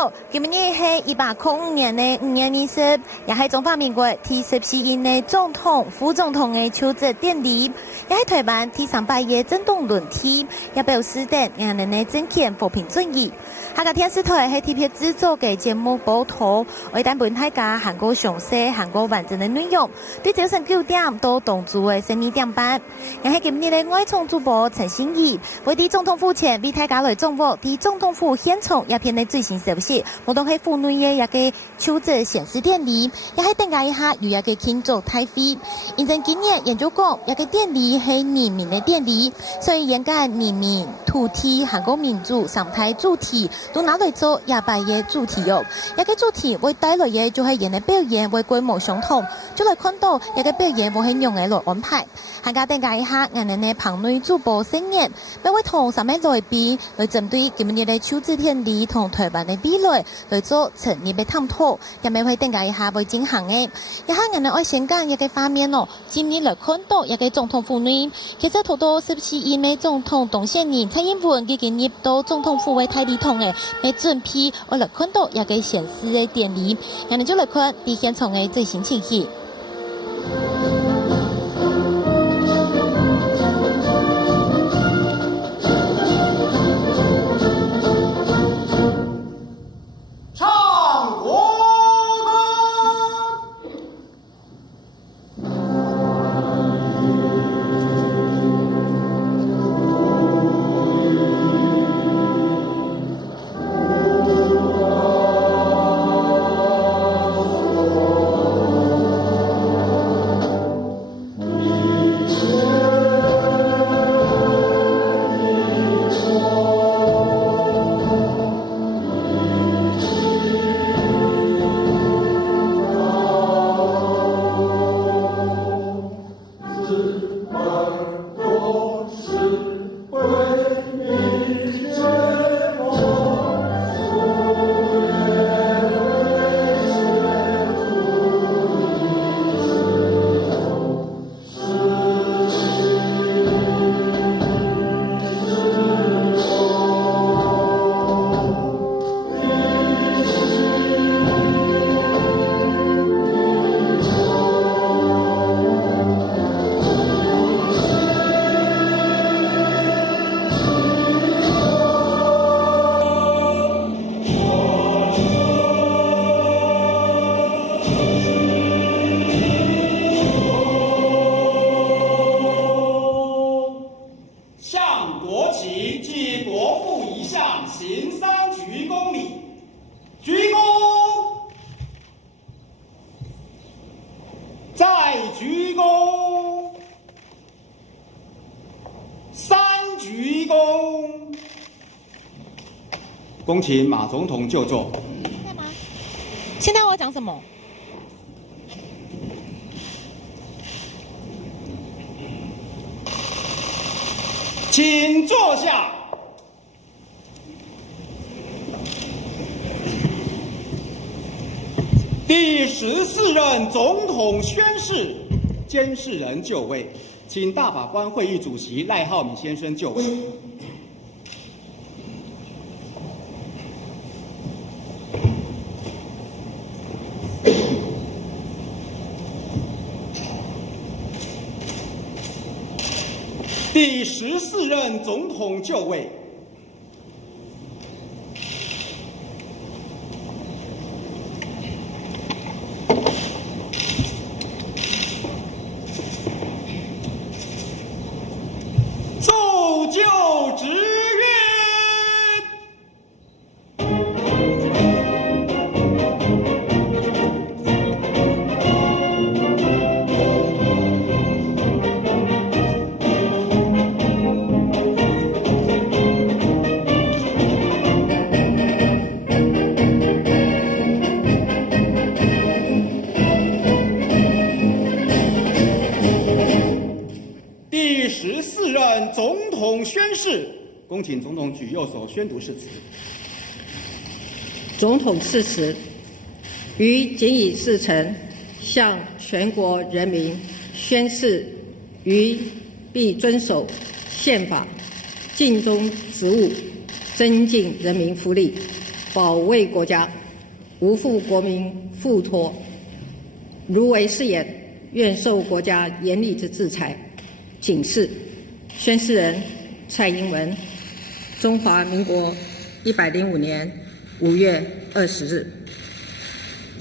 好，今年是1805年的5月20日，也是中华民国第14任的总统、副总统的就职典礼，也是台湾第300个政党轮替，也表示等我们的政权和平转移。下个电视台是特别制作的节目报道，为带本大家韩国详细、韩国完整的内容。对早晨9点到同住的12点半，也是今年的外场主播陈欣怡，为伫总统府前为大家来掌握伫总统府现场一片的最新消息。无论是府内的一个就职显示典礼，也是等下一下有一个庆祝大会。因正今年研究讲，一个典礼是人民的典礼，所以沿改人民、土地、韩国民主三大主题。都拿来做28个主题哦，一个主题会带来的就係人的表演會規模相同，就來看到一個表演會係用嘅來安排。大家等解一下，我哋嘅棚內主播聲言，每位同3位來賓來針對今日嘅就職典禮同台灣嘅未來來做深入嘅探討，也咪會等解一下會進行嘅。一下我哋愛先講一個畫面哦，今日來看到一個總統府內，其實好多17任嘅總統當選人蔡英文佢今日到總統府嘅大禮堂嘅。被準備，我來看到一個顯示的典禮，我哋就來看啲現場的最新情形。恭请马总统就座。现在我要讲什么？请坐下。第14任总统宣誓，监事人就位，请大法官会议主席赖浩闵先生就位。第14任总统就位。奏就职曰：第14任总统宣誓，恭请总统举右手宣读誓词。总统誓词：于谨以事成，向全国人民宣誓，于必遵守宪法，尽忠职务，增进人民福利，保卫国家，无负国民付托。如违誓言，愿受国家严厉之制裁。警示：宣誓人蔡英文，中华民国105年5月20日。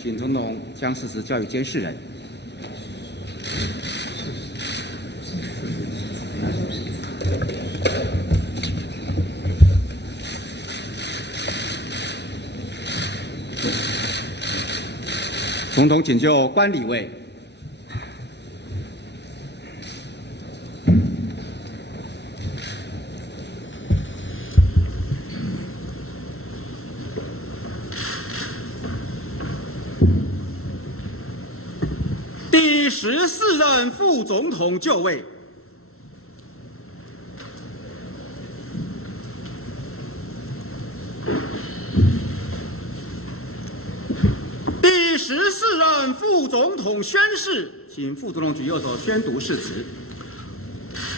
请总统将事实交予监事人。总统请就观礼位。第14任副总统就位。第14任副总统宣誓，请副总统举右手宣读誓词。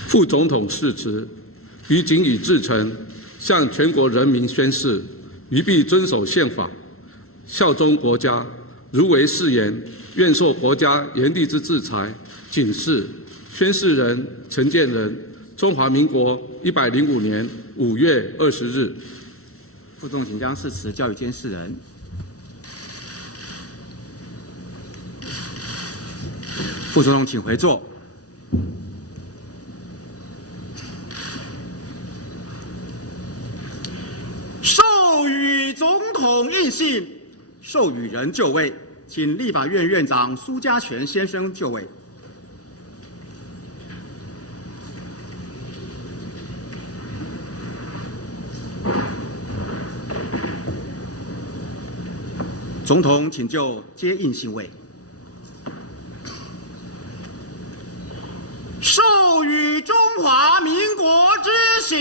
副总统誓词：于谨以至诚，向全国人民宣誓，于必遵守宪法，效忠国家。如违誓言，愿受国家严厉之制裁。警示：宣誓人陈建仁，中华民国105年5月20日。副总统请将誓词交予监事人。副总统请回座。授予总统印信，授予人就位，请立法院院长苏家全先生就位。总统请就接印信位。授予中华民国之玺。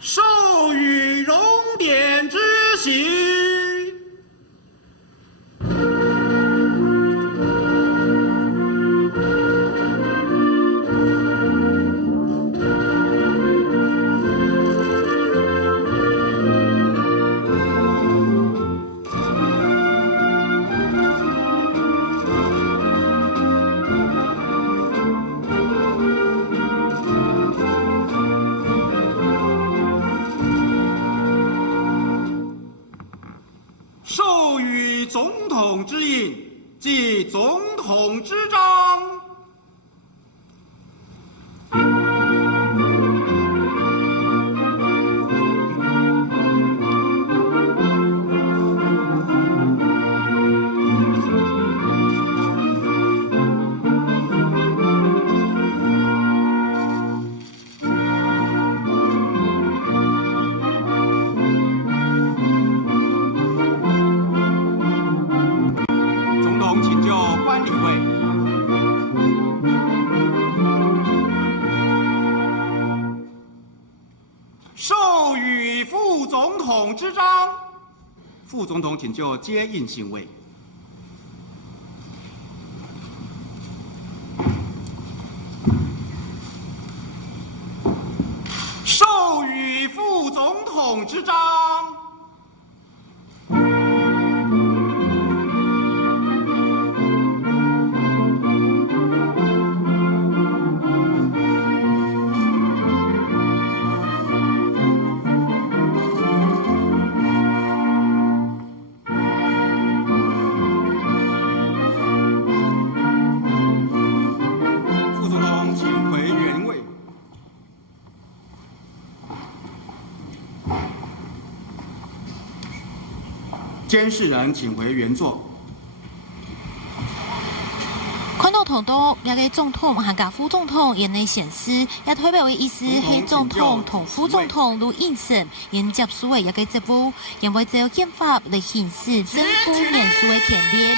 授予荣典之玺。授予总统之印，即总统之章。请就观礼位。授予副总统之章，副总统请就接印信位。授予副总统之章。监事人请回原座。观众同到也个总统和甲副总统也内显示，也代表的意思系总统同副总统都应承应接受的一个职务，因为只有宪法来显示政府人数的权利。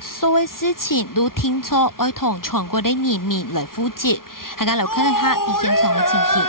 所有事情都听从爱同全国的人民来负责。大家来看一下现场的情形。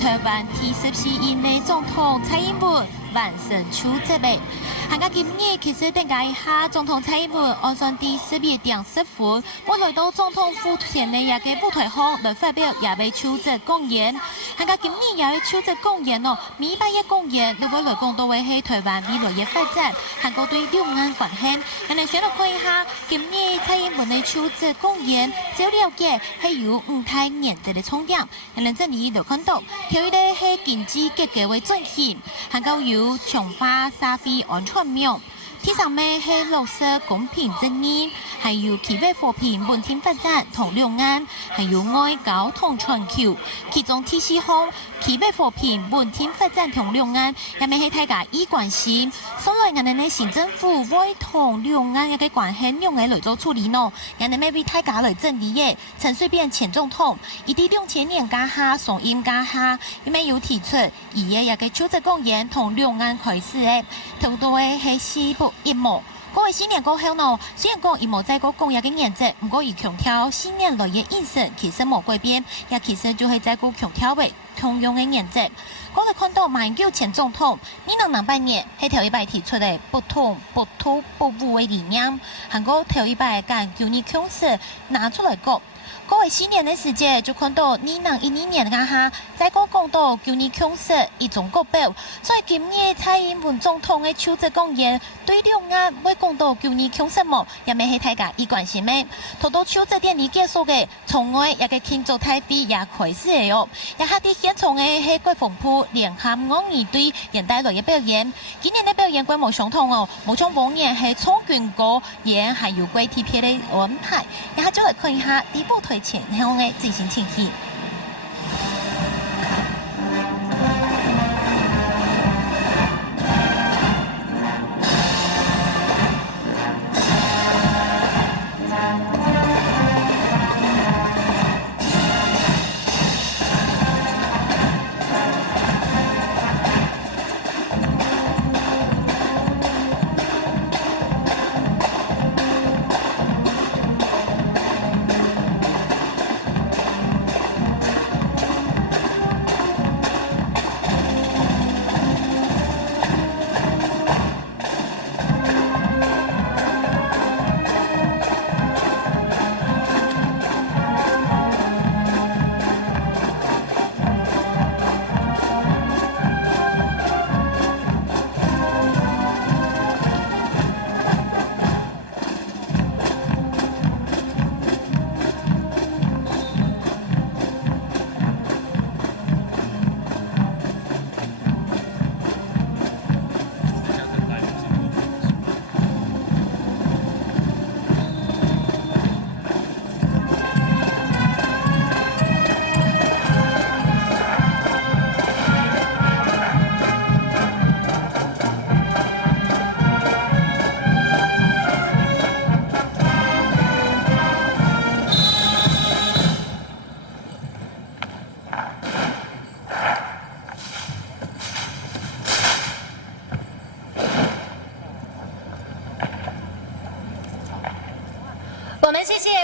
台湾第14任的总统蔡英文完成出席的。大家今日其实点解一下，总统蔡英文按算第12点10分，我来到总统府前的一个舞台上来发表也被出席讲言。大家今日也会出席讲言哦，每摆一讲言，对我来讲都会係台灣未來嘅發展，韓國對兩岸關係。人哋想嚟看一下，今日蔡英文嘅出席講言，照了解係有5大原則嘅重點。人哋這裡就看到，條一個係經濟結構為中心，韓國有強化社會安全網。第三名係落實公平正義，還有企業和平穩定發展同兩岸，還有外交同全球。其中第四項企業和平穩定發展同兩岸，也咪係大家以關心。所以人哋嘅行政府會同兩岸嘅關係用嚟做處理咯。人哋咪為大家嚟整理嘅。陳水扁前總統，伊啲2000年加下上任加下，伊咪有提出，伊嘅一個出席講演同兩岸開始嘅，同到嘅係西部。一模，嗰個新年過後呢，雖然講一模在個公約嘅原則，唔過伊強調新年來嘅意思其實冇改變，也其實就係在個強調嘅同樣嘅原則。我哋看到馬英九前總統2008年喺頭一擺提出嘅不同不土不武嘅理念，韓國頭一擺將九二共識拿出來講。嗰個新年嘅時節就看到2012年嘅下，在個講到九二共識一種國標，所以今日蔡英文總統嘅出席講演，對兩岸會講到九二共識冇，也未係大家以關心嘅。到到出席典禮結束嘅，從外一個慶祝台北也開始嘅哦，也下啲現場嘅係國防部聯合樂儀隊現代來嘅表演，今年嘅表演規模相同哦，冇像往年係衝軍歌演，還有貴貼片嘅安排，也下再來看一下第一部台前向嘅進行情形。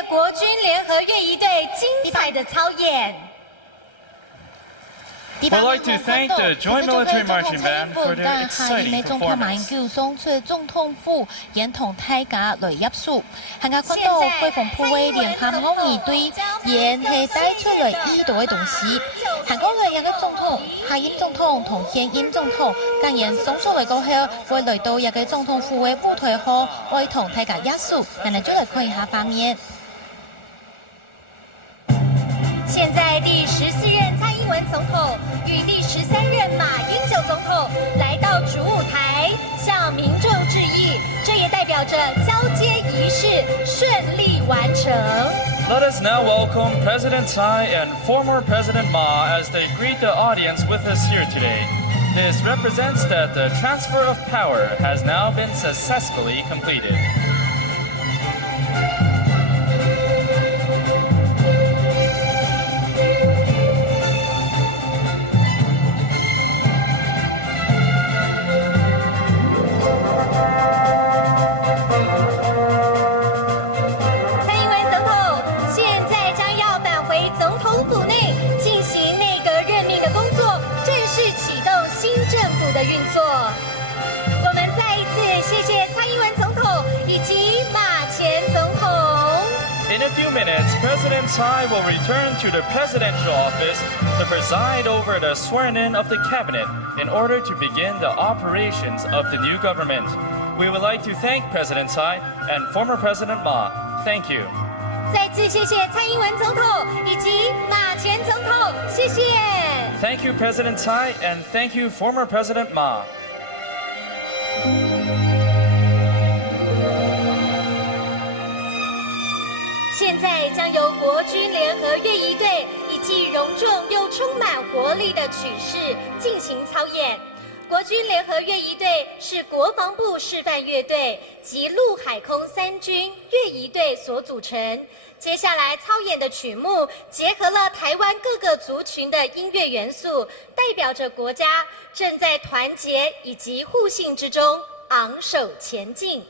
国军联合越仪队精彩的操演。 I'd like to thank the Joint Military Marching Band for their exciting performance. 送出总统府沿同大家来入数，大家看到飞鸿铺位联合我二队，沿系带出来意图的东西。韩国来一个总统、下任总统同现任总统，竟然送出来过后，会来到一个总统府的舞台后，会同大家入数，咱哋就来看一下画面。 现在第14任蔡英文总统与第13任马英九总统来到主舞台，向民众致意，这也代表着交接仪式顺利完成。 Let us now welcome President Tsai and former President Ma as they greet the audience with us here today. This represents that the transfer of power has now been successfully completed. In a few minutes, President Tsai will return to the presidential office to preside over the swearing-in of the cabinet in order to begin the operations of the new government. We would like to thank President Tsai and former President Ma. Thank you. 再次谢谢蔡英文总统以及马前总统，谢谢。Thank you, President Tsai, and thank you, former President Ma. 现在将由国军联合越仪队以既隆重又充满活力的曲式进行操演。国军联合越仪队是国防部示范乐队及陆海空三军越仪队所组成。接下来操演的曲目结合了台湾各个族群的音乐元素，代表着国家正在团结以及互信之中昂首前进。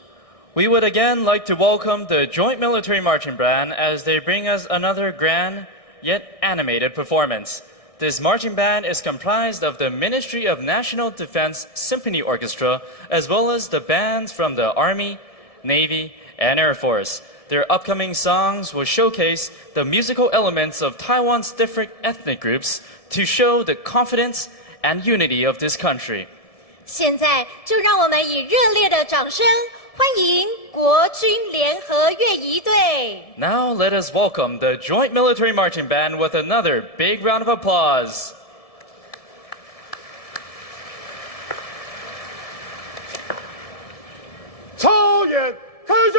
We would again like to welcome the Joint Military Marching Band as they bring us another grand yet animated performance. This marching band is comprised of the Ministry of National Defense Symphony Orchestra as well as the bands from the Army, Navy, and Air Force. Their upcoming songs will showcase the musical elements of Taiwan's different ethnic groups to show the confidence and unity of this country. 现在就让我们以热烈的掌声欢迎国军联合越仪队。 Now let us welcome the Joint Military Marching Band with another big round of applause. 操演开始。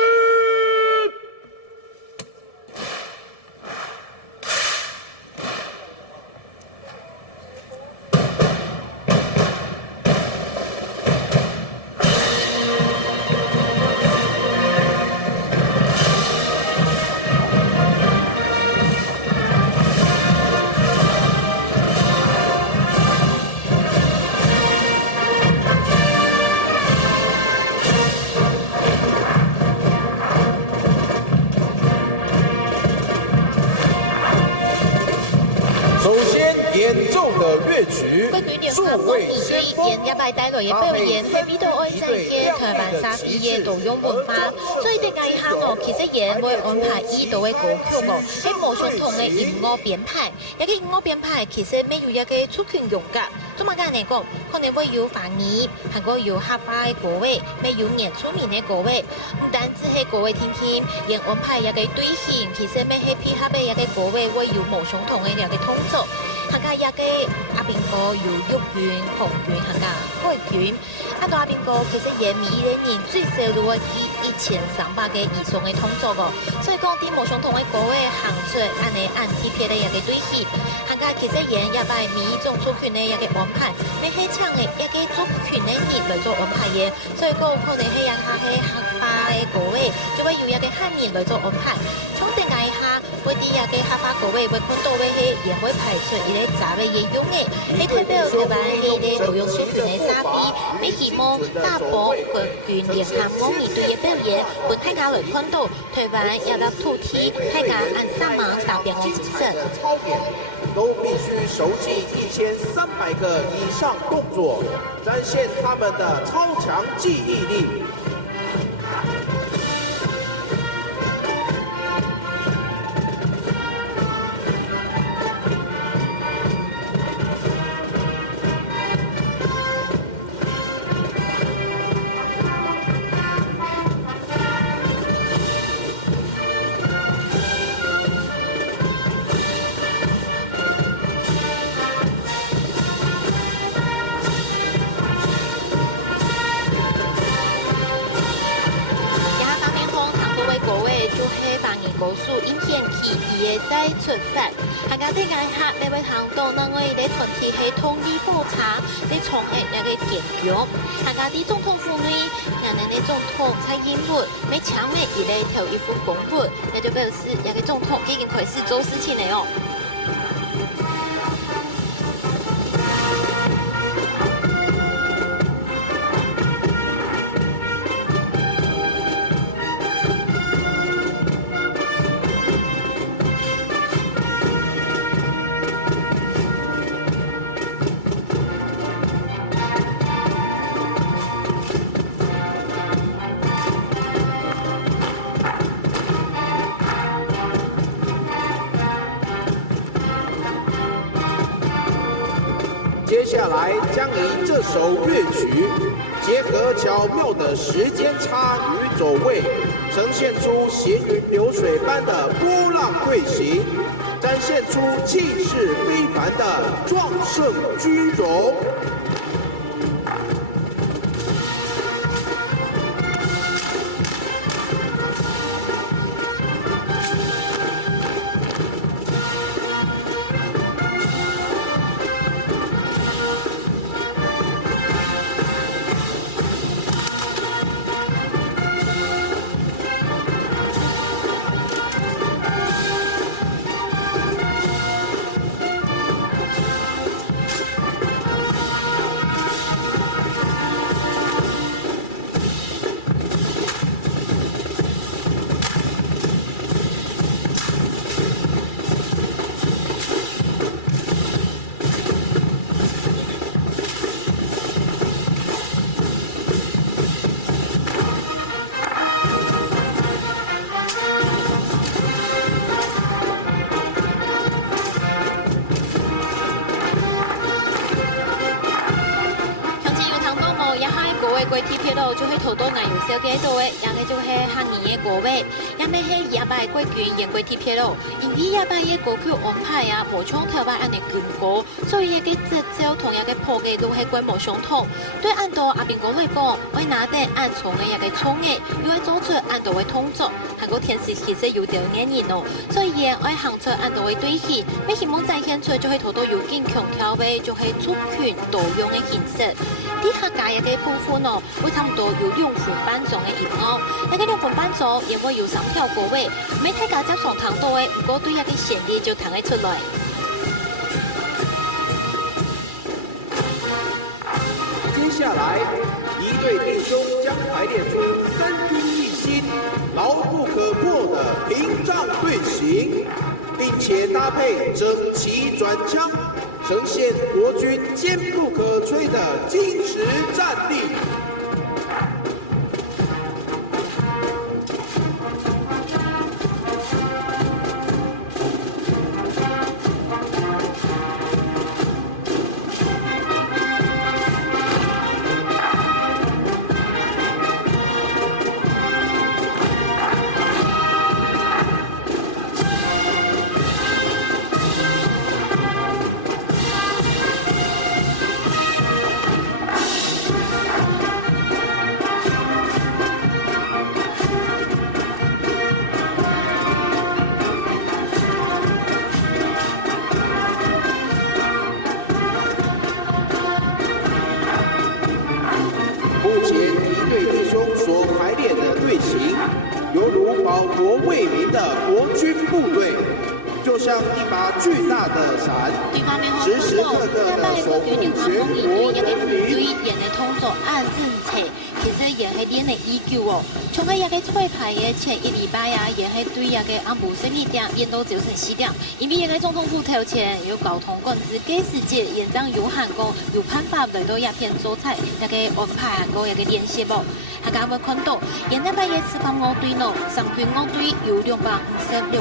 演奏的乐曲《数位先锋》，带来嘅表演係比到愛仔嘅台灣沙地嘅導用文化，所以大家一下哦，其實也會安排呢度嘅歌曲哦，喺無相同嘅音樂編排，一個音樂編排其實沒有一個族群用噶，做乜嘅嚟講，可能會有華語，還個有客家嘅歌位，沒有原住民嘅歌位，唔單止係歌位聽聽，亦安排一個隊形，其實咩係配合嘅一個歌位會有無相同嘅一個動作。 客家一個阿邊個有玉卷、紅卷，客家海卷。按到阿邊個其實也每年最少都會以1300個以上嘅動作個，所以講啲無相同嘅歌嘅行出按你按貼片嘅一個對戲。客家其實也擺每一種族群嘅一個安排，你係唱嘅一個族群嘅人來做安排嘅，所以講可能係一下係客家嘅歌嘅，就會有一個漢人來做安排。從定解下會啲一也嘅合法国位会看到嘅系也会排出伊个杂位嘅用嘅，系代表台湾系个培养水准嘅沙地，美希望大埔国军联合我面对嘅表演，为大家来看到台湾也得土地，大家按上网达标嘅精神。都必须熟记1300个以上动作，展现他们的超强记忆力。高速影片器伊个在出发，下家啲爱客你会行到那我哋团体系统理复查，你从系那个点脚，下家啲总统妇女，人哋啲总统蔡英文，每抢每伊个头一副公布，那就表示那个总统已经开始做事情了哦。接下来将以这首乐曲结合巧妙的时间差与走位，呈现出行云流水般的波浪队形，展现出气势非凡的壮盛军容。过铁铁路就去好多奶油小街道的，也个就是汉年的国位，也咪系廿八国军沿过铁铁路，因为廿八嘅国区安排啊，无像台湾安尼军高，所以嘅节奏同样嘅破嘅都系规模相同。对按道阿边国来讲，我拿得按从嘅一个冲嘅，又会做出按道嘅动作，下个天时其实有点黏人哦，所以也爱行出按道嘅对戏，咪希望展现出就系好多有劲强调嘅，就系出拳多用嘅形式。啲客家嘅部分哦，会差唔多有2分半钟嘅音乐，那个2分半钟也会有3条歌位，每睇家接上弹到嘅，不过对一个旋律就弹得出来。接下来，一队弟兄将排列出3军一心、牢不可破的屏障队形，并且搭配整齐转枪，呈现国军坚不可摧的坚实战力。就像一把巨大的伞，时时刻刻的守护全国人民。演的通作按政策，其实也是练的依旧哦。从喺一个彩排嘅前1礼拜啊，也是对一个暗晡12点演到早晨4点，因为一个总统府头前有交通管制计时节，演长有限过有办法来到一片做菜一个安排限过一个练习哦。大家会看到，演礼拜嘅485队呢，三军5队有256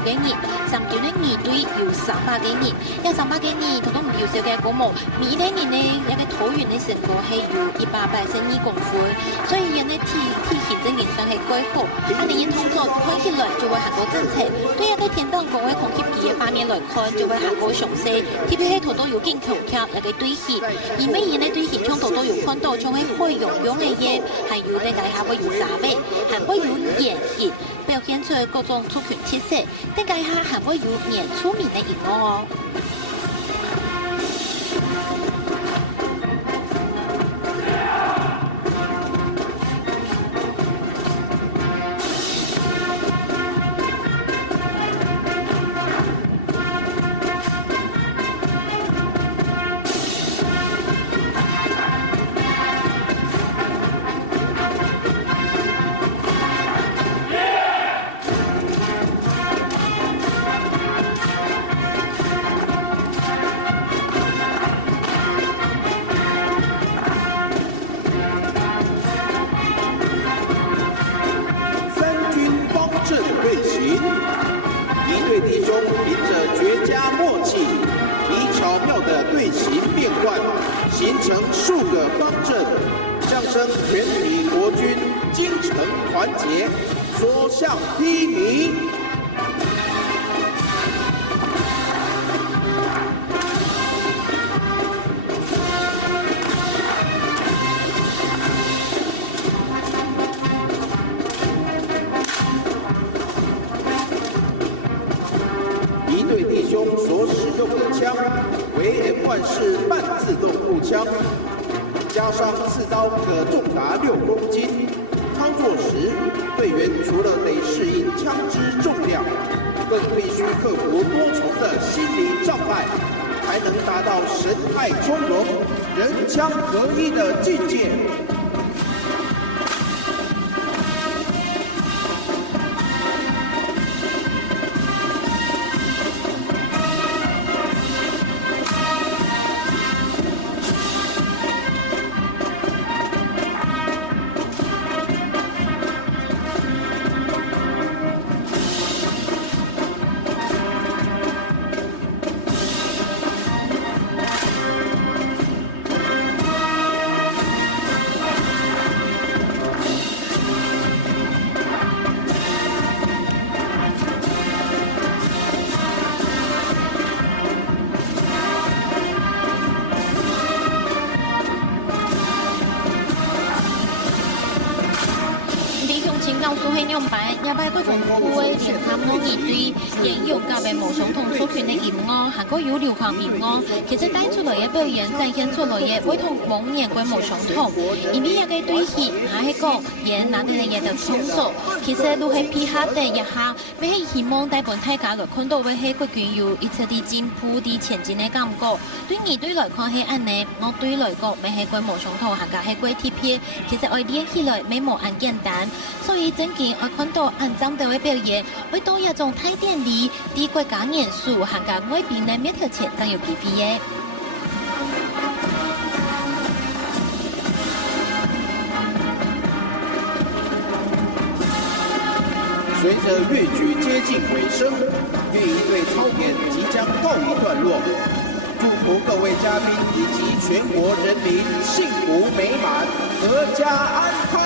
个人，3军嘅2队有300个人，有300个人，佢都唔要少嘅鼓舞，每一年呢一个桃园嘅成果係有182公分，所以人嘅体型真形象係改好。我哋演通作看起來就會行過真切，對一個田當講嘅空氣皮嘅方面來看，就會行過詳細。特別係頭都有勁強強一個對戲，而每演嘅對戲從頭都有看到，從係會用嘅嘢，係有啲嘅係會有雜味，係會有演繹，表現出各種族群特色，啲嘅係會有演出名嘅音樂哦。形成数个方阵，象征全体国军精诚团结，所向披靡。一队弟兄所使用的枪为 M1式半自动步枪，加上刺刀可重达6公斤。操作时，队员除了得适应枪支重量，更必须克服多重的心理障碍，才能达到神态从容、人枪合一的境界。告訴係兩擺，一擺嗰種酷嘅聯合樂二隊，應用夾嘅無相同族群嘅音樂，還個有流行音樂，其實帶出來嘅表演展現出來嘅會同往年規模相同，因為一個對戲係講演哪啲嘅嘢就創作，其實都係配合第一下，咪係希望大部分大家來看到會係國軍有一次啲進步啲前進嘅感覺，對二隊來看係安尼，我對來講咪係規模相同，行家係歸貼片，其實愛練起來咪冇咁簡單，所以整件我看到按針對嘅表演，會多一種睇電力，啲國家元素行家外邊嘅每條線都有機會嘅。随着越剧接近尾声，越一队操演即将告一段落。祝福各位嘉宾以及全国人民幸福美满、阖家安康。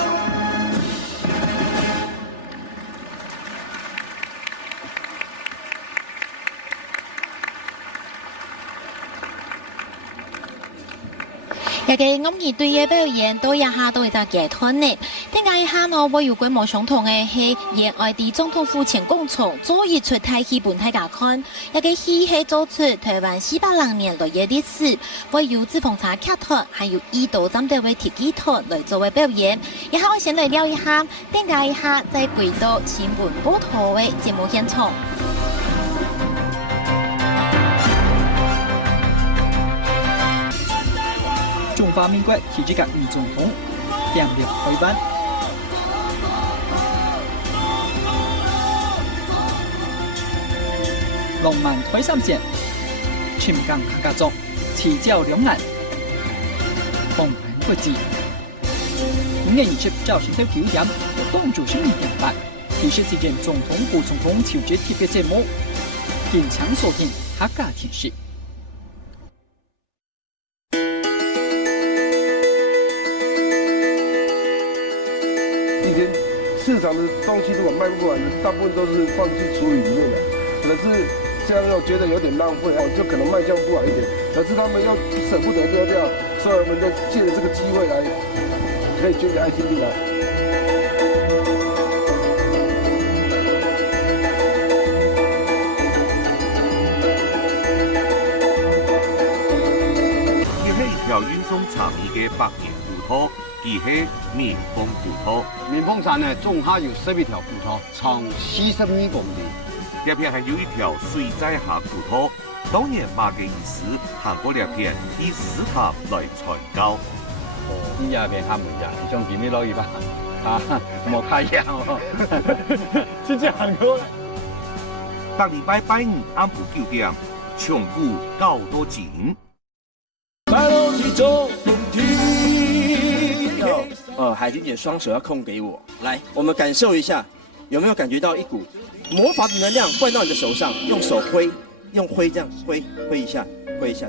一個樂兒隊嘅表演都一下都會就劇團呢，點解一下呢會有規模相同嘅係現外地總統府前廣場做一出台戲本大家看，一個戲係做出台灣400年來嘅歷史，會有紙風車劇團，還有2度針對為鐵劇團來作為表演。一下我先來聊一下，點解一下在軌道新聞報道嘅節目現場。华民国体制甲女总统点亮开班。浪漫推三线，全港客家族齐焦两岸，风寒不止。5月27早上到9點，活動組成2版，其實是件總統、副總統求職特別節目，現場所見客家電視。以前市场的东西如果卖不完，大部分都是放进处理里面的。可是这样我觉得有点浪费，就可能卖相不好一点。可是他们又舍不得丢掉，所以我们就借着这个机会来，可以捐给爱心进来。这是一条运送茶米的百年古道。其是绵峰古道，绵峰山呢，中下有11条古道，长42公里。这片还有一条水在下古道，当年马嘅意思行过这片以石塔来传教。哦，呢下边他们讲，你想点咩攞嘢吧？啊，冇开样哦，是这样的。当礼拜5暗晡9點，長古9多錢。海军姐双手要空给我，来，我们感受一下，有没有感觉到一股魔法的能量灌到你的手上？用手挥，用挥这样挥一下，挥一下。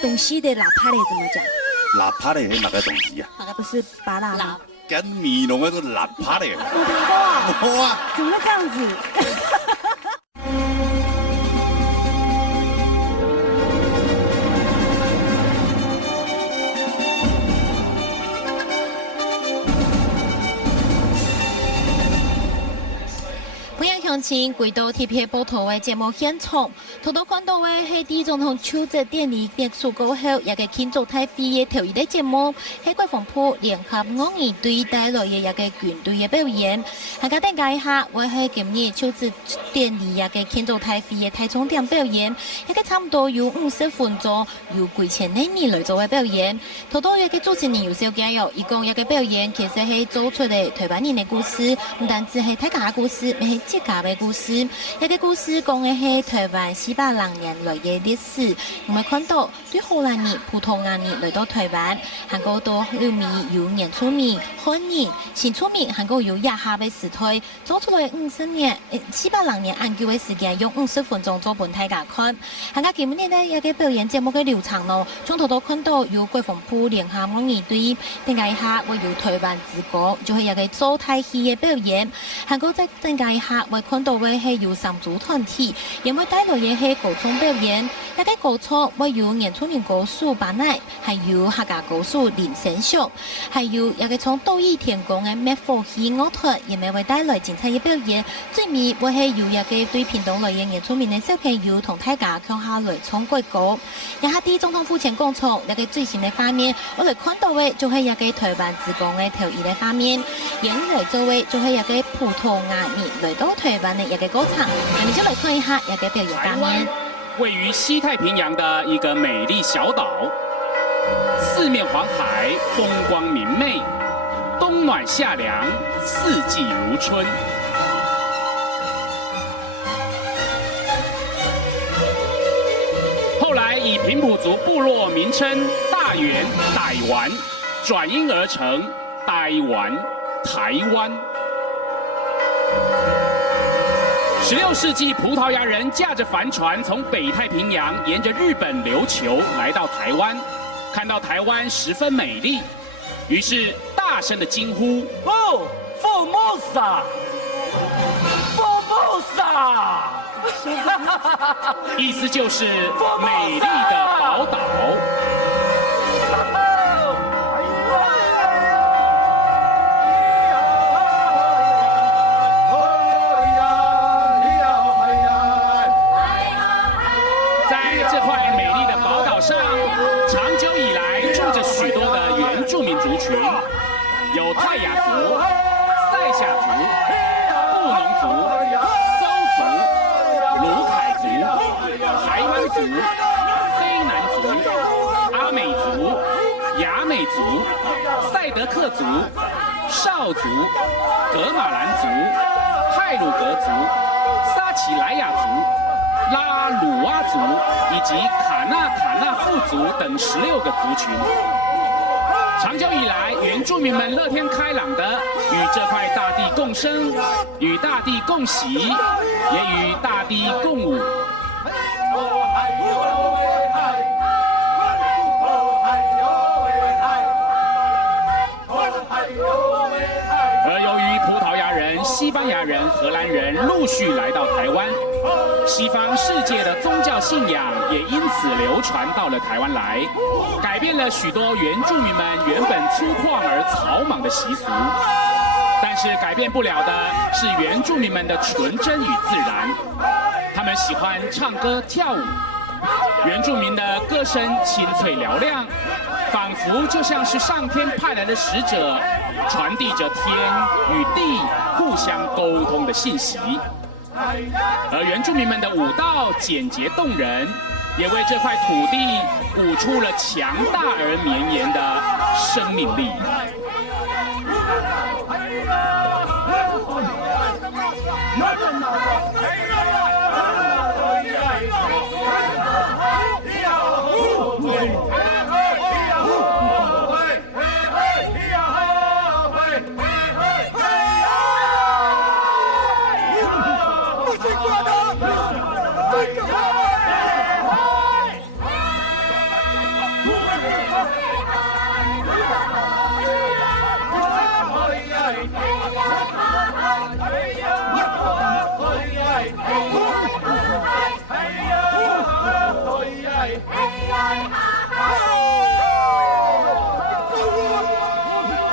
东西的喇叭嘞怎么讲？喇叭嘞是哪个东西啊？不是拔喇吗？跟米农那个喇叭嘞。我听过啊。我啊。怎么这样子？详情轨道贴片报道的节目现场，头度看到的是第总统就职典礼结束过后，一个庆祝太妃的头一个节目，是国防部联合5二队带来的一个军队的表演。大家等一下，我是今日就职典礼一个庆祝太妃的太重点表演，一个差不多有50分钟，由几千人来做的表演。头度一个主持人有小介绍，一共一个表演其实是做出的台湾人的故事，唔单止是大家的故事，也是自家的故事。一个故事讲的是台湾400年来的历史。我们看到对荷兰人、葡萄牙人来到台湾，韩国到六米有原住民、汉人、新住民，韩国有亚夏的时代，做出来400年研究的时间，用50分钟做本大家看。大家今日呢一个表演节目的流程咯，从头到看到有国防部联合5二队，等一下会有台湾之歌，就系一个做太戏的表演。韩国再等一下会看到的是有3组团体，因为带来的是歌唱表演。一个歌唱会有原住民歌手巴乃，还有客家歌手林先秀，还有一个从岛屿天宫的灭火器乐团，也会带来精彩的表演。最尾会是有一个对屏东来的原住民的小朋友同大家向下来唱国歌。一下啲总统府前广场一个最新的画面，我哋看到的就是一个台湾之光的头一个画面。演来作为就是一个葡萄牙人来到台湾的一个歌唱，那你就来看一下一个表演画面。位于西太平洋的一个美丽小岛，四面环海，风光明媚，冬暖夏凉，四季如春。后来以平埔族部落名称大原、傣湾转音而成台湾、台湾。16世纪，葡萄牙人驾着帆船从北太平洋沿着日本琉球来到台湾，看到台湾十分美丽，于是大声的惊呼：“哦，Formosa， Formosa！” 意思就是美丽的宝岛。有泰雅族、塞夏族、布农族、邹族、鲁凯族、泰德克族、少族、格马兰族、泰鲁格族、撒奇莱雅族、拉鲁哇族以及卡纳富族等16个族群。长久以来，原住民们乐天开朗的与这块大地共生，与大地共喜，也与大地共舞。而由于葡萄牙人、西班牙人、荷兰人陆续来到台湾，西方世界的宗教信仰也因此流传到了台湾来，改变了许多原住民们原本粗犷而草莽的习俗。但是改变不了的是原住民们的纯真与自然，他们喜欢唱歌跳舞。原住民的歌声清脆嘹亮，仿佛就像是上天派来的使者，传递着天与地互相沟通的信息。而原住民们的舞蹈简洁动人，也为这块土地舞出了强大而绵延的生命力。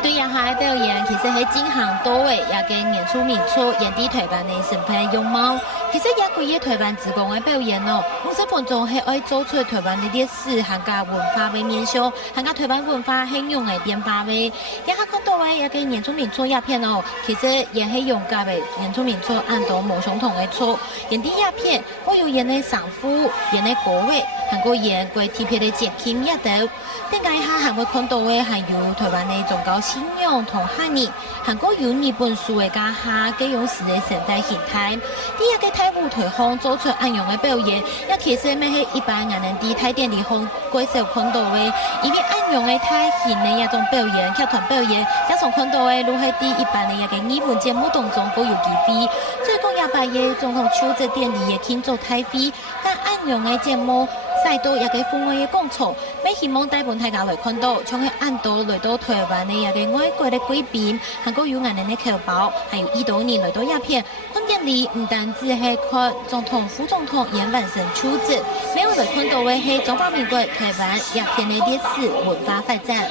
对呀，海表演其实喺进行多位，也跟演出民族演啲台湾的成分用貌。其實也佢嘅台灣自講嘅表演哦，五十分鐘係愛做出台灣嘅歷史、客家文化嘅面向，客家台灣文化係用嘅變化嘅。也係看到嘅也跟原住民做鴉片哦，其實也係用家嘅原住民做按到冇相同嘅做，演啲鴉片，我有演嘅上夫，演嘅國位，韓國演過特別嘅節慶也得。點解下韓國看到嘅係有台灣嘅宗教信仰同漢語，韓國有日本書嘅家下嘅用時嘅現代形態，啲嘅泰舞台上做出按樣嘅表演，也其實咪係一般人哋啲睇電視上過少看到嘅，因為按樣嘅太現嘅一種表演，劇團表演，加上看到嘅都係啲一般嘅一個藝文節目當中都有機會。最講18夜總統秋節典禮嘅慶祝大會，但按樣嘅節目。再多也個氛圍嘅講座，咪希望大部分大家來看到，從去按到來到台灣嘅也個外國嘅貴賓，韓國有顏人嘅僑胞，還有意大利來到鴉片，看見你唔單止係看總統、副總統演完成秋節，沒有來看到嘅係中華民國台灣鴉片嘅歷史文化發展。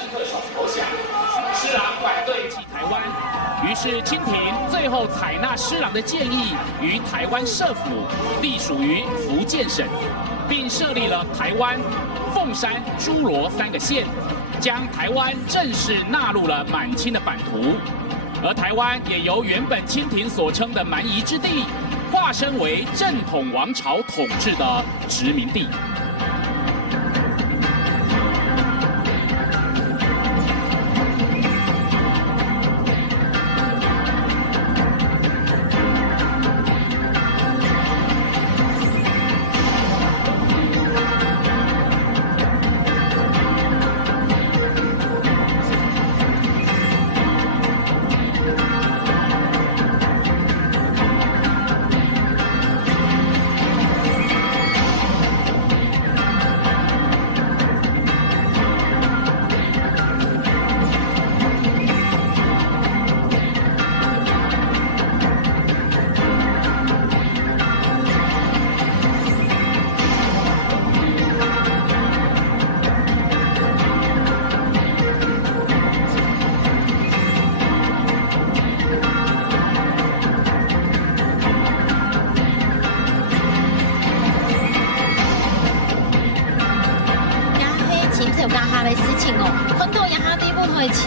施琅反對起台灣，於是清廷最後採納施琅的建議，於台灣設府，隸屬於福建省。并设立了台湾、凤山、諸羅3個縣，將台灣正式納入了滿清的版圖，而台灣也由原本清廷所稱的蠻夷之地，化身為正統王朝統治的殖民地。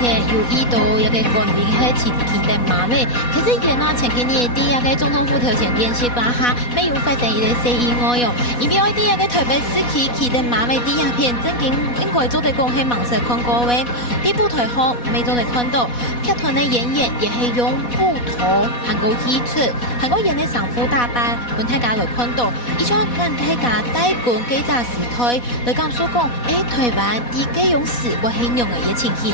片有意图一个官兵去起的马尾，其实前呢前几年啲一个总统府头前电视观下，没有发生一个小意外哟。因为啲一个台北市起的马尾啲影片，曾经应该做的讲喺网上看过嘅，啲舞台后未做的看到，剧团的演员也系用布头韩国戏出，韩国人的上夫大班，本大家来看到，以上跟大家带本记者时代来讲所讲，台湾啲嘅勇士我形容嘅嘢情形。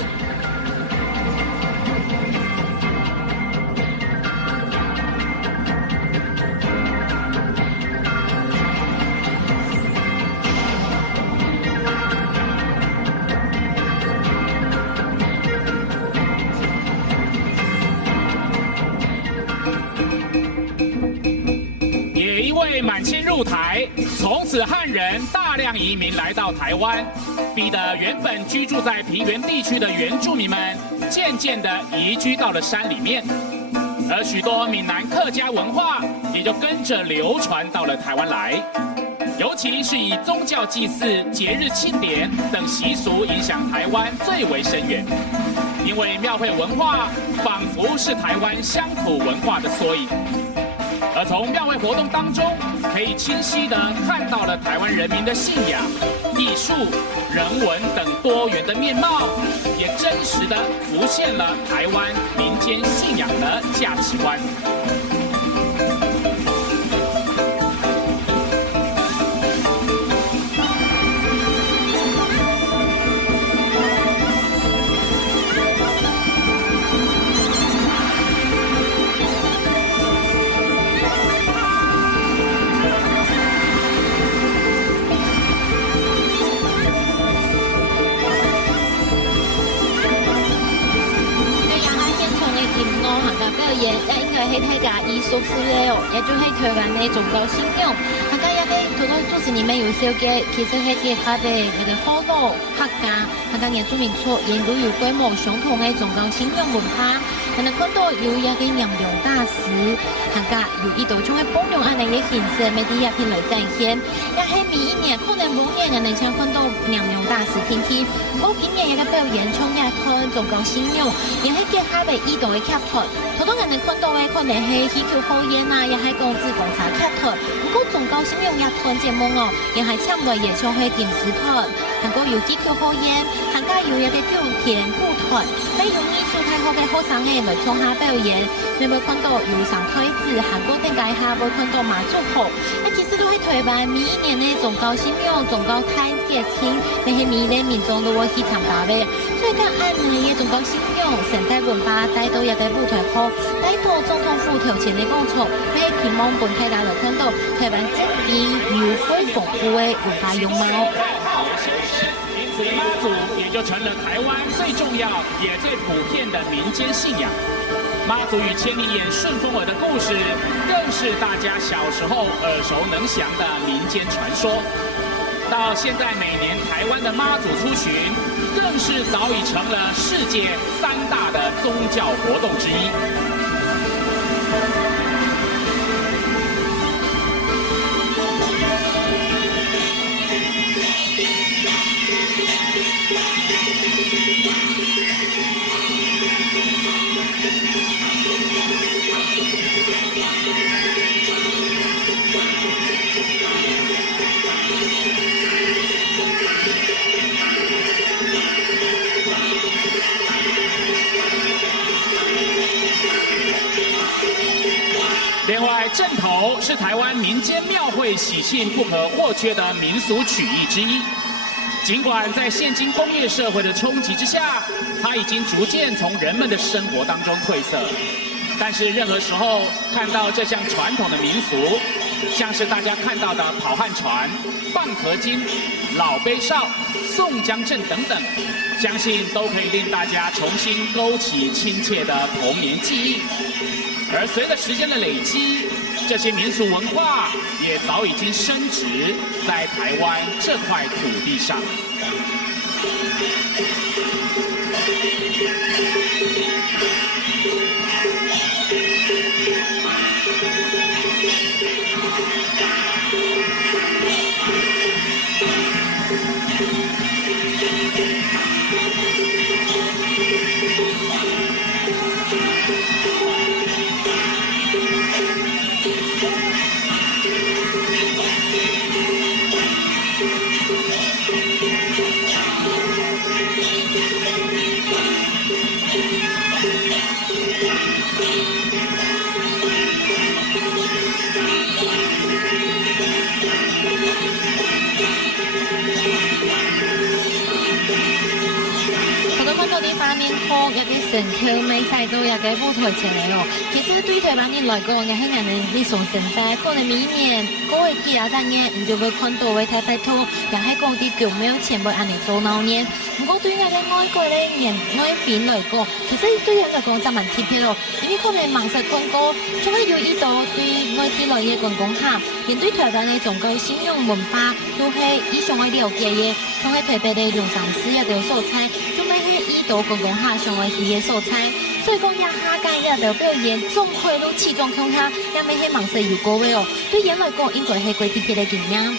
满清入台，从此汉人大量移民来到台湾，逼得原本居住在平原地区的原住民们渐渐的移居到了山里面，而许多闽南客家文化也就跟着流传到了台湾来，尤其是以宗教祭祀、节日庆典等习俗影响台湾最为深远，因为庙会文化仿佛是台湾乡土文化的缩影。而从庙会活动当中，可以清晰地看到了台湾人民的信仰、艺术、人文等多元的面貌，也真实地浮现了台湾民间信仰的价值观。也应该係睇下藝術師咧哦，也就係台灣嘅宗教信仰。大家也係好多做事你們有少嘅，其實係結合嘅那個好多客家、客家原住民族研究有規模相同嘅宗教信仰文化。可能看到有一個洋洋大師，客家有一道種嘅幫用安尼嘅形式，每啲影片來展現。也係每一年可能每年人哋想看到洋洋大師天天，某幾年一個表演唱嘅團宗教信仰，也係結合嘅一道嘅劇團。好多人哋看到嘅可能係戲曲表演啊，也係講自貢茶劇團。不過宗教信仰劇團節目哦，也係參來演唱會電視團，韓國有戲曲表演，客家有一個稻田舞團，喺用藝術太好嘅學生嘅來唱下表演。你會看到有上台子，韓國定界下會看到馬祖號，其實都係台灣每一年嘅宗教信仰、宗教太節慶，那些每年民眾都會去參加嘅。所以講按呢嘅宗教信仰、現代文化帶到一個舞台後，帶到總統府頭前嘅講座，俾期望本大家來看到台灣真正有豐富嘅文化樣貌。因此，媽祖也就成了台灣最重要也最普遍的民間信仰。媽祖與千里眼順風耳的故事，更是大家小時候耳熟能詳的民間傳說。到現在，每年台灣的媽祖出巡，更是早已成了世界3大的宗教活動之一。另外，阵头是台湾民间庙会喜庆不可或缺的民俗曲艺之一。尽管在现今工业社会的冲击之下，它已经逐渐从人们的生活当中褪色，但是任何时候看到这项传统的民俗，像是大家看到的跑汉船、蚌壳精、老杯少、宋江镇等等，相信都可以令大家重新勾起亲切的童年记忆。而随着时间的累积，这些民俗文化也早已经深植在台湾这块土地上。方也嘅神球美赛都也嘅舞台前嚟哦。其實對台灣人來講，也係人哋呢種成敗，可能每年嗰個幾啊單嘢，唔就會看到嘅太快拖，也係講啲表面前輩安尼做鬧年。不過對我哋外國咧人外邊來講，其實對人來講就蠻貼切咯，因為可能盲實看過，仲係要依度對外地來嘅觀光客，人對台灣嘅宗教信仰文化都係以上嘅了解嘅，仲係特別嘅用上師一條素材，仲係依度觀光客上嘅啲嘅素材，所以講一下間一條表演，總開路始終看下，也未係盲實有過嘅哦，對人來講應該係幾貼切嘅經驗。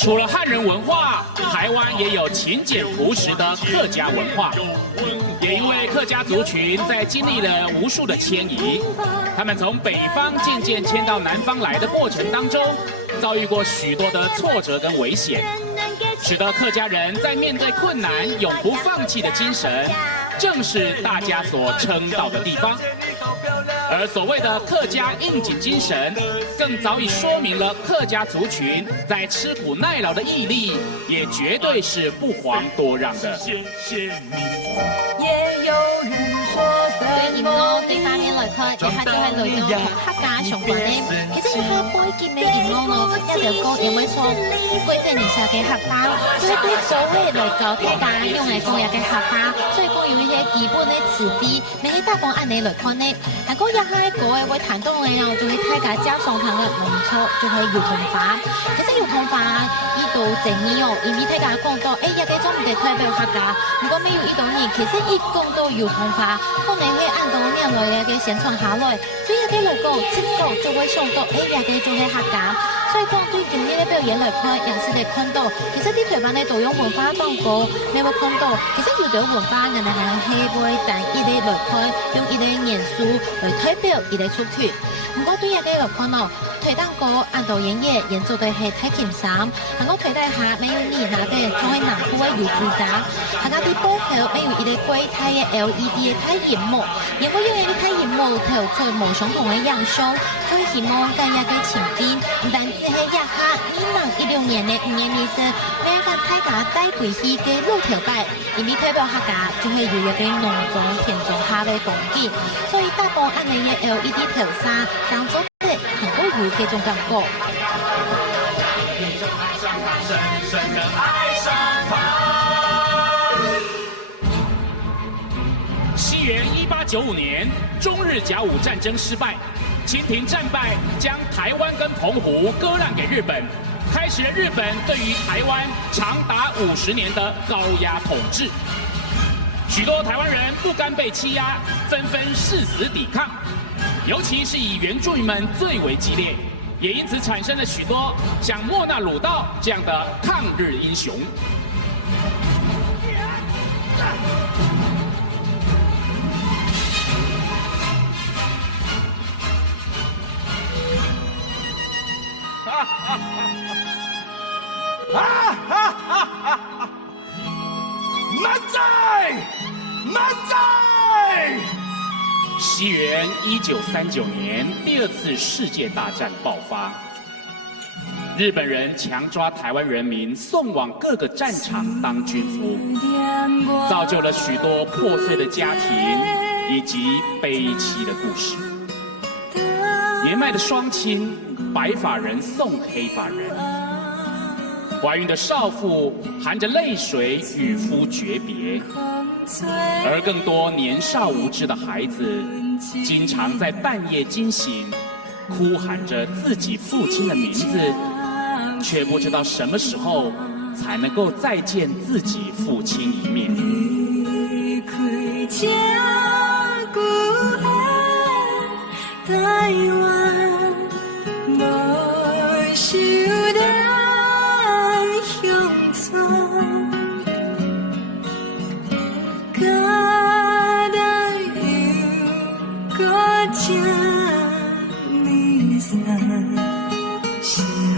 除了汉人文化，台湾也有勤俭朴实的客家文化。也因为客家族群在经历了无数的迁移，他们从北方渐渐迁到南方来的过程当中，遭遇过许多的挫折跟危险，使得客家人在面对困难永不放弃的精神，正是大家所称道的地方。而所谓的客家应景精神，更早已说明了客家族群在吃苦耐劳的毅力，也绝对是不遑多让的。谢谢你。也有人说，對鹽鵝對方面來看，一下就係來到同客家相關的。其實一下背景嘅鹽鵝呢，一條歌因為從規定而下嘅客家，所以對所謂來教客家用嚟講嘅客家，所以講有一些基本的詞彙，你喺大方按你來看呢。但講一下個嘅會談到嘅又就係客家家常堂嘅唔錯，就係搖筒法。其實搖筒法呢度正義哦，因為客家講到，一個種唔係代表客家，如果沒有呢度呢，其實一講到搖筒法，可能係按到年來嘅宣傳下來，對一個來講，直覺就會想到，一個就係客家。所以講對今日嘅表演來看，也是會看到，其實啲台灣嘅導遊文化當過，你會看到，其實有啲文化人哋係會但一啲來看，用一啲元素來代表一啲出團。唔過對一個來看咯，台當過按導演嘢演做嘅係太劍衫，行過台底下沒有你拿嘅，仲係南部嘅油脂渣，行過啲波頭沒有一啲櫃台嘅 LED 嘅太熒幕，如果用一啲太熒幕頭出無相同嘅樣相，佢希望更加嘅前邊，唔但只係一下2016年嘅5月20日，每個大家帶回去嘅路條擺，因為代表客家就係有一個農種田種下嘅風景，所以大部按你嘅 LED 頭紗，當作嘅很多有這種感覺。西元1895年，中日甲午戰爭失敗，清廷戰敗，將台灣跟澎湖割讓給日本，開始了日本對於台灣長達50年的高壓統治。許多台灣人不甘被欺壓，紛紛誓死抵抗，尤其是以原住民們最為激烈，也因此產生了許多像莫那魯道這樣的抗日英雄。万载！西元1939年，第2次世界大战爆发，日本人强抓台湾人民，送往各个战场当军夫，造就了许多破碎的家庭以及悲凄的故事。年迈的双亲，白发人送黑发人。怀孕的少妇含着泪水与夫诀别，而更多年少无知的孩子，经常在半夜惊醒，哭喊着自己父亲的名字，却不知道什么时候才能够再见自己父亲一面。台湾无收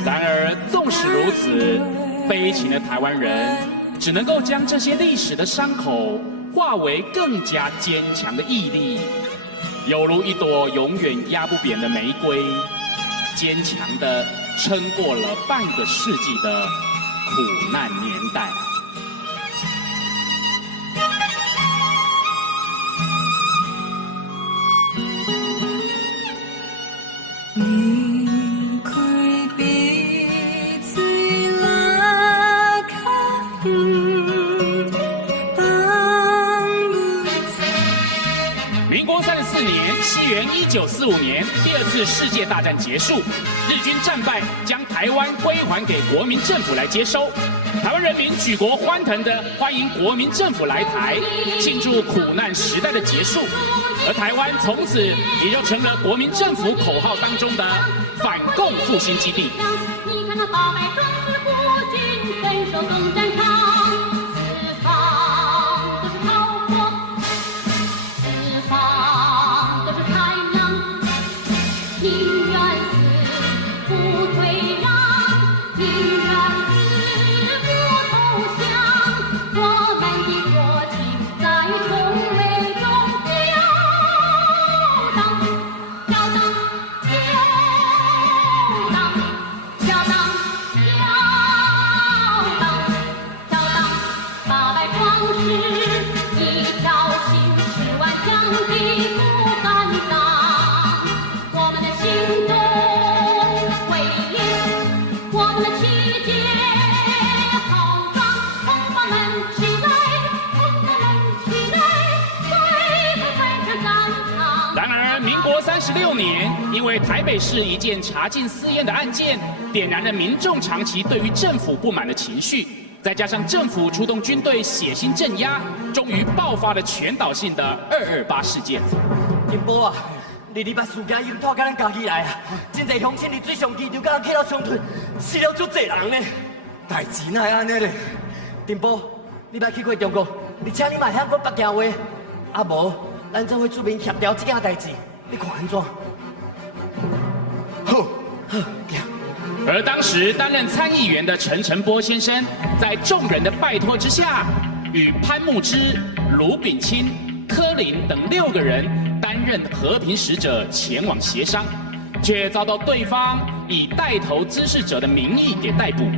然而，纵使如此，悲情的台湾人只能够将这些历史的伤口化为更加坚强的毅力，犹如一朵永远压不扁的玫瑰，坚强地撑过了半个世纪的苦难年代。民国34年，西元1945年，第2次世界大战结束，日军战败，将台湾归还给国民政府来接收。台湾人民举国欢腾地欢迎国民政府来台，庆祝苦难时代的结束。而台湾从此也就成了国民政府口号当中的反共复兴基地。你看那800壮士孤军镇守东战场，四方都是炮火，四方都是太阳，宁愿死不退让，宁愿死不投降，我们的国旗在重围中飘荡，飘荡，飘荡，飘荡，飘荡，800壮士一条心，10万将敌不敢当，我们的心中威烈，我们的气节浩荡，同胞们起来，同胞们起来，快上战场。然而，民国36年，因为台北市一件查禁私烟的案件，点燃了民众长期对于政府不满的情绪，再加上政府出动军队血腥镇压，终于爆发了全岛性的228事件。金宝啊，你把事件引拖到咱家己来啊！真侪乡亲伫水上机场甲起了冲突，死了足侪人呢。代志哪会安尼咧？金宝，你捌去过中国，而且你嘛晓讲北京话，啊无，咱怎会出面协调这件代志？你看安怎？好，而当时担任参议员的陈澄波先生，在众人的拜托之下，与潘慕之、卢炳清、柯林等6个人担任和平使者前往协商，却遭到对方以带头滋事者的名义给逮捕。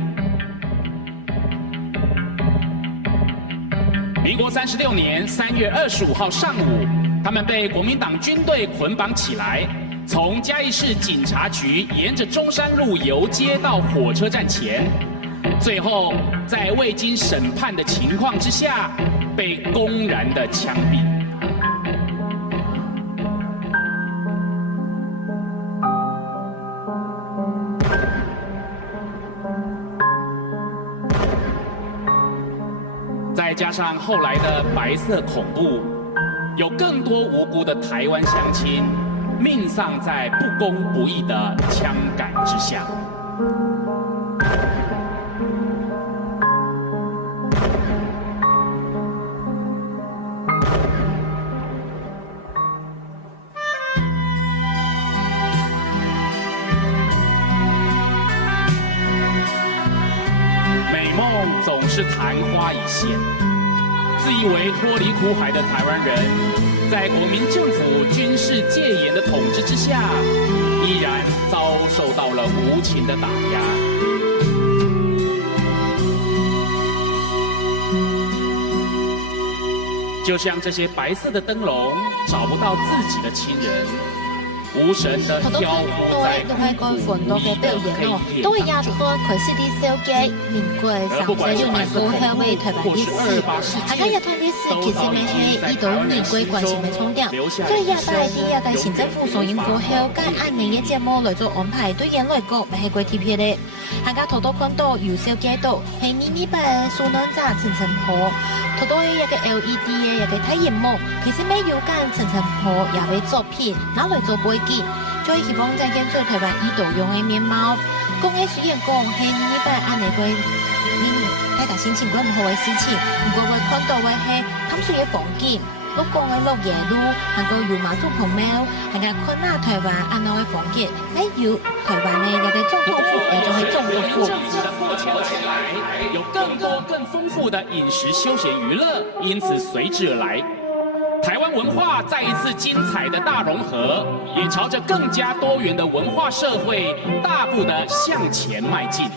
民国36年3月25号上午，他们被国民党军队捆绑起来，从嘉义市警察局沿着中山路游街到火车站前，最后在未经审判的情况之下，被公然的枪毙。再加上后来的白色恐怖，有更多无辜的台湾乡亲命丧在不公不义的枪杆之下。美梦总是昙花一现，自以为脱离苦海的台湾人，在国民政府军事戒严的统治之下，依然遭受到了无情的打压。就像这些白色的灯笼，找不到自己的亲人。无神的漂浮在都係個奮鬥嘅表現咯，都會也多佢是啲小嘅民國36年過後嘅台灣歷史，大家也睇歷史其實咪係依度民國關係咪重點，所以也帶啲也嘅行政府上映過後，該按年嘅節目來做安排，對人來講咪係鬼貼片咧。大家睇到看到有小嘅度係咪咪白數能炸層層坡，睇到一個 LED 嘅一個大螢幕，其實咪有間層層坡也會作品拿來做背。最希望再現出台灣依度用嘅面貌。講嘅雖然講係呢班按嚟個大家心情鬼唔好嘅事情，不過會看到嘅係淡水嘅風景，鹿港嘅鹿野路，還個有馬祖棚廟，還個看下台灣按落嘅風景，還有台灣嘅一個總統府，也就是總統府。政治的迫切而來，有更多更豐富的飲食休閒娛樂，因此隨之而來。台灣文化再一次精彩的大融合，也朝着更加多元的文化社會大步的向前邁進。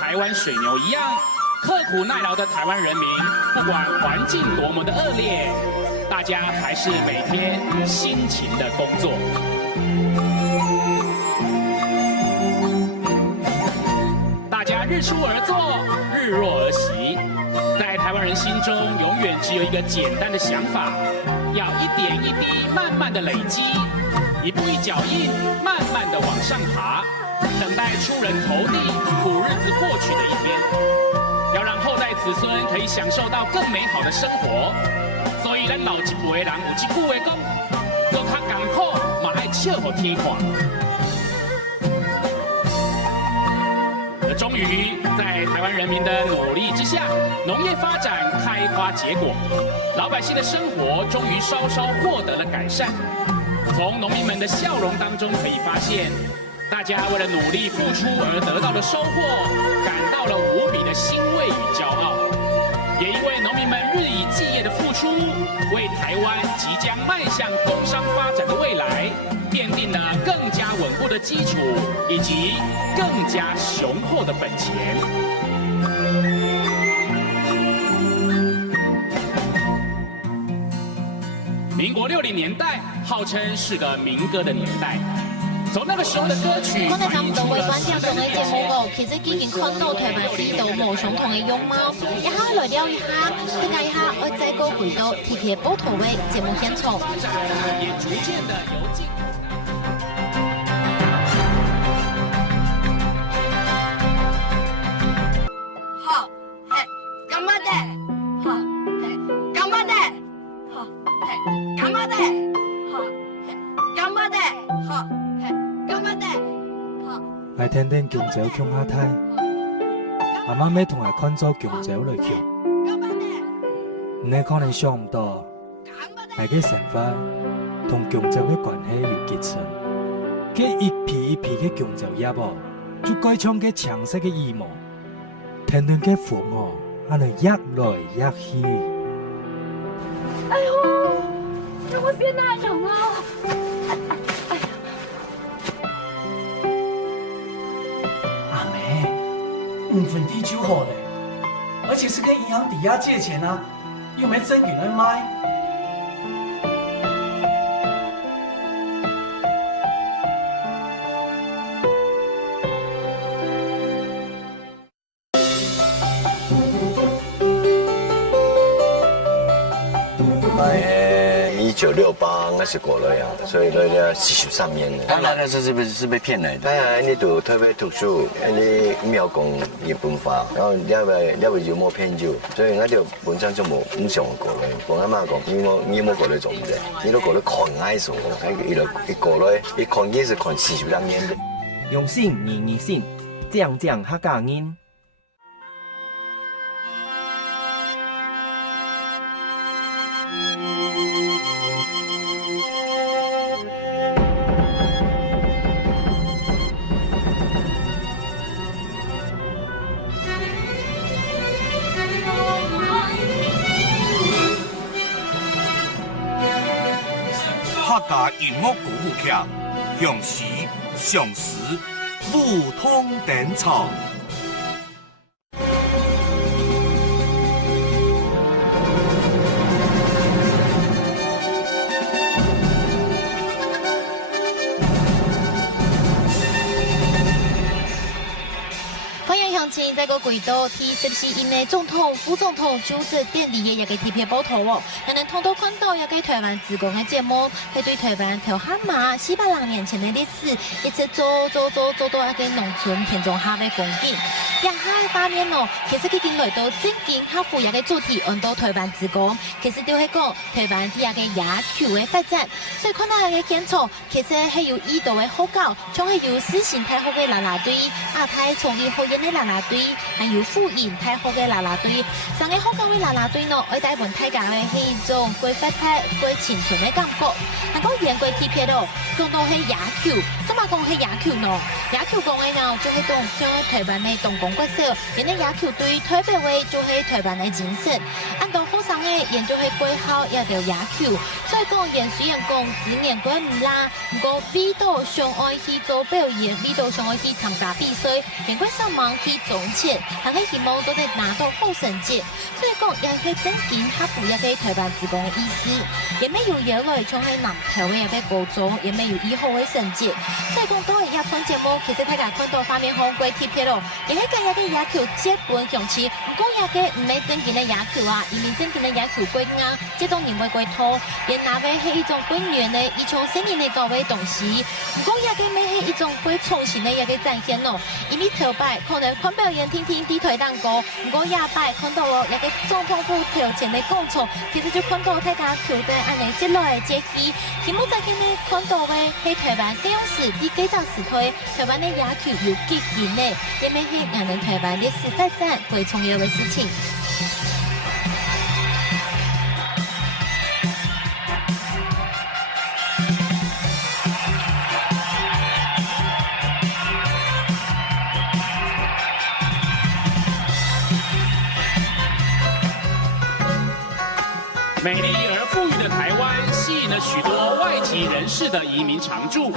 台湾水牛一样，刻苦耐劳的台湾人民，不管環境多麼的惡劣，大家還是每天辛勤的工作。大家日出而作，日落而息，在台灣人心中，永遠只有一個簡單的想法，要一點一滴慢慢的累積，一步一腳印，慢慢的往上爬。等待出人頭地、苦日子過去的一天，要讓後代子孫可以享受到更美好的生活。所以，咱老一輩的人有一句話講：做較艱苦，嘛愛笑給天看。終於，在台灣人民的努力之下，農業發展開花結果，老百姓的生活終於稍稍獲得了改善。從農民們的笑容當中可以發現。大家為了努力付出而得到的收穫，感到了無比的欣慰與驕傲。也因為農民們日以繼夜的付出，為台灣即將邁向工商發展的未來，奠定了更加穩固的基礎以及更加雄厚的本錢。民國60年代號稱是個民歌的年代。從那個時候的歌曲，可能睇唔到位觀眾同嘅節目喎，其實已經看到台灣依度無相同嘅樣貌。一下來了一下，大家一下我再個回到 TPA 波圖嘅節目現場。也逐漸的由進。好，嘿，幹嘛的？好，嘿，幹嘛的？好，嘿，幹嘛的？好，嘿，幹嘛的？好。來聽聽強州腔下態，阿媽要同我看做強州來腔，你可能想唔到，係個神話同強州嘅關係有幾深。佢一批一批嘅強州音樂，就改唱嘅長色嘅羽毛，聽聽嘅風哦，喺度躍來躍去。哎呦，怎麼變那種啊？5分地就好了，而且是跟銀行抵押借錢啊，又沒真給人買。1968那是过来啊，所以那要43年了。他来的时候是被骗来的。哎，你读特别读书，你没有讲日本话，然后你就冇偏就，所以我就本身就唔想过来。我阿媽講，你冇過來做唔得，你都過來看藝術，一過來一看也是看43年的。用心你心，這樣客家人。客家音乐歌舞剧，向时上时，舞通典藏。欢迎乡亲在个轨道第14任的总统、副总统就职典礼的一个贴片报道哦，让人通到看到一个台湾自贡的节目，佢对台湾头汉马400年前的历史，一直走到一个农村田中下的风景。亚海画面哦，其实已经来到正经克服一个主题，按到台湾自贡，其实就系讲台湾第一个野球的发展。所以看到一个建筑，其实系有意图的好搞，像系有四形太好的啦啦队，亚太创意好演的啦啦队，还有复印太好的啦啦队。三个好搞的啦啦队呢，我带本大家的是一种归发态、归青春的感觉。那个演归贴片哦，讲到系野球，怎么讲系野球呢？野球讲的呢，就是讲像台湾的动工国手，因为野球队特别为就是台湾的精神。按照好生的研究系规划也条野球，所以讲演虽然讲今年过唔啦，不过味道上爱去做表演，味道上爱去参加比赛，连过上网去赚钱，还系希望都得拿到好成绩。所以讲也系正经克服一个台湾自贡的意思，也没有原来像喺南投的一个高中，也没有以后的成绩。所以讲都系一款节目，其实大家看到画面好过贴片咯，也系跟一个野球基本相似，不过一个唔系正经的野球啊，而係正經的野球歸啱，即當然會歸拖，也拿嘅係一種歸遠的，一種新年的各位東西。不過也嘅咪係一種歸重新的一個展現咯，因為頭擺可能看表演聽啲台當歌，不過也擺看到咯，一個總統府頭前的廣場，其實就看到大家球隊安尼接來接去，希望在今日看到嘅係台灣這樣時啲幾陣時代，台灣的野球有激變的，也咪係讓人台灣歷史發展最重要的事情。美丽而富裕的台湾吸引了许多外籍人士的移民常住，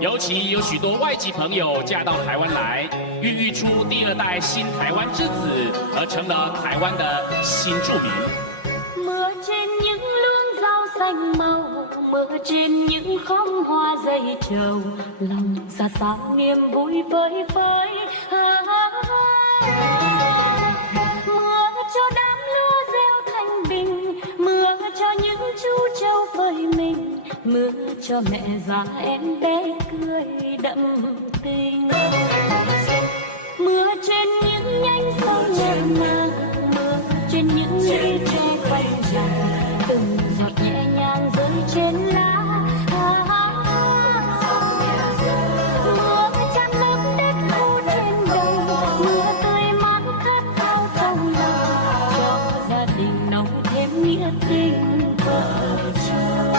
尤其有许多外籍朋友嫁到台湾来，孕育出第二代新台湾之子，而成了台湾的新住民。mưa trên những luống rau xanh màu, mưa trên những khóm hoa dây trầu, lòng xa xa niềm vui vơi vơi. Mưa cho đám lúa gieo thành bình, mưa cho những chú trâu phơi mình, mưa cho mẹ già em bé cười đậm tình. Mưa trên những nhánh sông nhàn nhàng, mưa trên những ly tre quanh ràng, từng giọt nhẹ nhàng rơi trên lá. Mưa chan lấp đất khô trên đồng, mưa tươi mát khát khao trong lòng, cho gia đình nồng thêm nghĩa tình vợ chồng.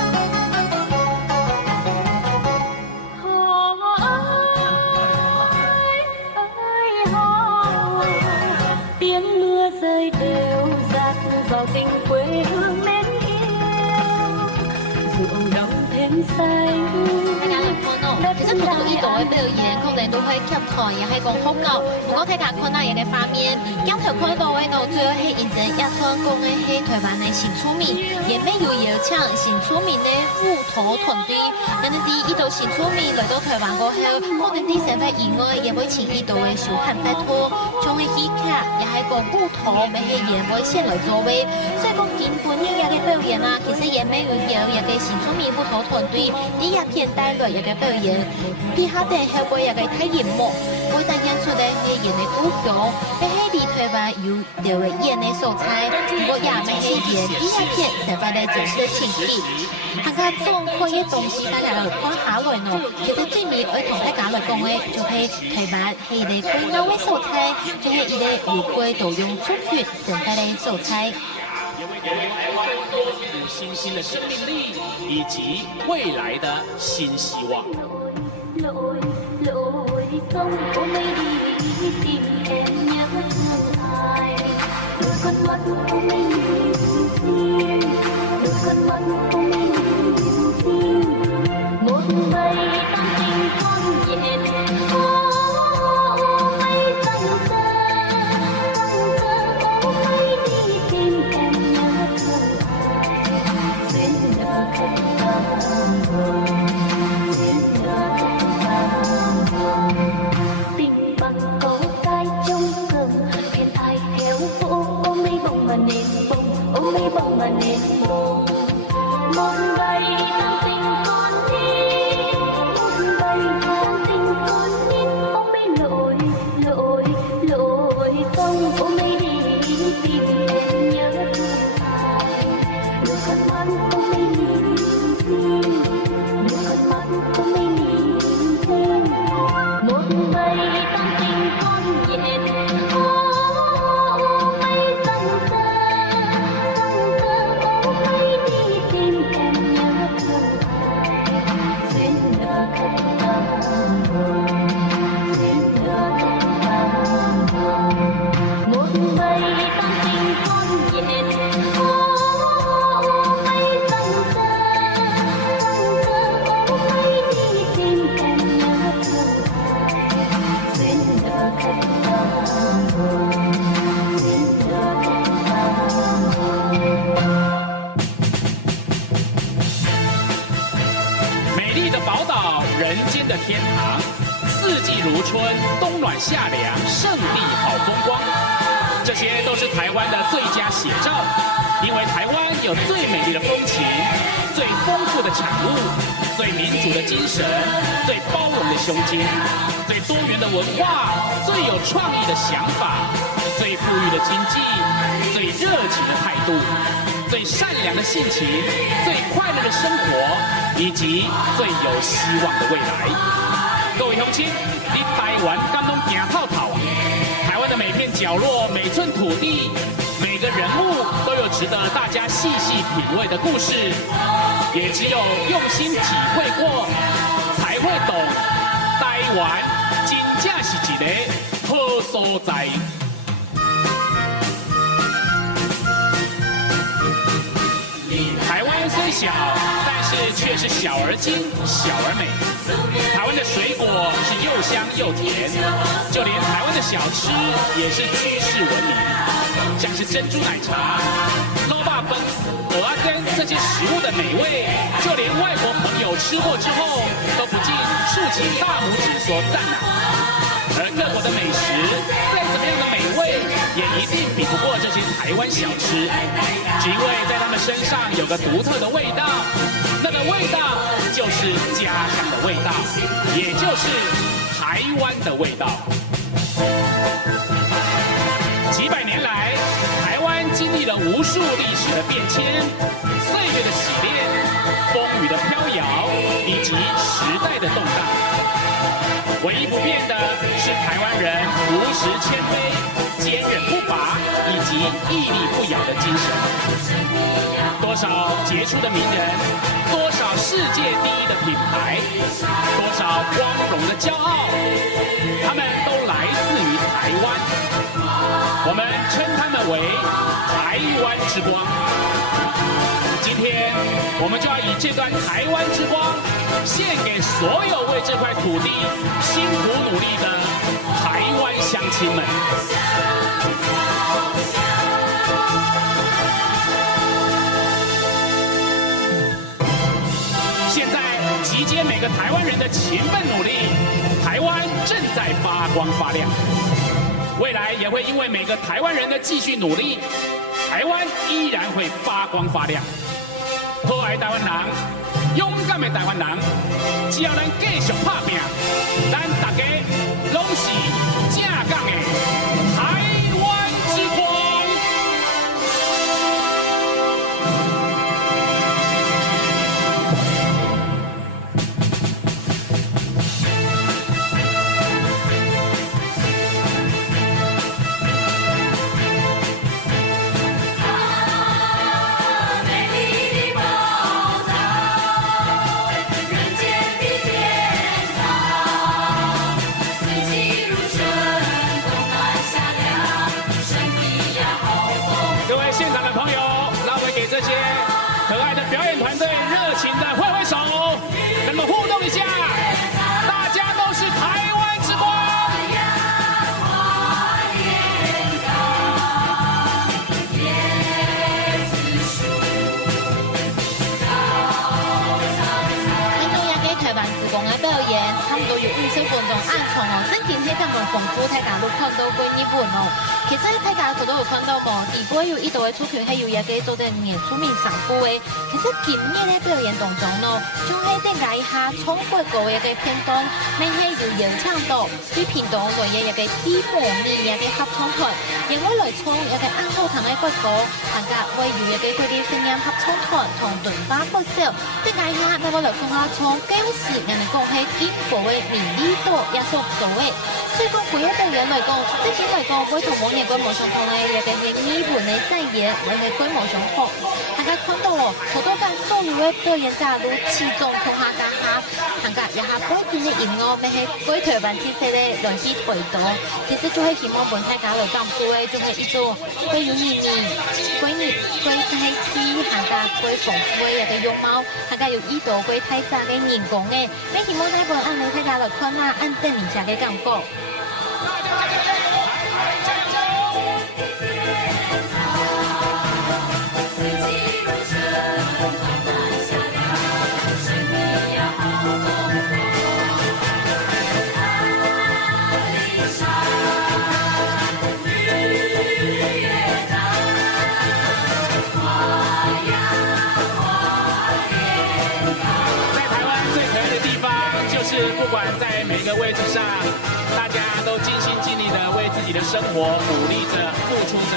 Tiếng mưa rơi đều dạt vào tình quê hương mến yêu, ruộng đồng thêm xanh. 哦。其实普通运动的表演可能都会剧团，也係講好牛。不過睇下看哪樣嘅畫面，鏡頭看到嘅呢，最後係認真一團講嘅係台灣嘅新出名，也沒有邀請新出名嘅舞蹈團隊。人哋啲呢度新出名來到台灣過後，可能啲成份以外，也會請呢度嘅小韓拜託，將嘅戲劇也係講舞蹈，咪係也會先來作為。所以講根本呢日嘅表演啊，其實也沒有一個新出名舞蹈團隊第一片帶來一個表演，皮下底後背一個睇熒幕，會展現出嚟係演嘅古風，係喺台灣有條嘅演嘅素材，如果也咪係演第一片成份嘅正式情景，行家中可以東西大家看下來呢，其實最尾我同大家來講嘅就係台灣係一個古老嘅素材，就係一個回歸到用出血成份嘅素材。也为台湾多股新兴的生命力以及未来的新希望。天堂，四季如春，冬暖夏凉，圣地好风光，这些都是台湾的最佳写照。因为台湾有最美丽的风情，最丰富的产物，最民主的精神，最包容的胸襟，最多元的文化，最有创意的想法，最富裕的经济，最热情的态度，最善良的性情，最快乐的生活，以及最有希望的未来。各位乡亲，你台湾敢拢行透透啊？台湾的每片角落、每寸土地、每个人物，都有值得大家细细品味的故事。也只有用心体会过，才会懂台湾真正是一个好所在。台湾虽小，但是却是小而精，小而美。台湾的水果是又香又甜，就连台湾的小吃也是举世闻名，像是珍珠奶茶、捞霸粉、蚵仔煎这些食物的美味，就连外国朋友吃过之后，都不禁竖起大拇指说赞呐。而各国的美食，再怎么样的美味，也一定比不过这些台湾小吃，只因为在他们身上有个独特的味道，那个味道就是家乡的味道，也就是台湾的味道。几百年来，台湾经历了无数历史的变迁、岁月的洗炼、风雨的飘摇，以及时代的动荡。唯一不变的是台湾人朴实谦卑、坚韧不拔以及屹立不摇的精神。多少杰出的名人，多少世界第一的品牌，多少光荣的骄傲，他们都来自于台湾。我们称他们为台湾之光。今天我们就要以这段台湾之光，献给所有为这块土地辛苦努力的台湾乡亲们。现在集结每个台湾人的勤奋努力，台湾正在发光发亮。未来也会因为每个台湾人的继续努力，台湾依然会发光发亮。好爱台湾人，勇敢的台湾人，只要咱继续打拼，咱大家拢是正港的台湾之光。广州大家都看到过日本哦，其实大家可都有看到过，如果有一度嘅出拳係要也嘅做得年出面上部嘅，其實今日咧表演當中咯，將喺點解下中國嘅一個片段，咪係要演唱到啲片段內嘅一個地方嘅一個合唱團，亦會來唱一個啱好同嘅國歌，大家會有一個佢哋聲音合唱團同頓巴歌手，點解下咪會來同下唱九時人哋講係經過嘅年呢度一首歌嘅。所以講，每一表演嚟講，即使嚟講，會同往年規模相同嘅，亦嘅係日本嘅戰役，我哋規模相同。大家看到哦，好多間所有嘅表演者都始終同下家下，大家也下改變嘅音樂，咪係改台灣特色嘅來自台島。其實就係希望本大家來感受嘅，就係一種改有意義、改即係啲大家改豐富嘅一個樣貌，大家有意圖改睇曬嘅人工嘅，咪希望大家按你大家來看下，按正面下嘅感覺。不管在每个位置上，大家都尽心尽力的为自己的生活努力着、付出着。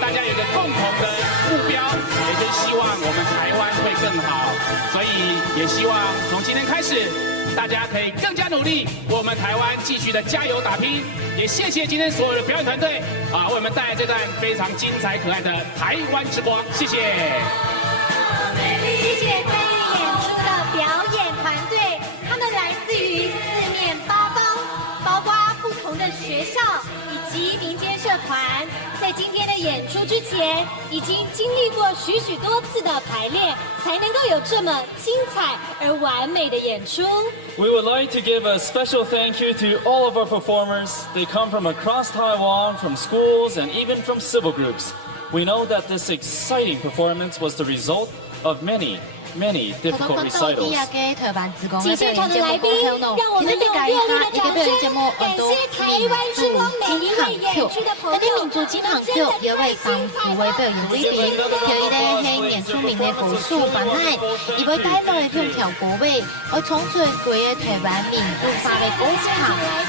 大家有一个共同的目标，也就是希望我们台湾会更好。所以也希望从今天开始，大家可以更加努力，我们台湾继续的加油打拼。也谢谢今天所有的表演团队啊，为我们带来这段非常精彩可爱的台湾之光。谢谢。谢谢参与演出的表演团队。他们来自于四面八方，包括不同的学校以及民间社团，在今天的演出之前，已经经历过许许多次的排练，才能够有这么精彩而完美的演出。We would like to give a special thank you to all of our performers. They come from across Taiwan, from schools, and even from civil groups. We know that this exciting performance was the result of many difficult recitals. 几现场的来宾，让我们用热烈的掌声感谢台湾之光每一位演出的朋友，民族金行票一位三副位表演威廉，有一个係原住民嘅故事版內，而會帶來兩條歌位，我創出佢嘅台灣民族化嘅歌唱，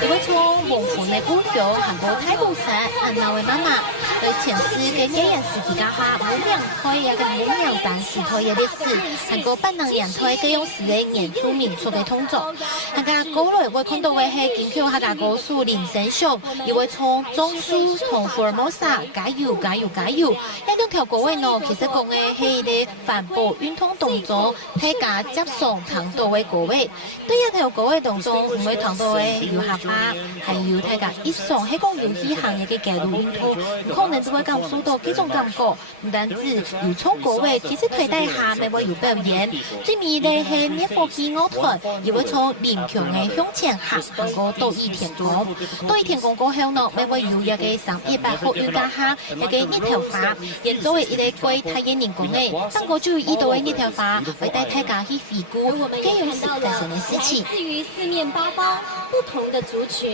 而會從蒙古嘅古調韓國太古城安娜嘅媽媽，來詮釋嘅藝人時期家下武娘推一個武娘版時代嘅歷史。韩国扮人两推各用时的演出民俗的动作。大家过来会看到的是金曲客家歌手林生祥，伊会从中苏同福尔摩沙加油加油加油，一两条歌位呢，其实讲的是伊的帆布运动动作，大家接送糖度的歌位。对一条歌位当中，唔会糖度的游客吧，还有大家一上喺讲游戏行业嘅角度运动，可能就会感受到这种感觉。唔单止有冲歌位，其实推带下咪会有表演。最美的是灭火器乐团，亦会从林强的向前行，行过到伊天宫。到伊天宫过后呢，咪会有一个300号有加下一个一条花，演作为一个归太阳人工的。当过就遇到的一条花，会带大家去回顾这样时发生的事情。来自于四面八方不同的族群，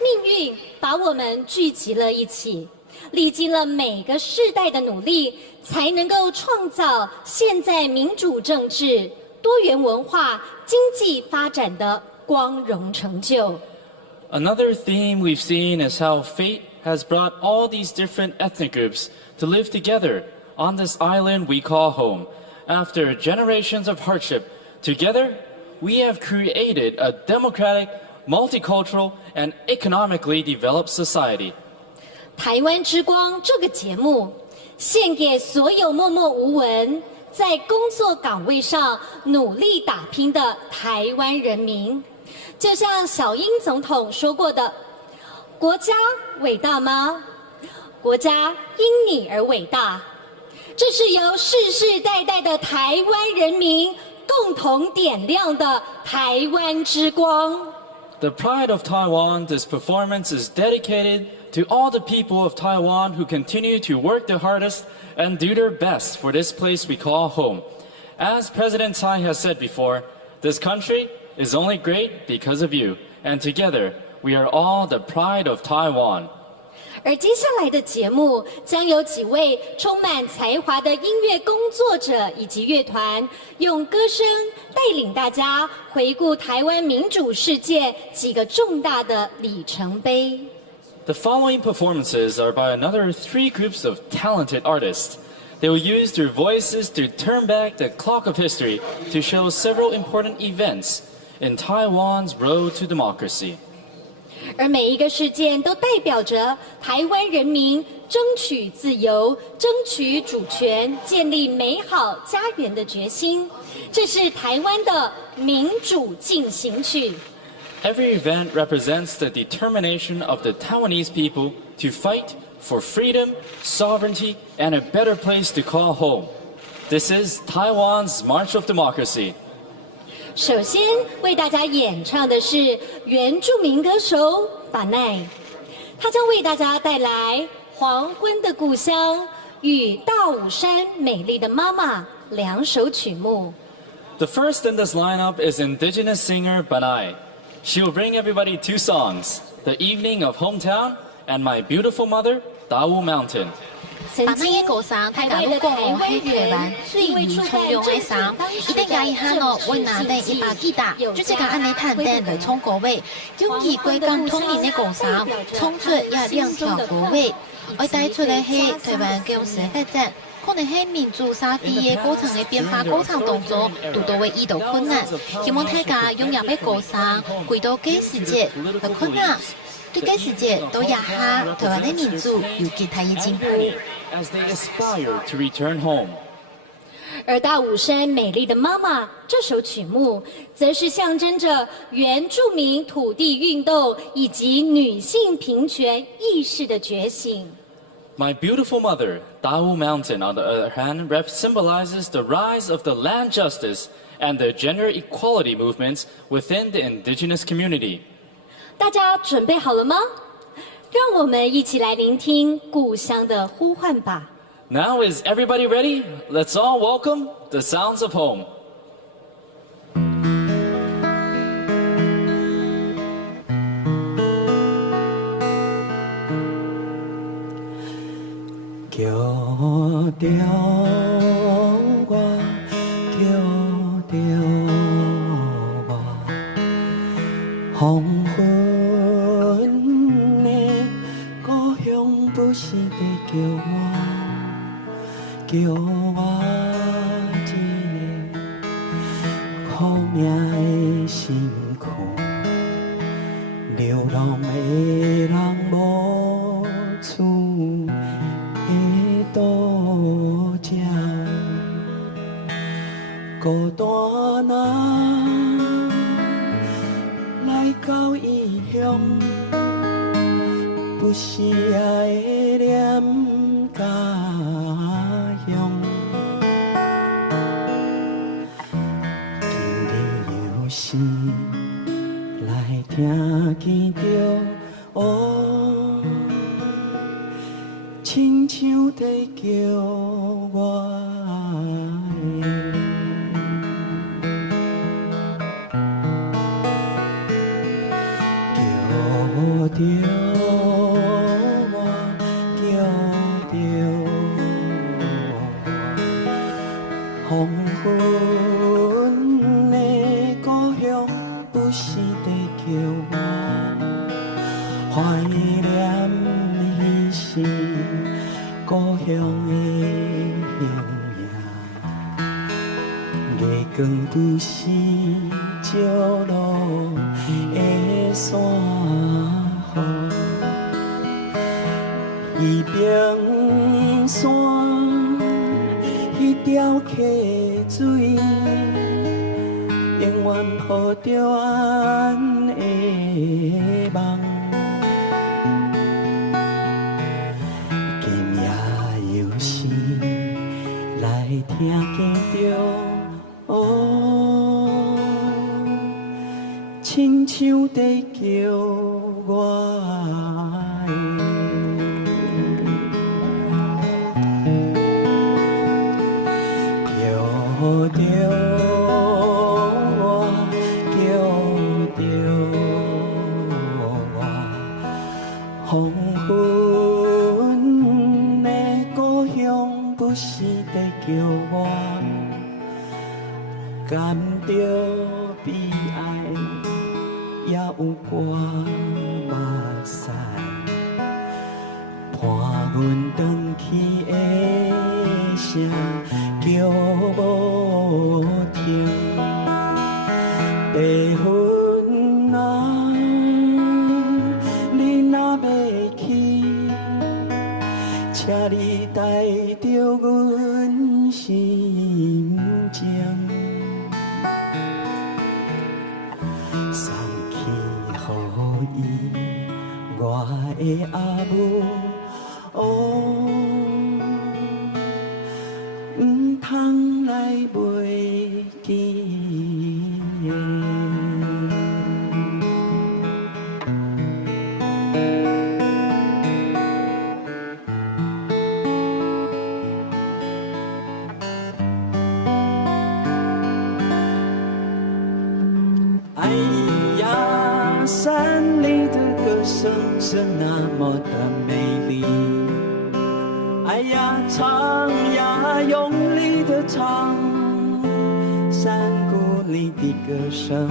命运把我们聚集了一起。历经了每个世代的努力，才能够创造现在民主政治、多元文化、经济发展的光荣成就。 Another theme we've seen is how fate has brought all these different ethnic groups to live together on this island we call home. After generations of hardship, together we have created a democratic, multicultural, and economically developed society. 台湾之光这个节目，献给所有默默无闻，在工作岗位上努力打拼的台湾人民。就像小英总统说过的：“国家伟大吗？国家因你而伟大。”这是由世世代代的台湾人民共同点亮的台湾之光。 The pride of Taiwan, this performance is dedicated to all the people of Taiwan who continue to work their hardest and do their best for this place we call home. As President Tsai has said before, this country is only great because of you, and together we are all the pride of Taiwan. 而接下来的节目将有几位充满才华的音乐工作者以及乐团，用歌声带领大家回顾台湾民主世界几个重大的里程碑。 The following performances are by another 3 groups of talented artists. They will use their voices to turn back the clock of history to show several important events in Taiwan's road to democracy. 而每一个事件都代表着台湾人民争取自由、争取主权、建立美好家园的决心。这是台湾的民主进行曲。 Every event represents the determination of the Taiwanese people to fight for freedom, sovereignty, and a better place to call home. This is Taiwan's March of Democracy. 首先为大家演唱的是原住民歌手巴奈，他将为大家带来《黄昏的故乡》与《大武山美丽的妈妈》2首曲目。 The first in this lineup is indigenous singer Banai. She will bring everybody 2 songs, The Evening of Hometown and My Beautiful Mother, Dawu Mountain. 把那个歌声，大家都讲哦，係台灣最有重用嘅聲。一定加一下咯，會拿定一把吉他，就即刻按你彈彈來衝歌位，用以歸港通年嘅歌聲，衝出也2條歌位。我帶出嚟係台灣嘅社發展，可能係民主社會嘅過程嘅變化過程當中，遇到嘅遇到困難，希望大家用入嘅歌聲，回到嘅世界嘅困難。 對這世界都壓下台灣的民主有極大的進步。 As they aspire to return home. 而大武山美丽的妈妈这首曲目，则是象征着原住民土地运动以及女性平权意识的觉醒。 My Beautiful Mother, Dawu Mountain, on the other hand, symbolizes the rise of the land justice and the gender equality movements within the indigenous community. 大家准备好了吗？让我们一起来聆听故乡的呼唤吧。 Now is everybody ready? Let's all welcome the sounds of home. 叫着我，叫着我，黄昏的故乡不是在叫我，叫我一命的辛苦，流浪的人无厝的渡者，孤单人来到异乡，不时会念家乡。是来听见着，哦，亲像在叫我的，叫着我，叫着我，黄昏。不是在叫我怀念彼时故乡的形影，月光不是照落的山河，伊冰山迄条溪水。永远抱着阮的梦，今夜又是来听见着，哦，亲像在叫我的。叫着。黄昏的故乡不是在叫我，感到悲哀，也有歌目屎，伴阮转去的声叫无停，白云啊。请你带着阮心情，送去予伊我的阿母，哦，唔通来袂记的。哎呀，山里的歌声是那么的美丽。哎呀，唱呀，用力的唱，山谷里的歌声。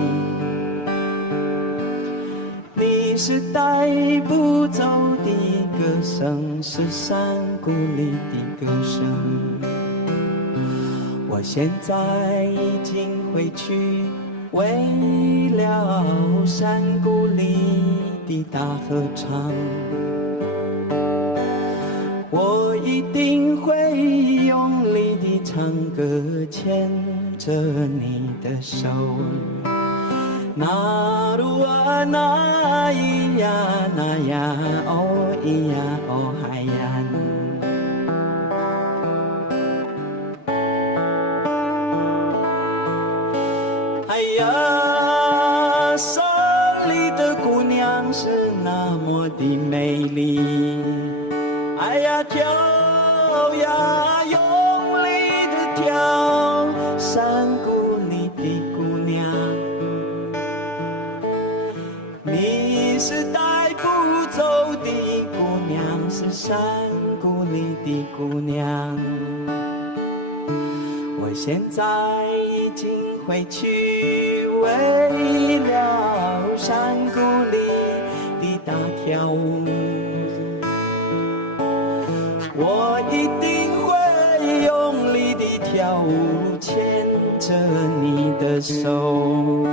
你是带不走的歌声，是山谷里的歌声。我现在已经回去。为了山谷里的大合唱，我一定会用力地唱歌，牵着你的手。那鲁啊那咿呀那呀哦咿呀哦嗨呀。哎呀，山里的姑娘是那么的美丽。哎呀，跳呀，用力的跳，山谷里的姑娘。你是带不走的姑娘，是山谷里的姑娘。我现在已经回去，为了山谷里的大跳舞，我一定会用力地跳牵着你的手，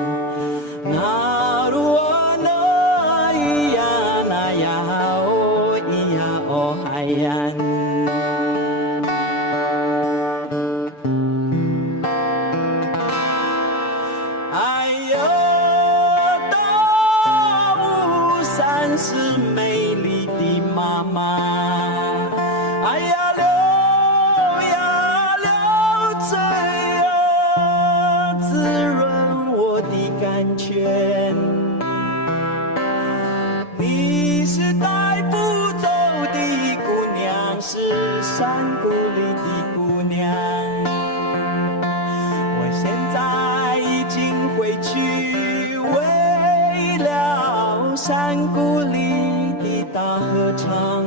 那鲁啊那咿呀那呀哦咿呀哦嗨呀。哎呦，大雾山是美丽的妈妈，哎呀。你是带不走的姑娘，是山谷里的姑娘。我现在已经回去，为了山谷里的大合唱，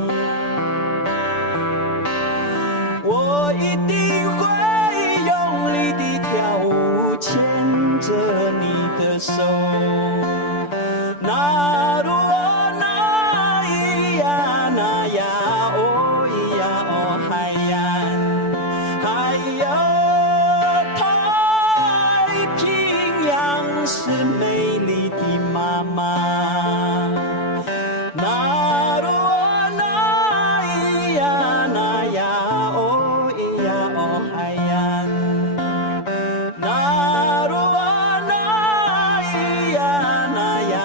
我一定会用力地跳舞，牵着你的手。那鲁啊那咿呀那呀哦咿呀哦嗨呀，哎呀，太平洋是美丽的妈妈。那鲁啊那咿呀那呀哦咿呀哦嗨呀，那鲁啊那咿呀那呀。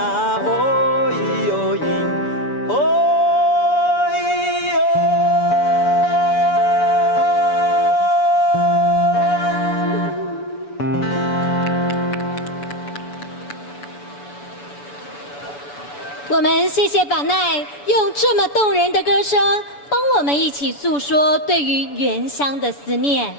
我们谢谢宝奈用这么动人的歌声，帮我们一起诉说对于原乡的思念。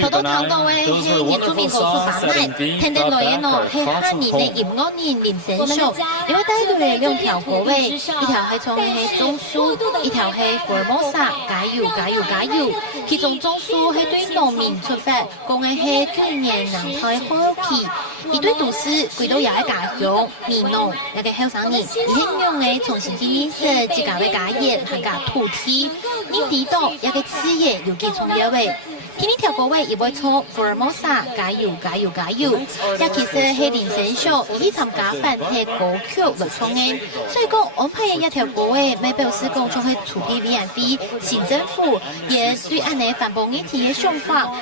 頭都聽到嘅係原住民歌手板奈，聽得來嘅呢係漢人嘅音樂人林成秀，因為帶到嚟兩條歌位，一條係從係中蘇，一條係福爾摩沙，加油加油加油！其中中蘇係對農民出發，講嘅係去年南台好期，而對都市佢都有一家鄉民農，一個後生人，而係用嘅重新經營設自家嘅家業同家土地，你知道一個事業有幾重要嘅。聽呢條歌位亦會從福爾摩沙加油加油加油，也其實係林成秀以參加反係歌曲來創嘅，所以講安排嘅一條歌位，咪表示講從係處理 VIP 市政府也對安尼反駁議題嘅想法，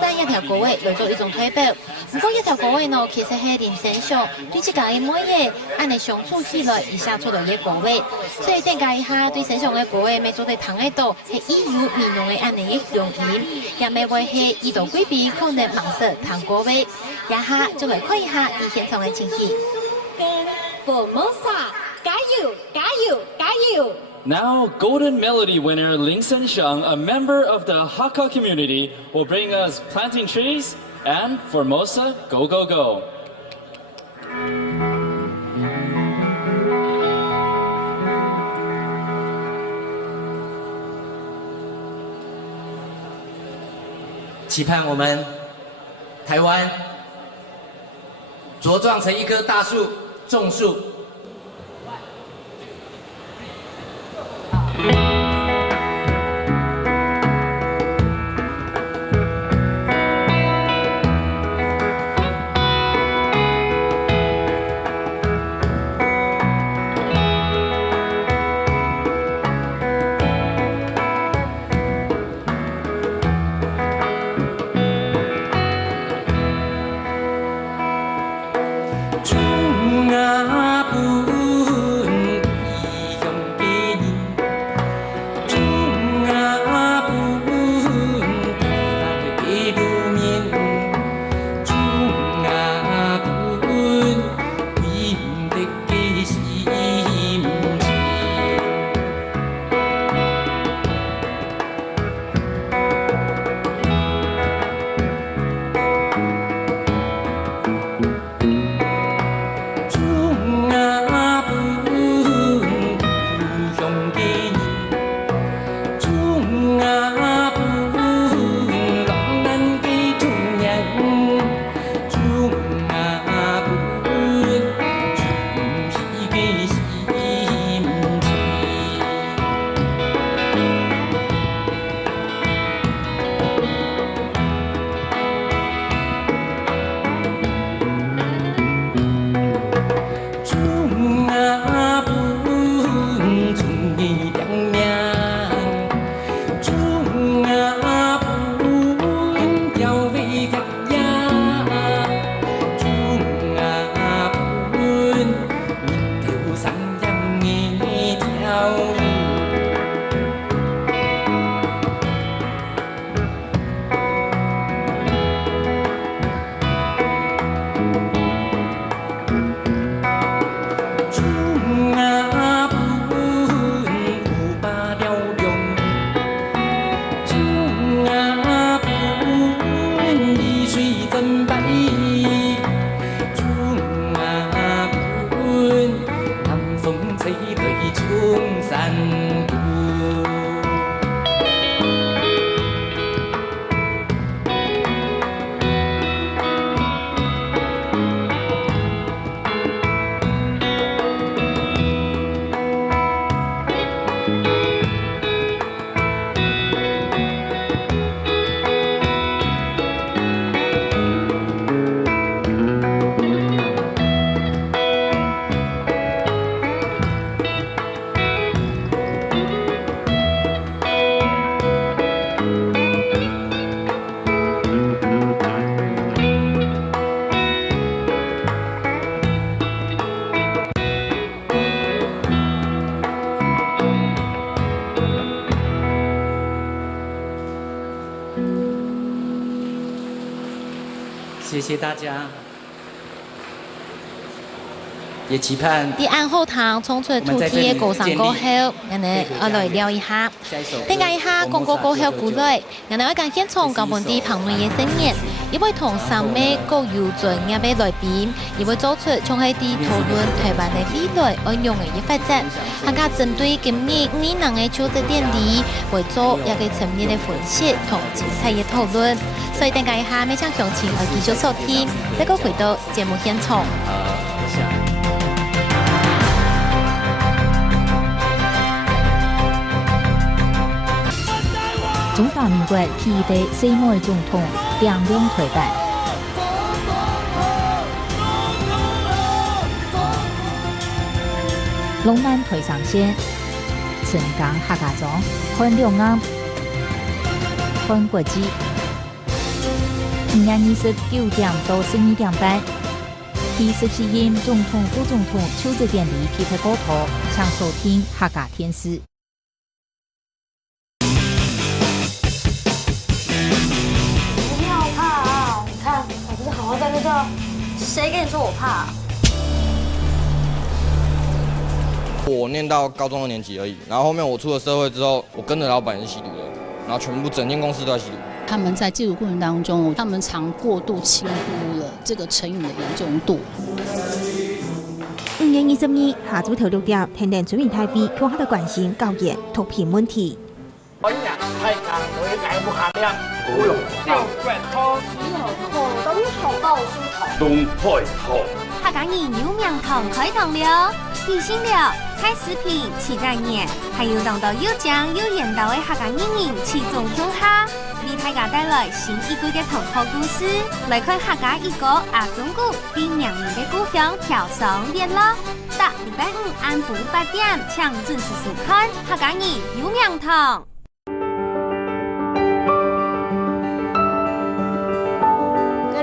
但一條歌位來做一種推表。不過一條歌位呢，其實係林成秀對自家嘅每嘢安尼相處起來而寫出來嘅歌位，所以點解一下對成秀嘅歌位咪做對談喺度係依有民用嘅安尼嘅用意，也咪會係依度規避可能盲色談歌位，一下就來看一下以現場嘅情形。Formosa， 加油加油加油！ Now, Golden Melody winner Ling Sen-xiang, a member of the Hakka community, will bring us Planting Trees and Formosa Go Go Go. "期盼我们台湾茁壮成一棵大树，种树。谢谢大家。也期盼伫安后堂冲出土地的高山过后，人哋来聊一下，了解一下公告过后古来，人哋要讲现场高本地旁门嘅声音，亦会同三妹各有准嘅俾来宾，亦会做出从喺啲讨论台湾嘅未来应用嘅一发展，更加针对今日5年人嘅求职典礼，会做一个层面嘅分析同精彩嘅讨论。所以了解一下，每场详情要继续收听，再个回到节目现场。中华民国第一代世贸总统梁亮推办，龙南推上线，陈港客家庄看两岸，看国际。5月29点到12点半，第17任总统、副总统求职典礼披发高头，请收听客家天使。谁跟你说我怕？我念到高中2年级而已，然后后面我出了社会之后，我跟着老板也是吸毒的，然后整间公司都在吸毒。他们在戒毒过程当中，他们常过度轻忽了这个成瘾的严重度。5月22日下晝頭6點，聽電全面台北講下的關心教研毒品問題。本人係強女藝冇下量，古龍吊骨湯，以後河東頭包書堂，東開頭。客家人有名堂開堂了，提醒了菜食品起在年，還有當到有獎有緣到的客家人起中鄉下，為大家帶來新一季嘅同學故事，來看客家一個阿中古對名人嘅故鄉跳上熱咯。到禮拜5晏晡8點，請準時收看客家人有名堂。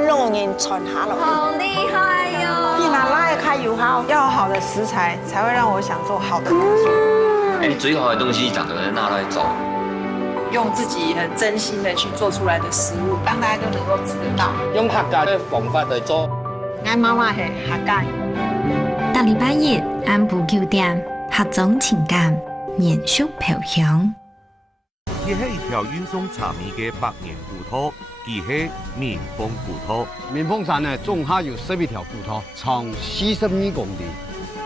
用人传下来，好厉害哟！避难拉也开油耗，要有好的食材，才会让我想做好的东西。哎，最好的东西长得拿来走，用自己很真心的去做出来的食物，让大家都能够吃得到。用客家的方法来做。俺妈妈是客家。到禮拜日晏晡9點，客種情感延續飄香。這是一條運送茶米嘅百年古道。佢係棉峰古道，棉峰山呢，總下有11條古道，長42公里。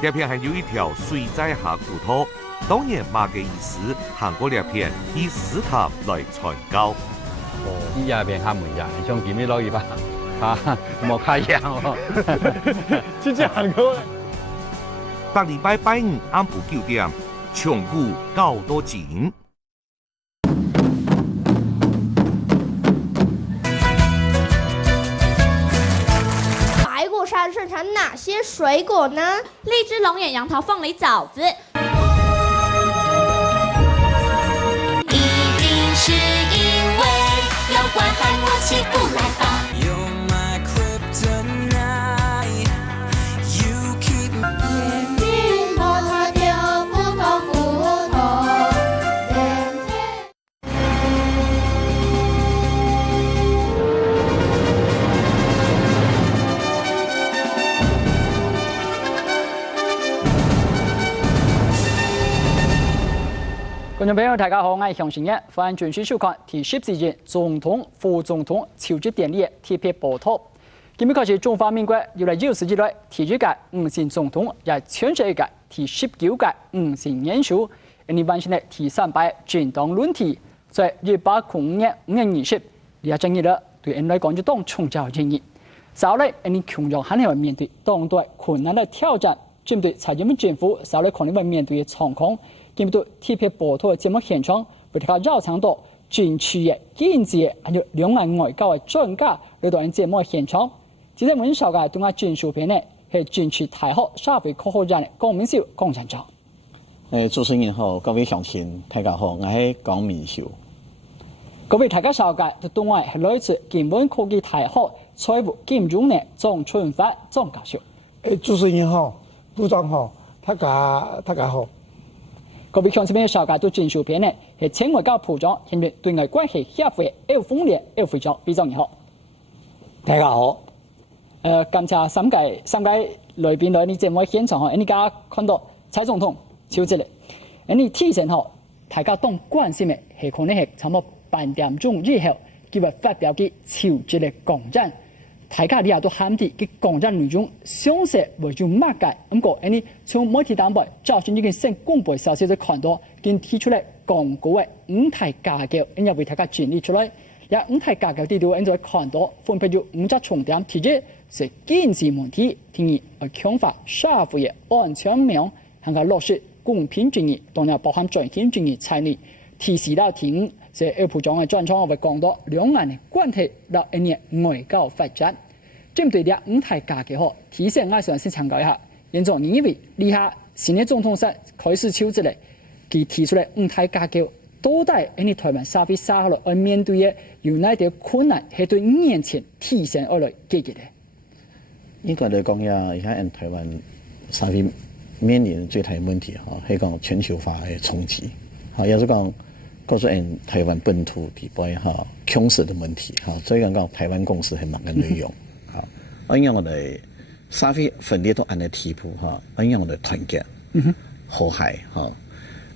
呢片係有一條水在下古道，當年馬嘅意思行過呢片以石潭來傳教。哦，依家邊下門人，你想見咩攞嘢吧？啊，冇開樣哦，就這樣嘅。到禮拜5晏晡9點，長古高多景。山盛产哪些水果呢？荔枝、龙眼、杨桃、凤梨、枣子。一定是因为有关海默契不来吧。觀眾朋友，大家好，我係向善一，歡迎準時收看第14屆總統、副總統求職典禮特別報道。今日開始，中華民國由來有史以來第一屆5線總統，也係全世界第19屆5線元首，而完成了第300政黨輪替，在1805年5月20日，也正義了對人類講就當重教正義。sau來，你窮人肯定會面對當代困難的挑戰，針對財政政府sau來可能會面對的狀況。今日特別報道節目現場，為大家繞場到政區嘅經濟還有兩岸外交嘅專家嚟到節目現場。今日文紹嘅對我專屬片呢係政區大學社會科學院嘅江明秀江站長。主持人好，各位鄉親大家好，我係江明秀。各位大家紹介對對我係來自建文科技大學財務金融嘅莊春發莊教授。主持人好，部長好，大家好。各位鄉親朋友，紹介到政屬片呢係前外交部長，現在對外關係協會歐鳳蓮歐會長，非常你好。大家好，感谢三届来宾来你节目现场吼，你家看到蔡总统手这个，你提前吼，大家当关心的是可能是差不多8點鐘以後，佢會發表嘅超級嘅講戰，大家你也都喊啲嘅講戰內容詳細為咗乜嘅，咁個你從媒體單位就算已經先公布消息就看到，佢提出嚟廣告嘅5台架構，你又為大家整理出來。也5台架構地圖，你就看到分配咗5隻重點，提出是經濟問題，提議要強化社會嘅安全網，同埋落實公平正義，當然包含專業正義在內。提示到聽，是二部長嘅專場會講到兩岸嘅關係到一年外交發展。針對呢5台架構後，提醒我想先強調一下，現在你以為呢下新嘅總統室開始超之嚟，佢提出嚟5台架構。到底你台灣社會下落而面對嘅有哪啲困難，係對5年前提前而來解決嘅？應該嚟講呀，而家台灣社會面臨最大問題嚇，係講全球化嘅衝擊，嚇，也是講告訴人台灣本土地位嚇強勢嘅問題嚇，所以講台灣共識係乜嘅內容嚇，而讓我哋社會分裂到按嘅地步嚇，而讓我哋團結和諧嚇。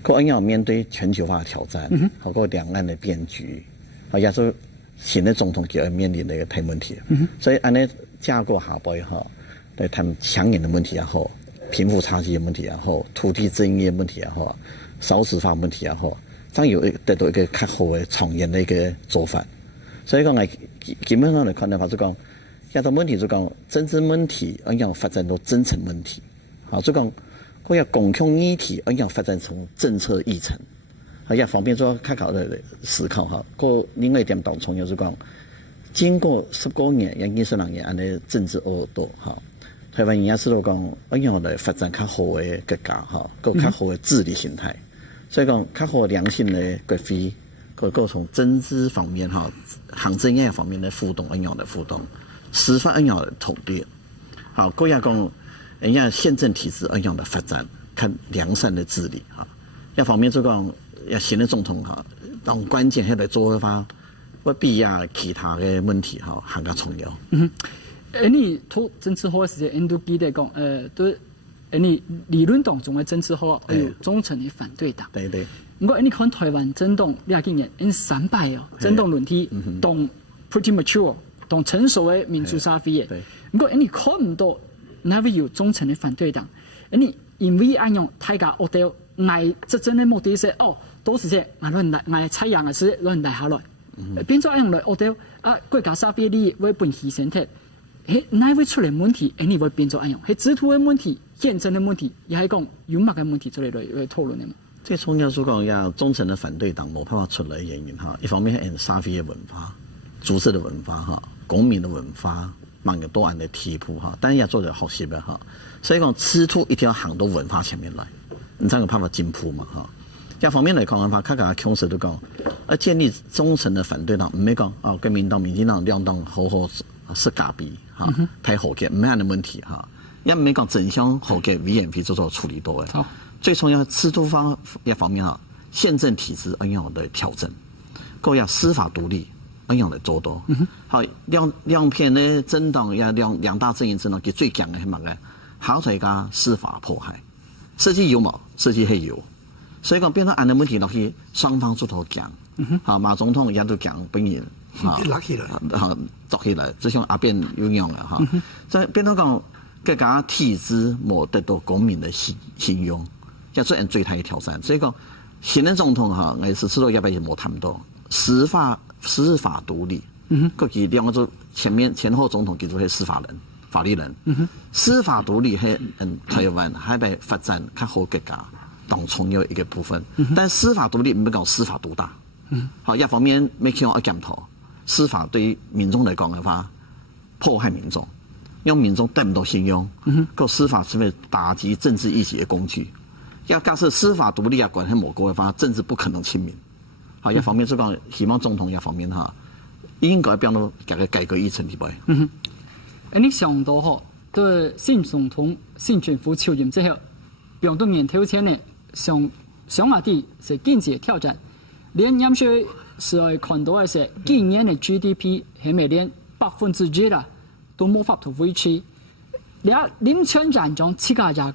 個要面對全球化的挑戰，好過兩岸的變局，好也是新的總統就要面臨的一個大問題。所以按呢架構下邊哈，來談強硬的問題也好，貧富差距的問題也好，土地爭議的問題也好，少子化問題也好，真有得到一個較好的長遠的一個做法。所以講我基本上來看的話，就講一個問題就講政治問題要發展到政策問題，好就講。我要共享議題，要發展成政策議程，要方便做較好的思考哈。個另外一點當重要是講，經過10多年、20年安尼政治惡鬥哈，台灣人也知道講，要來發展較好的國家哈，個較好的治理形態。所以講較好良性的國會，個從政治方面哈，行政院方面的互動，要來互動，司法要來統一，好，個要講。人家憲政體制一樣的發展，看良善的治理哈。一方面就講，要新的總統哈，當關鍵係來做法，不比呀其他的問題哈，更加重要。你討政治化嘅時間，你都記得講，對，你理論當中嘅政治化有忠誠的反對黨。對對。不過你看台灣政黨呢幾年，300哦，政黨輪替，當 pretty mature，當成熟嘅民主社會嘅。不過你看唔到。那會有忠誠的反對黨，你因為按用大家惡鬥，愛執政的目的是都是這亂來，愛採樣的是亂來下來，變咗按用來惡鬥國家社會利益會本犧牲掉，那會出嚟問題，你會變咗按用，係制度的問題、憲政的問題，也係講有乜嘅問題出嚟來討論的嘛？最重要是講要忠誠的反對黨冇辦法出來的原因哈，一方面係社會的文化、組織的文化哈、公民的文化。蠻有多樣的題譜哈，但係要做點學習嘅哈，所以講吃土一定要行到文化前面來，你才有辦法進步嘛哈。一方面來講嘅話，較加強勢都講，建立忠誠的反對黨，唔係講國民黨、民進黨兩黨好好是假比哈，太和諧唔係咁嘅問題哈，一唔係講正向和諧VNP做處理到嘅。最重要吃土方一方面哈，憲政體制一樣的調整，個要司法獨立。一樣嚟做到，好兩片呢政黨也兩大陣營政黨，佢最強嘅係乜嘅？考大家司法迫害，實際有冇？實際係有，所以講變咗按嘅問題落去，雙方出頭講，好馬總統也都講本人，拉起來，作起來，就像阿扁有樣嘅哈，所以變咗講，各家體制冇得到公民的信用，也做人最大嘅挑戰。所以講，現任總統哈，我是知道一般也冇談到司法獨立，個佢兩個做前後總統叫做係司法人、法律人。司法獨立係台灣係被發展較好國家當重要一個部分。但司法獨立唔係講司法獨大。好，一方面沒去我檢討司法對於民眾嚟講嘅話，迫害民眾，讓民眾得唔到信用。個司法是為打擊政治異己嘅工具。要假設司法獨立啊，管係某個嘅話，政治不可能親民。好，一方面就講希望總統一方面哈，應該變到改革議程裏邊。你想到吼，對新總統、新政府就任之後，變到面頭前呢，上下啲是經濟挑戰，連飲水是會看到嘅是今年的 GDP 係咪連1%啦，都冇法度维持。你林村长讲七家讲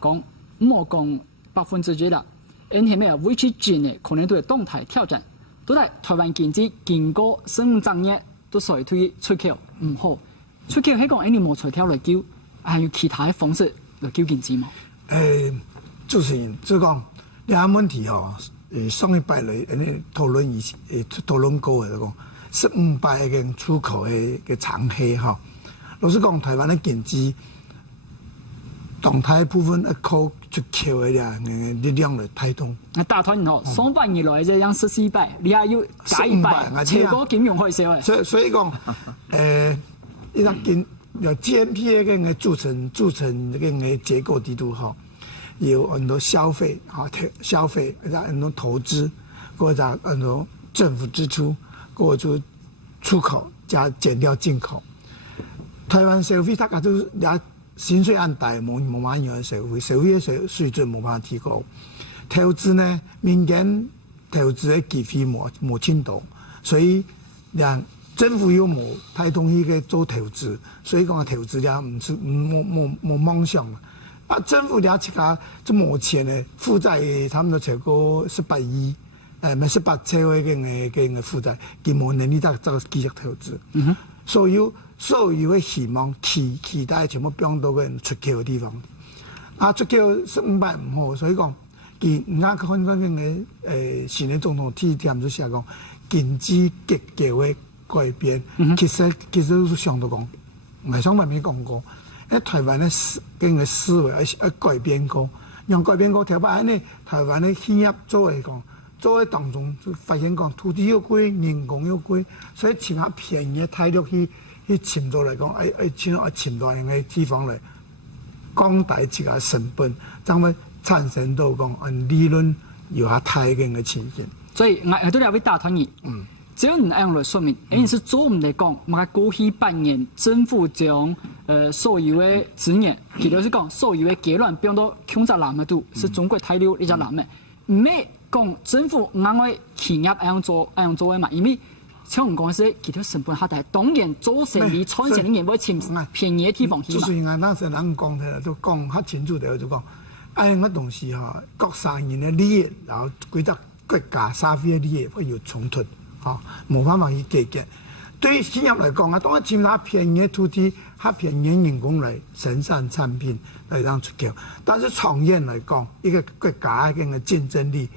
冇讲100%啦，因系咩维持住呢？可能都系动态挑战。都在台湾经济经过15年都衰退出口唔好，出口係講你冇財條來救，還有其他嘅方式來救經濟嘛？主持人，即係講兩個問題吼，上一擺嚟討論過嘅講，15擺嘅出口嘅長氣吼，老實講，台灣嘅經濟動態部分一靠出口嘅力量來帶動。大團吼，300年來這樣14擺，你還要加一擺，超過金融海嘯誒。所以講，一個GNP 嘅組成嘅結構地圖吼，有很多消費，消費，很多投資，或者很多政府支出，或者出口加減掉進口。台灣消費大家都也。薪水按大冇乜樣嘅社會嘅水準冇辦法提高。投資呢，民間投資嘅機會冇進度，所以讓政府又冇太同意嘅做投資，所以講投資咧唔是冇夢想啊！政府咧自家即目前呢負債差唔多超過18億，咪18車位嘅負債，佢冇能力得繼續投資。所有嘅希望期待全部變到嘅出口嘅地方，出口15%唔好，所以講，而家看嗰嘅前嘅總統提點就寫講經濟結構嘅改變，其實都上到講，唔係上面未講過，喺台灣嘅思維改變過，讓改變過頭擺呢，台灣嘅企業做嚟講。做喺當中就發現講土地又貴，人工又貴，所以請下便宜嘅態度去尋到嚟講，尋到嘅地方嚟降低自己成本，咁咪產生到講利潤有下太勁嘅情形。所以我都兩位大團議，只要你按來說明，因是做唔嚟講，嘛過去半年政府將所有嘅資源，其實是講所有嘅結論變到控制南嘅度，是中國大陸呢隻南嘅，唔係。講政府啱啱企業樣做嘅嘛，因為像我講是其他成本下大，當然做生意賺錢嘅人會尋便宜嘅地方去嘛。就是我當時人講嘅都講較清楚嘅，就講樣嘅東西嚇，各產人嘅利益，然後幾個國家社會嘅利益會有衝突，嚇冇辦法去解決。對於企業來講啊，當然佔下便宜嘅土地、較便宜嘅人工嚟生產產品嚟讓出口，但是長遠嚟講，一個國家嘅競爭力。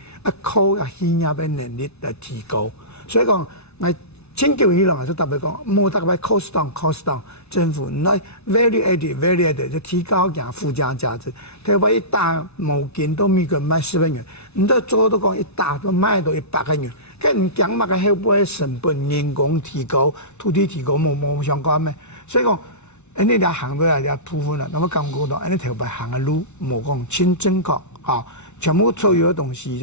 靠企業嘅能力來提高，所以講，我請教議論就特別講，冇特別 cost down， 政府來 value added 就提高件附加價值。譬如話一打毛巾到美國賣10元，唔得做到講一打都賣到100元，佢唔講乜嘅後背成本、人工提高、土地提高冇相關咩？所以講，呢啲行到嚟部分啦，咁我感覺到呢條白行嘅路冇講清正確嚇。全部所有嘅東西，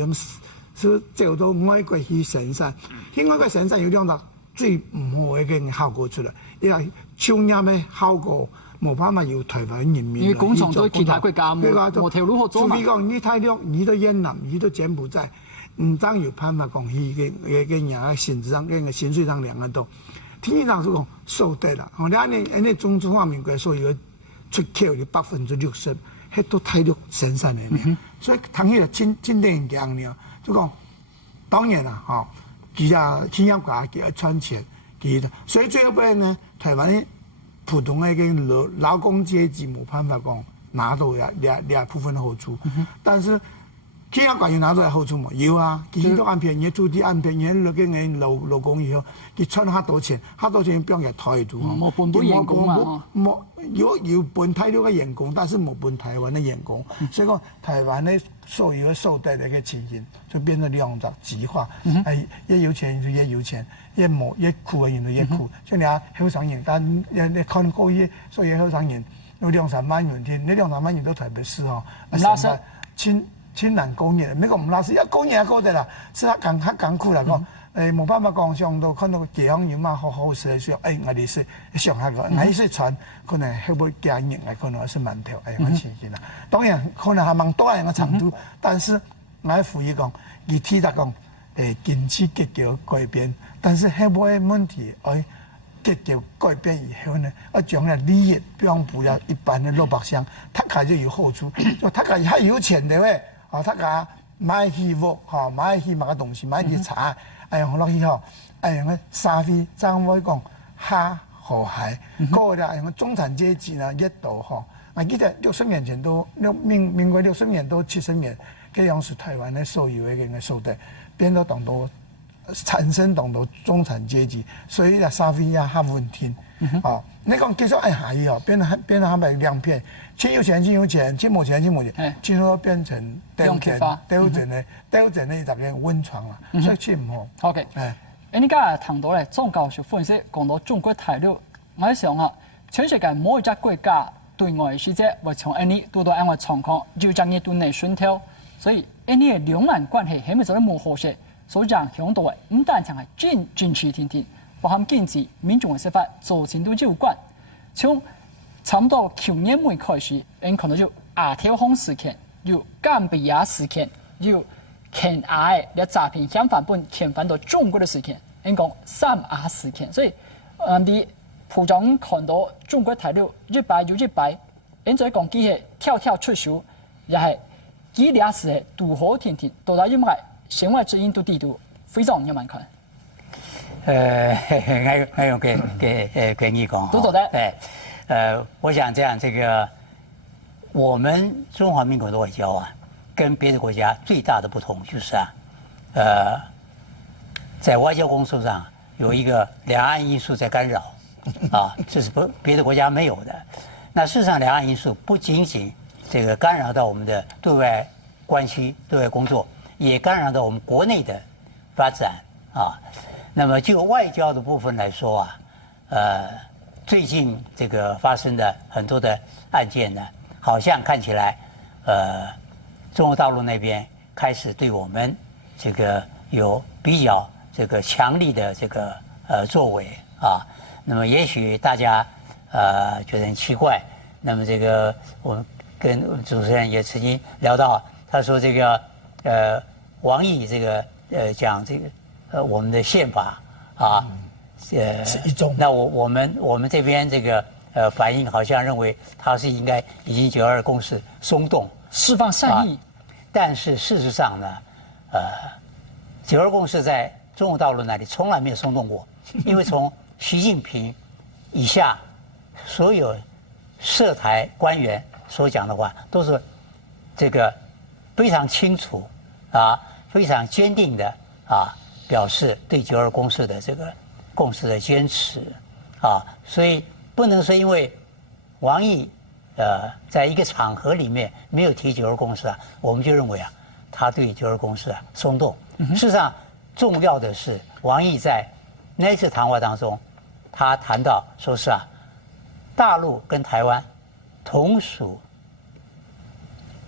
就是走到外國去生產，去外國生產有兩個最唔好嘅效果出來，因為商業嘅效果冇辦法由台灣人民。因為工廠對其他國家冇條路好做嘛。除非講你大陸，你到越南，你到柬埔寨，唔當有辦法講去嘅人嘅薪資上、嘅薪水上兩個多。天氣上是講收得啦，我哋呢中華民國所有出口嘅60%。係都大陸生產嘅，所以睇起來真定強了。就講當然啦，嚇，其實企業家佢要賺錢，所以最後邊呢，台灣嘅普通嘅勞工階級冇辦法講拿到兩部分好處，但是企業家有拿到好處冇？有啊，其實都按便宜土地，按便宜嘅勞工以後，佢賺下多錢變嘅態度。冇本地員工嘛，有本大陸嘅員工，但是冇本台灣嘅員工，所以講台灣嘅所有嘅受待嘅個情形就變咗兩種極化，越有錢就越有錢，越苦嘅人就越苦。像你啊，後生人，但你看過嘢，所以後生人有2-3萬元添，你2-3萬元都特別適合。親難工業，咩講唔拉屎，一工業一個的啦，是較艱苦嚟講，冇辦法講上到看到地方有嘛好勢上，我哋是上下個，我哋是傳可能後尾加熱，可能是慢條，咁情形啦。當然可能係蠻多人嘅程度，但是我係呼籲講，佢提得講，經濟結構改變，但是後尾問題，结构改变以后呢，将来利益并不要一般的老百姓，他开就有好处，就他开还有钱的喂，他家买起屋，买起买东西，买起茶，用落去用个沙飞，怎我讲哈和谐，个啦用个中产阶级呢热度我记得60年前都民国60年到70年，这样是台湾的所有的个所得变到当到产生当到中产阶级，所以沙飞呀较稳定。你讲继续爱下去变得他们两片，钱有钱，钱没钱，最后变成丢钱的大家温床啦，所以钱唔好。OK，你今日談到咧，莊教授分析講到中國大陸，我想全世界每一個國家對外使者會從呢度到安嘅狀況，要將呢度內順條，所以呢嘅兩岸關係係咪做得冇和諧？所影響到嘅唔單淨係政治天天，包含經濟、民眾嘅生活造成都有關。從差唔多去年尾開始，你看到有亞投行事件，有甘比亞事件，有肯亞嘅詐騙相反本遣返到中國嘅事件，你講三亞事件，所以你部長看到中國大陸一擺又一擺，你再講佢係跳出手，又係幾倆事係獨好天天，到底因為弦外之音都地圖，非常有蠻看。我用給你講，都走的。我想這樣，這個我們中華民國的外交跟別的國家最大的不同就是在外交工作上有一個兩岸因素在干擾，這是別的國家沒有的。那事實上，兩岸因素不僅僅這個干擾到我們的對外關係、對外工作，也干擾到我們國內的發展那麼就外交的部分來說最近這個發生的很多的案件呢，好像看起來中國大陸那邊開始對我們這個有比較這個強力的這個作為那麼也許大家覺得很奇怪，那麼這個我跟主持人也曾經聊到，他說這個王毅這個講這個我們的憲法是一種。那我們這邊這個反應好像認為它是應該已經9·22共識鬆動，釋放善意。但是事實上呢，9·22共識在中國大陸那裡從來沒有鬆動過，因為從習近平以下所有涉台官員所講的話，都是這個非常清楚非常堅定的表示對9·22共識的這個共識的堅持所以不能說因為王毅在一個場合裡面沒有提9·22共識我們就認為他對9·22共識鬆動。事實上，重要的是王毅在那次談話當中，他談到說是大陸跟台灣同屬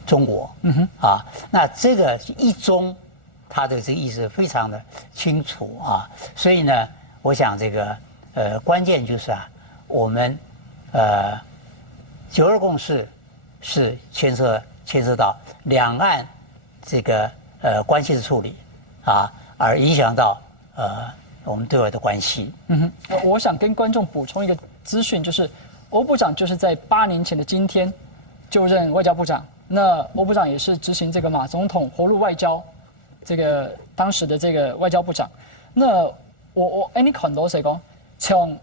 中國那這個一中他的這個意思非常的清楚所以呢，我想這個關鍵就是我們9·22共識是牽涉到兩岸這個關係的處理而影響到我們對外的關係。我想跟觀眾補充一個資訊，就是歐部長就是在8年前的今天就任外交部長，那歐部長也是執行這個馬總統活路外交這個當時的這個外交部長。那你看到誰講從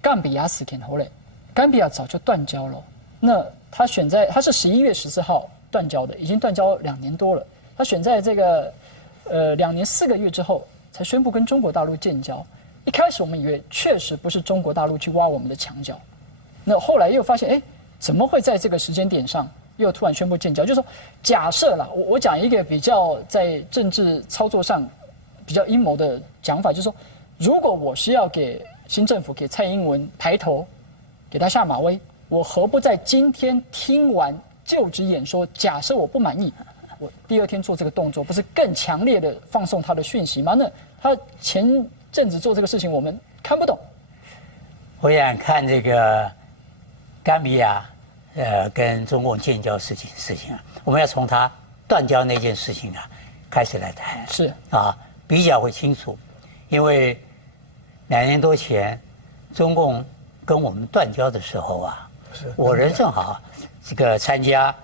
甘比亞事件後來，甘比亞早就斷交了。那他是11月14號斷交的，已經斷交2年多了。他選在這個2年4個月之後才宣布跟中國大陸建交。一開始我們以為確實不是中國大陸去挖我們的牆角，那後來又發現，怎麼會在這個時間點上又突然宣布建交？就是說，假設啦，我講一個比較在政治操作上比較陰謀的講法，就是說，如果我是要給新政府給蔡英文抬頭，給他下馬威，我何不在今天聽完就職演說，假設我不滿意，我第二天做這個動作，不是更強烈的放送他的訊息嗎？那他前陣子做這個事情，我們看不懂。我想看這個甘比亞跟中共建交事情我們要從他斷交那件事情開始來談。是比較會清楚，因為2年多前中共跟我们断交的时候啊，我人正好这个参加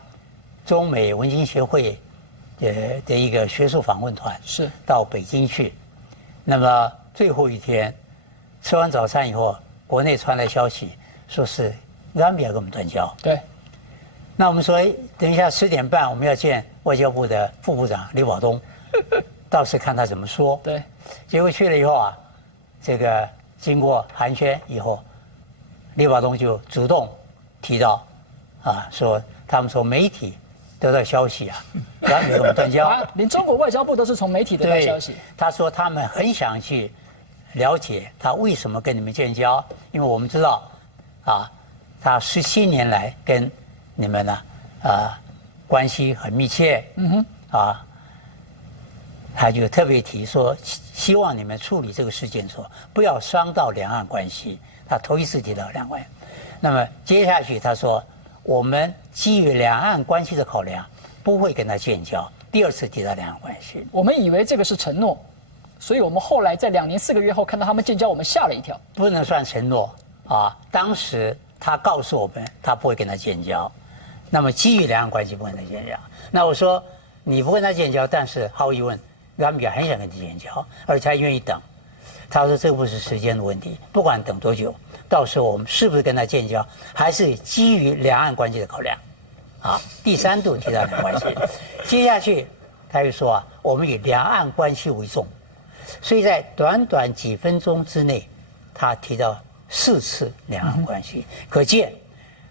中美文经协会的一个学术访问团，是到北京去。那么最后一天吃完早餐以后，国内传来消息，说是冈比亚跟我们断交。对。那我们说，等一下10点半我们要见外交部的副部长李保东，到时看他怎么说。对。结果去了以后啊，这个经过寒暄以后，李保东就主动提到，说他们从媒体得到消息啊，然后跟我们断交。连中国外交部都是从媒体得到消息。他说他们很想去了解他为什么跟你们建交，因为我们知道，他17年来跟你们呢，关系很密切。他就特别提说，希望你们处理这个事件的时候，不要伤到两岸关系。他头一次提到两岸关系。那么接下去他说，我们基于两岸关系的考量，不会跟他建交。第二次提到两岸关系，我们以为这个是承诺，所以我们后来在2年4个月后看到他们建交，我们吓了一跳。不能算承诺当时他告诉我们，他不会跟他建交。那么基于两岸关系不跟他建交，那我说你不跟他建交，但是毫无疑问，冈比亚很想跟他建交，而且他愿意等。他说这不是时间的问题，不管等多久，到时候我们是不是跟他建交，还是基于两岸关系的考量。第3度提到两岸关系，接下去他又说我们以两岸关系为重，所以在短短几分钟之内，他提到4次两岸关系，可见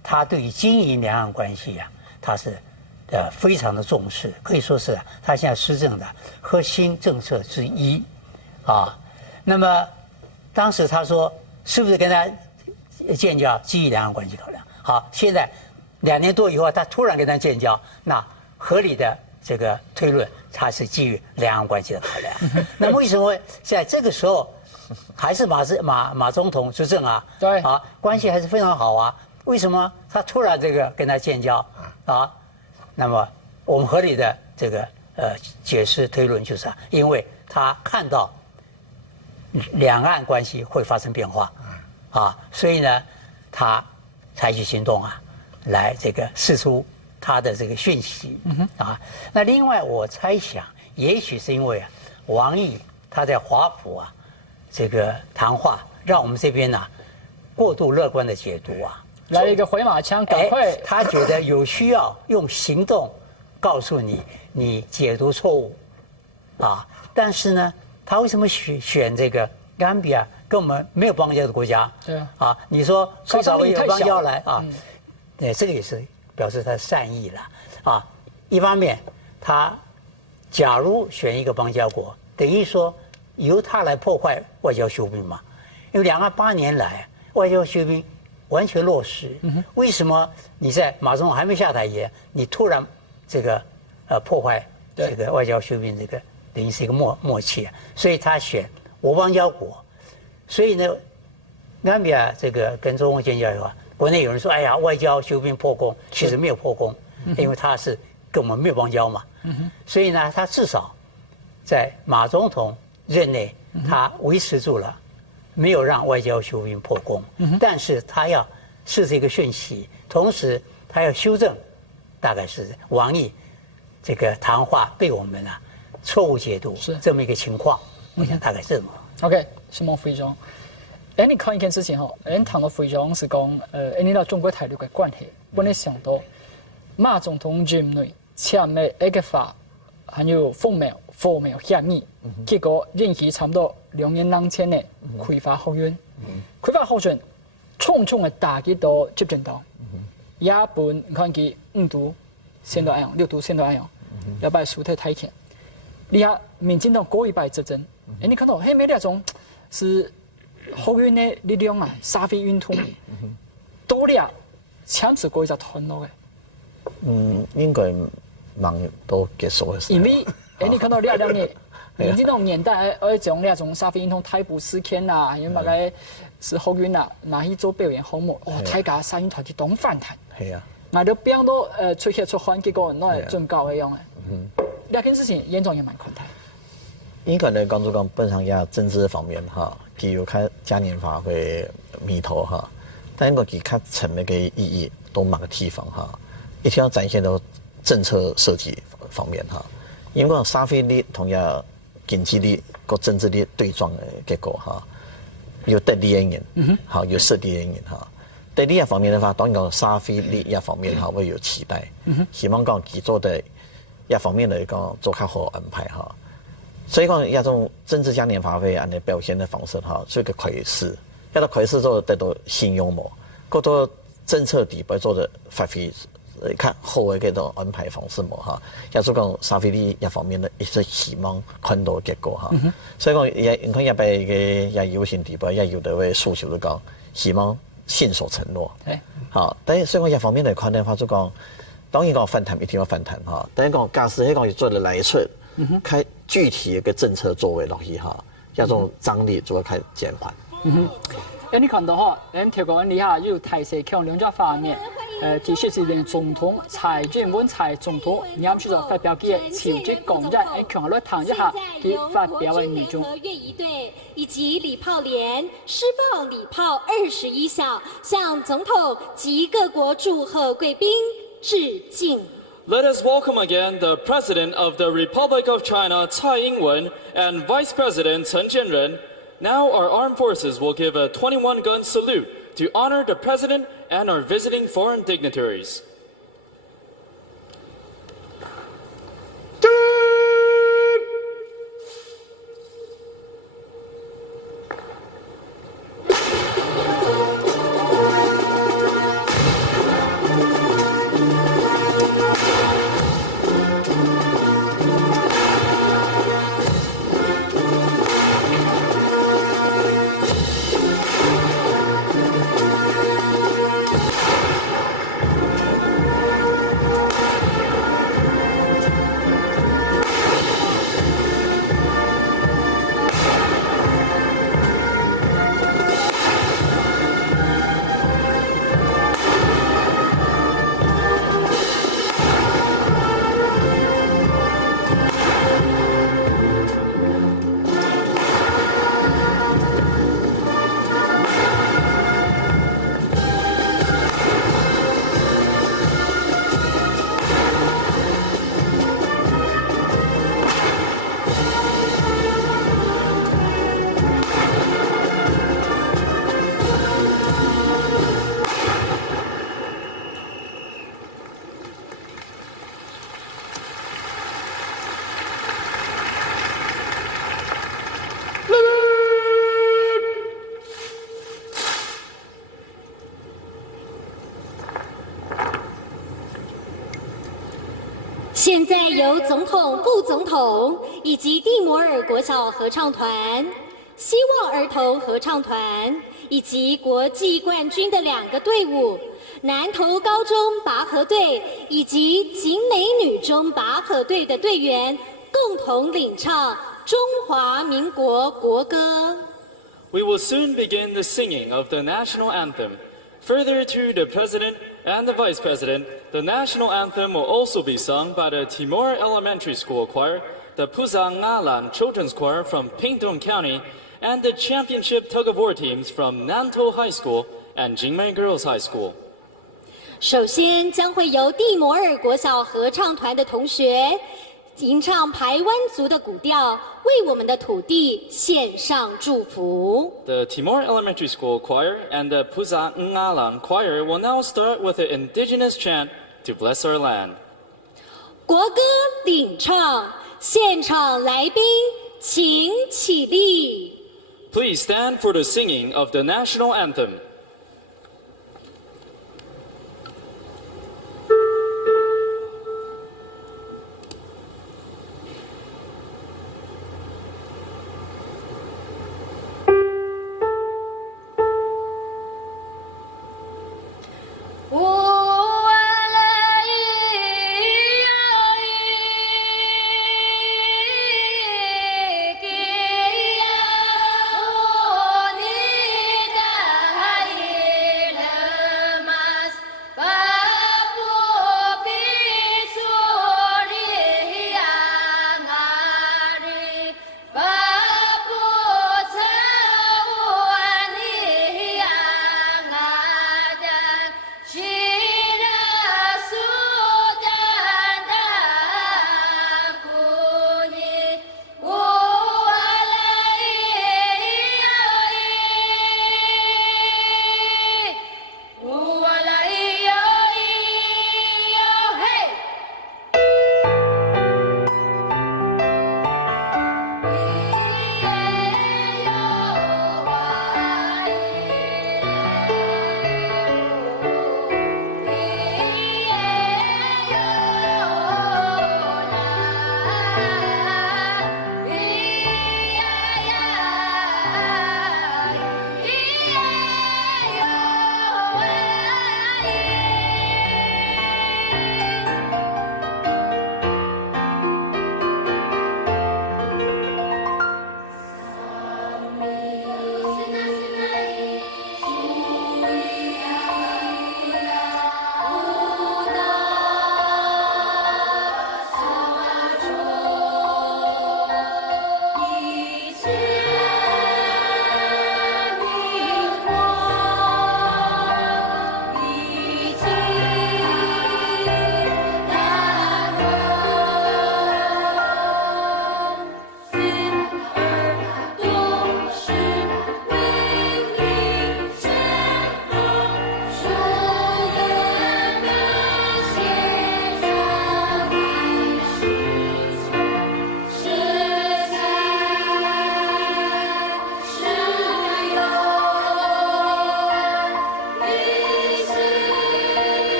他对于经营两岸关系他是非常的重视，可以说是他现在施政的核心政策之一那么当时他说是不是跟他建交基于两岸关系考量？好，现在2年多以后，他突然跟他建交，那合理的这个推论，他是基于两岸关系的考量。那么为什么在这个时候还是马总统执政对关系还是非常好为什么他突然这个跟他建交那么我们合理的这个解释推论就是因为他看到两岸关系会发生变化所以呢他采取行动来这个释出他的这个讯息那另外我猜想也许是因为王毅他在华府这个谈话让我们这边过度乐观的解读来了一个回马枪，赶快他觉得有需要用行动告诉你解读错误但是呢他为什么选这个冈比亚跟我们没有邦交的国家？对你说可以找个有邦交来这个也是表示他的善意了一方面他假如选一个邦交国，等于说由他来破坏外交休兵嘛，因为两岸8年来外交休兵完全落实，为什么你在马总统还没下台前，你突然这个破坏这个外交休兵，这个等于是一个默契所以他选无邦交国，所以呢，冈比亚这个跟中共建交以后国内有人说，哎呀，外交休兵破功，其实没有破功，因为他是跟我们没有邦交嘛，所以呢，他至少在马总统任内，他维持住了。没有让外交休兵破功，但是他要释这个讯息，同时他要修正，大概是王毅这个谈话被我们错误解读是这么一个情况，我想大概是这么。OK， 是孟非常。你看一件事情你谈到非常是讲你到中国大陆的关系，我呢想到马总统任内签的ECFA还有formel协议，结果任期差不多2年2签的开发后院，开发后院重重的打击到执政党，也本你看佢5度先到安阳，6度先到安阳，要把输太太甜，你看民进党过一摆执政，你看到黑没那种是后院的力量沙飞运通，多了强势过一只团落嘅。应该忙都结束了。因为你看到2年，民进党年代从那种沙飞运通台北4天因为大概是后院拿去做表演项目，大家沙运团就当反弹。系啊，那就变到出血出汗，结果那系准高一样嘅。2件事情严重也蛮困难。应该呢，刚才讲本上也政治方面具有较嘉年华会迷头哈，但个其较层面嘅意义都某个地方哈，一定要展现到政策设计方面哈，因为讲消费力同样经济力和政治力对撞的结果哈，有得利的一面，好有失利的一面哈。对利益方面的话，当然讲消费力一方面哈会有期待，希望讲其做的一方面来讲做较好安排哈。所以讲一种政治嘉年华会安尼表现的方式哈，是一个窥视，一个窥视做得到新幽默，嗰个政策底部做的发挥较好的嗰种安排方式嘛哈，也做讲消费力一方面的一些希望看到结果哈。所以讲也你看一摆嘅也游行底部也有的位诉求就讲希望。信守承诺，好，但是所以讲一方面来看的话，就讲当然讲反弹一定要反弹哈，但是讲假使迄讲是做的来出，开具体的一个政策作为落去哈，要种张力就要开减缓。你看到哈，调高底下有提升强两家方面，的确是连总统、财政、文财总统，啱先就发表嘅朝职讲人，强来谈一下佢发表嘅内容。乐仪队以及礼炮连施放礼炮21响，向总统及各国祝贺贵宾致敬。Let us welcome again the President of the Republic of China, Tsai Ing-wen, and Vice President Chen Jianren. Now our armed forces will give a 21-gun salute to honor the President and our visiting foreign dignitaries.现在由总统、副总统以及蒂摩尔国小合唱团、希望儿童合唱团以及国际冠军的2个队伍——南投高中拔河队以及景美女中拔河队的队员，共同领唱中华民国国歌。We will soon begin the singing of the national anthem. Further to the President and the Vice President, the national anthem will also be sung by the Timor Elementary School Choir, the Pusang Ngalan Children's Choir from Pingtung County, and the championship tug-of-war teams from Nantou High School and Jingmei Girls High School. 首先将会由蒂摩尔国小合唱团的同学吟唱排湾族的古调，为我们的土地献上祝福。The Timor Elementary School Choir and the Pusang Ngalan Choir will now start with an indigenous chant to bless our land. 国歌领唱，现场来宾请起立。Please stand for the singing of the national anthem.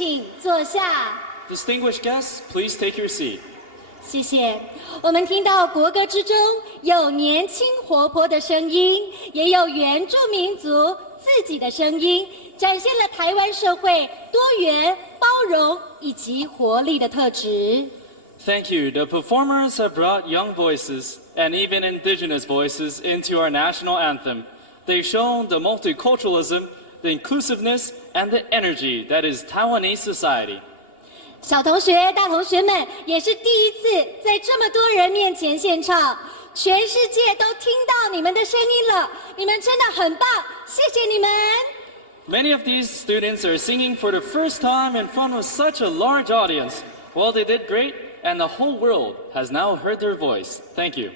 请坐下。Distinguished guests, please take your seat. 谢谢。我们听到国歌之中有年轻活泼的声音，也有原住民族自己的声音，展现了台湾社会多元、包容以及活力的特质。Thank you. The performers have brought young voices and even indigenous voices into our national anthem. They've shown the multiculturalism, the inclusiveness, and the energy that is Taiwanese society. 小同学、大同学们也是第一次在这么多人面前献唱，全世界都听到你们的声音了，你们真的很棒，谢谢你们。Many of these students are singing for the first time in front of such a large audience. Well, they did great, and the whole world has now heard their voice. Thank you.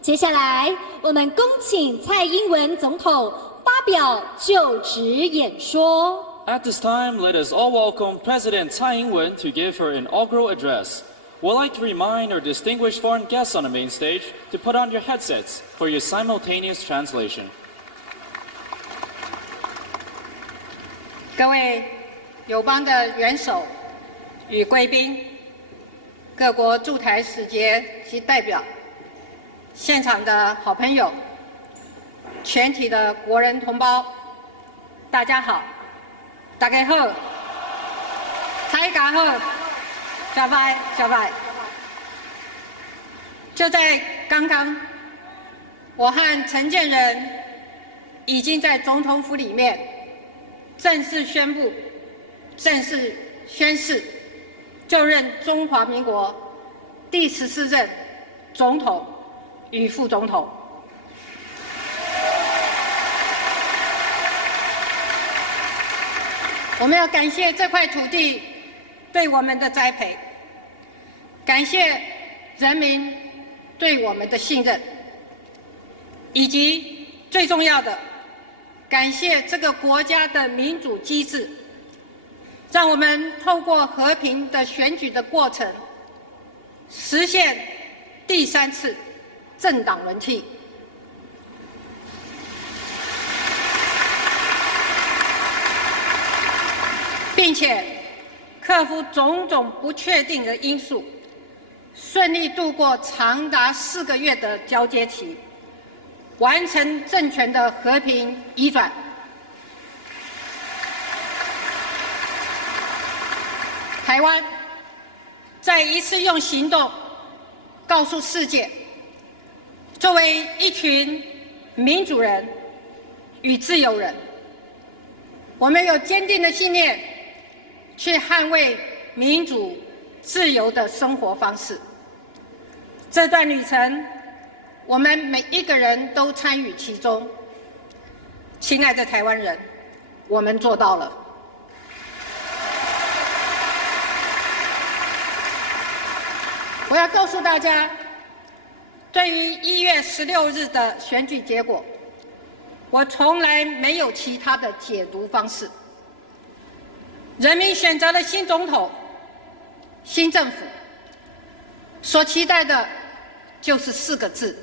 接下来，我们恭请蔡英文总统发表就职演说。At this time, let us all welcome President Tsai Ing-wen to give her inaugural address. We'd like to remind our distinguished foreign guests on the main stage to put on your headsets for your simultaneous translation. 各位友邦的元首与贵宾，各国驻台使节及代表，现场的好朋友，全体的国人同胞，大家好。大家好，大家好，小白。就在刚刚，我和陈建仁已经在总统府里面正式宣誓，就任中华民国第14任总统与副总统。我们要感谢这块土地对我们的栽培，感谢人民对我们的信任，以及最重要的，感谢这个国家的民主机制，让我们透过和平的选举的过程，实现第3次政党轮替。并且克服种种不确定的因素，顺利度过长达4个月的交接期，完成政权的和平移转。台湾再一次用行动告诉世界，作为一群民主人与自由人，我们有坚定的信念，去捍卫民主、自由的生活方式。这段旅程，我们每一个人都参与其中。亲爱的台湾人，我们做到了。我要告诉大家，对于1月16日的选举结果，我从来没有其他的解读方式。人民选择了新总统、新政府，所期待的就是4个字：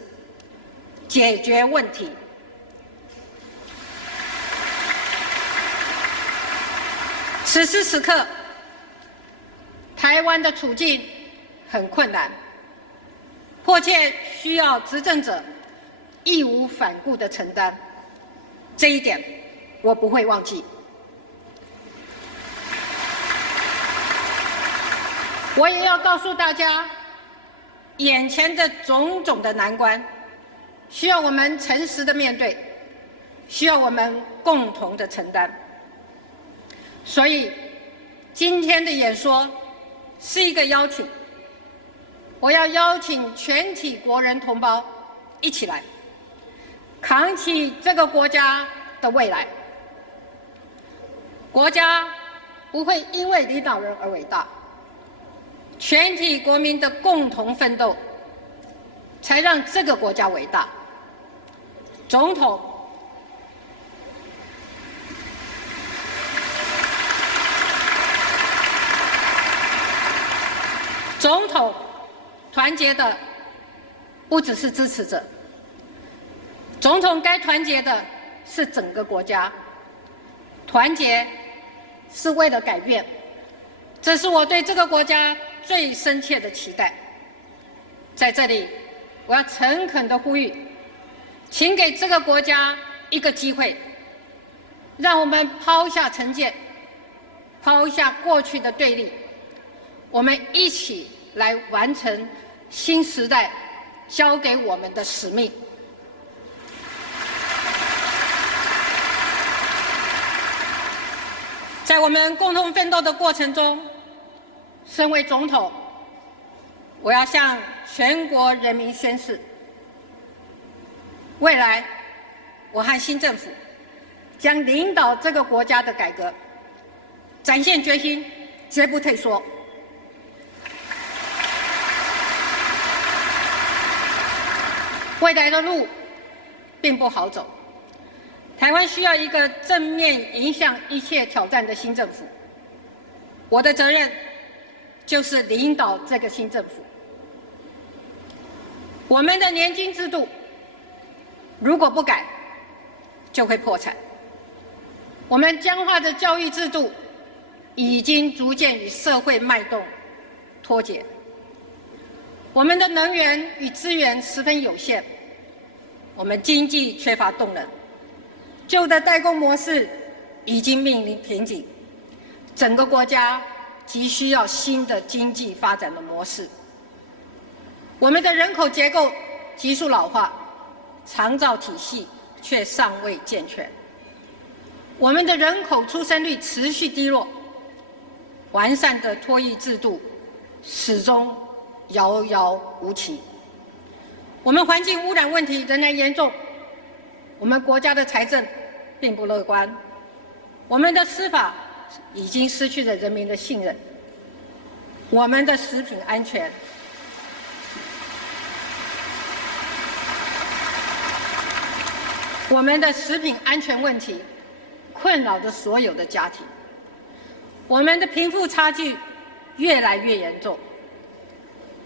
解决问题。此时此刻，台湾的处境很困难，迫切需要执政者义无反顾的承担。这一点，我不会忘记。我也要告诉大家，眼前的种种的难关，需要我们诚实的面对，需要我们共同的承担。所以，今天的演说是一个邀请，我要邀请全体国人同胞一起来，扛起这个国家的未来。国家不会因为领导人而伟大。全体国民的共同奋斗，才让这个国家伟大。总统团结的不只是支持者，总统该团结的是整个国家。团结是为了改变，这是我对这个国家最深切的期待。在这里，我要诚恳地呼吁，请给这个国家一个机会，让我们抛下成见，抛下过去的对立，我们一起来完成新时代交给我们的使命。在我们共同奋斗的过程中，身为总统，我要向全国人民宣誓，未来我和新政府将领导这个国家的改革，展现决心，绝不退缩。未来的路并不好走，台湾需要一个正面迎向一切挑战的新政府。我的责任就是领导这个新政府。我们的年金制度如果不改，就会破产。我们僵化的教育制度已经逐渐与社会脉动脱节。我们的能源与资源十分有限，我们经济缺乏动能，旧的代工模式已经面临瓶颈，整个国家急需要新的经济发展的模式。我们的人口结构急速老化，长照体系却尚未健全。我们的人口出生率持续低落，完善的托育制度始终遥遥无期。我们环境污染问题仍然严重，我们国家的财政并不乐观，我们的司法已经失去了人民的信任，我们的食品安全问题困扰着所有的家庭，我们的贫富差距越来越严重，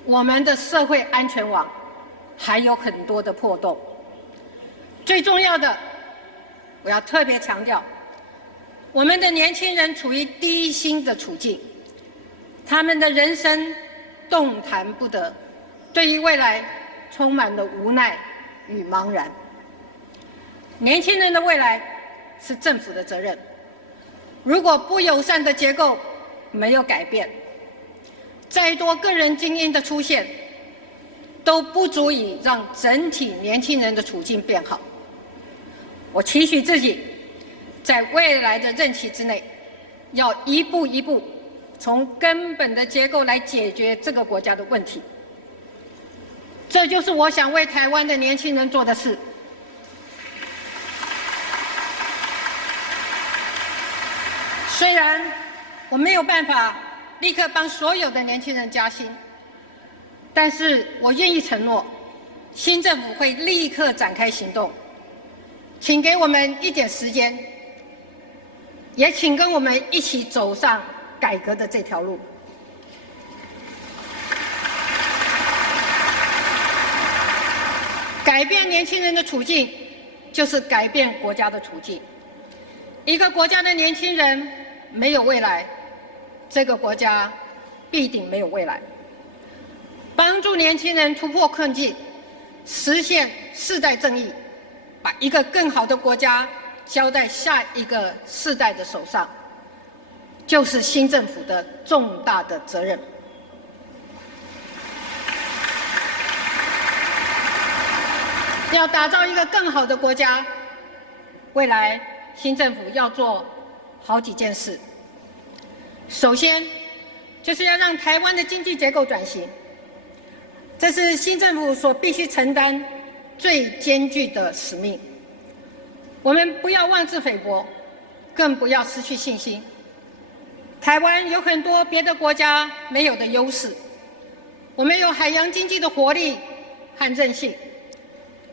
我们的社会安全网还有很多的破洞。最重要的，我要特别强调，我们的年轻人处于低薪的处境，他们的人生动弹不得，对于未来充满了无奈与茫然。年轻人的未来是政府的责任，如果不友善的结构没有改变，再多个人精英的出现，都不足以让整体年轻人的处境变好。我期许自己在未来的任期之内，要一步一步从根本的结构来解决这个国家的问题。这就是我想为台湾的年轻人做的事。虽然我没有办法立刻帮所有的年轻人加薪，但是我愿意承诺，新政府会立刻展开行动。请给我们一点时间，也请跟我们一起走上改革的这条路。改变年轻人的处境，就是改变国家的处境。一个国家的年轻人没有未来，这个国家必定没有未来。帮助年轻人突破困境，实现世代正义，把一个更好的国家交在下一个世代的手上，就是新政府的重大的责任。要打造一个更好的国家，未来新政府要做好几件事。首先，就是要让台湾的经济结构转型，这是新政府所必须承担最艰巨的使命。我们不要妄自菲薄，更不要失去信心。台湾有很多别的国家没有的优势，我们有海洋经济的活力和韧性，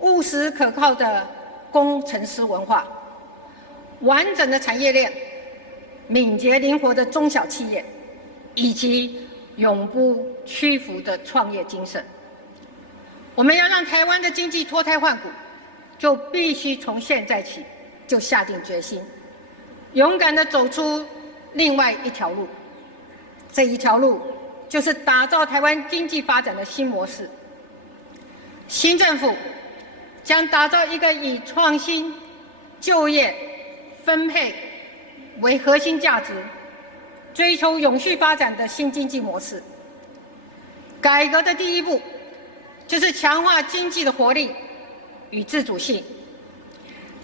务实可靠的工程师文化，完整的产业链，敏捷灵活的中小企业，以及永不屈服的创业精神。我们要让台湾的经济脱胎换骨，就必须从现在起就下定决心，勇敢地走出另外一条路。这一条路就是打造台湾经济发展的新模式。新政府将打造一个以创新、就业、分配为核心价值，追求永续发展的新经济模式。改革的第一步就是强化经济的活力与自主性，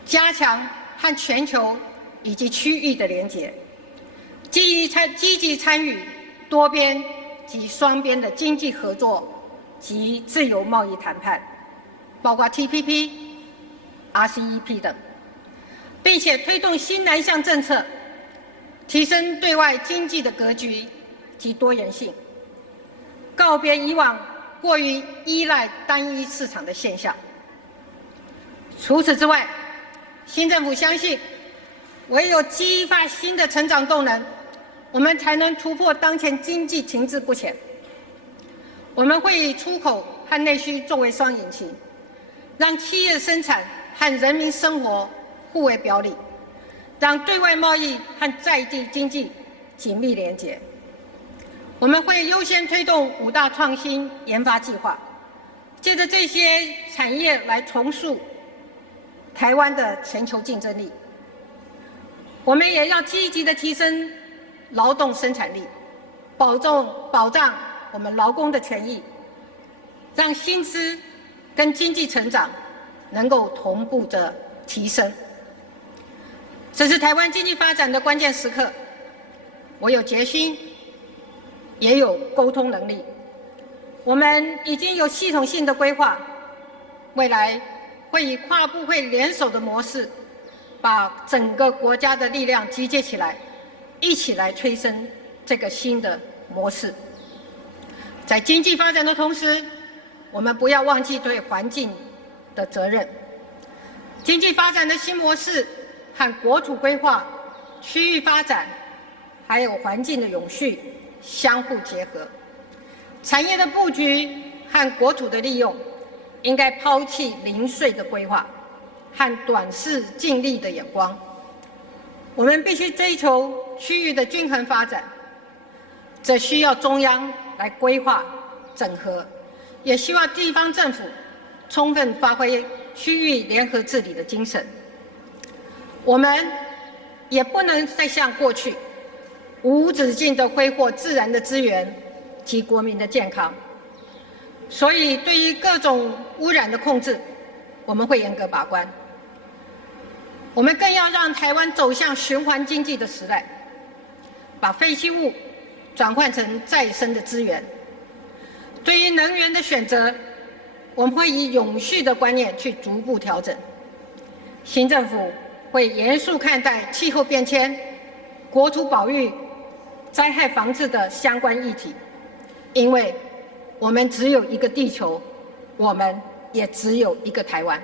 加强和全球以及区域的连结，积极参与多边及双边的经济合作及自由贸易谈判，包括 TPP、RCEP 等，并且推动新南向政策，提升对外经济的格局及多元性，告别以往过于依赖单一市场的现象。除此之外，新政府相信，唯有激发新的成长动能，我们才能突破当前经济停滞不前。我们会以出口和内需作为双引擎，让企业生产和人民生活互为表里，让对外贸易和在地经济紧密连结。我们会优先推动5大创新研发计划，借着这些产业来重塑台湾的全球竞争力。我们也要积极地提升劳动生产力，保障我们劳工的权益，让薪资跟经济成长能够同步的提升。这是台湾经济发展的关键时刻，我有决心，也有沟通能力。我们已经有系统性的规划，未来会以跨部会联手的模式，把整个国家的力量集结起来，一起来催生这个新的模式。在经济发展的同时，我们不要忘记对环境的责任。经济发展的新模式和国土规划、区域发展，还有环境的永续相互结合。产业的布局和国土的利用，应该抛弃零碎的规划和短视近利的眼光。我们必须追求区域的均衡发展，这需要中央来规划整合，也希望地方政府充分发挥区域联合治理的精神。我们也不能再像过去无止境地挥霍自然的资源及国民的健康。所以对于各种污染的控制，我们会严格把关。我们更要让台湾走向循环经济的时代，把废弃物转换成再生的资源。对于能源的选择，我们会以永续的观念去逐步调整。新政府会严肃看待气候变迁、国土保育、灾害防治的相关议题，因为我们只有一个地球，我们也只有一个台湾。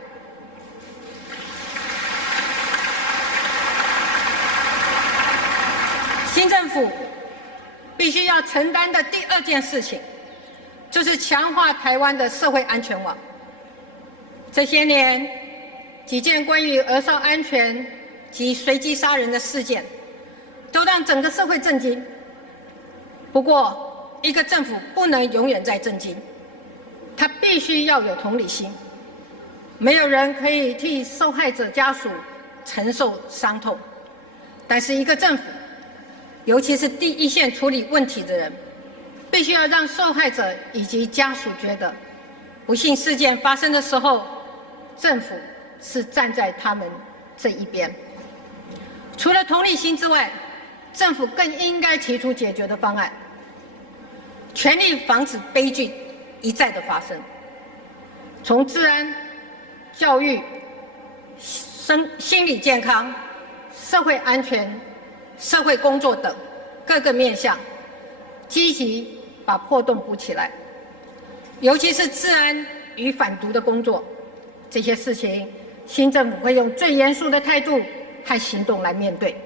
新政府必须要承担的第2件事情，就是强化台湾的社会安全网。这些年，几件关于儿少安全及随机杀人的事件，都让整个社会震惊。不过，一个政府不能永远在震惊，它必须要有同理心。没有人可以替受害者家属承受伤痛，但是一个政府，尤其是第一线处理问题的人，必须要让受害者以及家属觉得，不幸事件发生的时候，政府是站在他们这一边。除了同理心之外，政府更应该提出解决的方案，全力防止悲剧一再的发生。从治安、教育、心理健康、社会安全、社会工作等各个面向，积极把破洞补起来。尤其是治安与反毒的工作，这些事情，新政府会用最严肃的态度和行动来面对。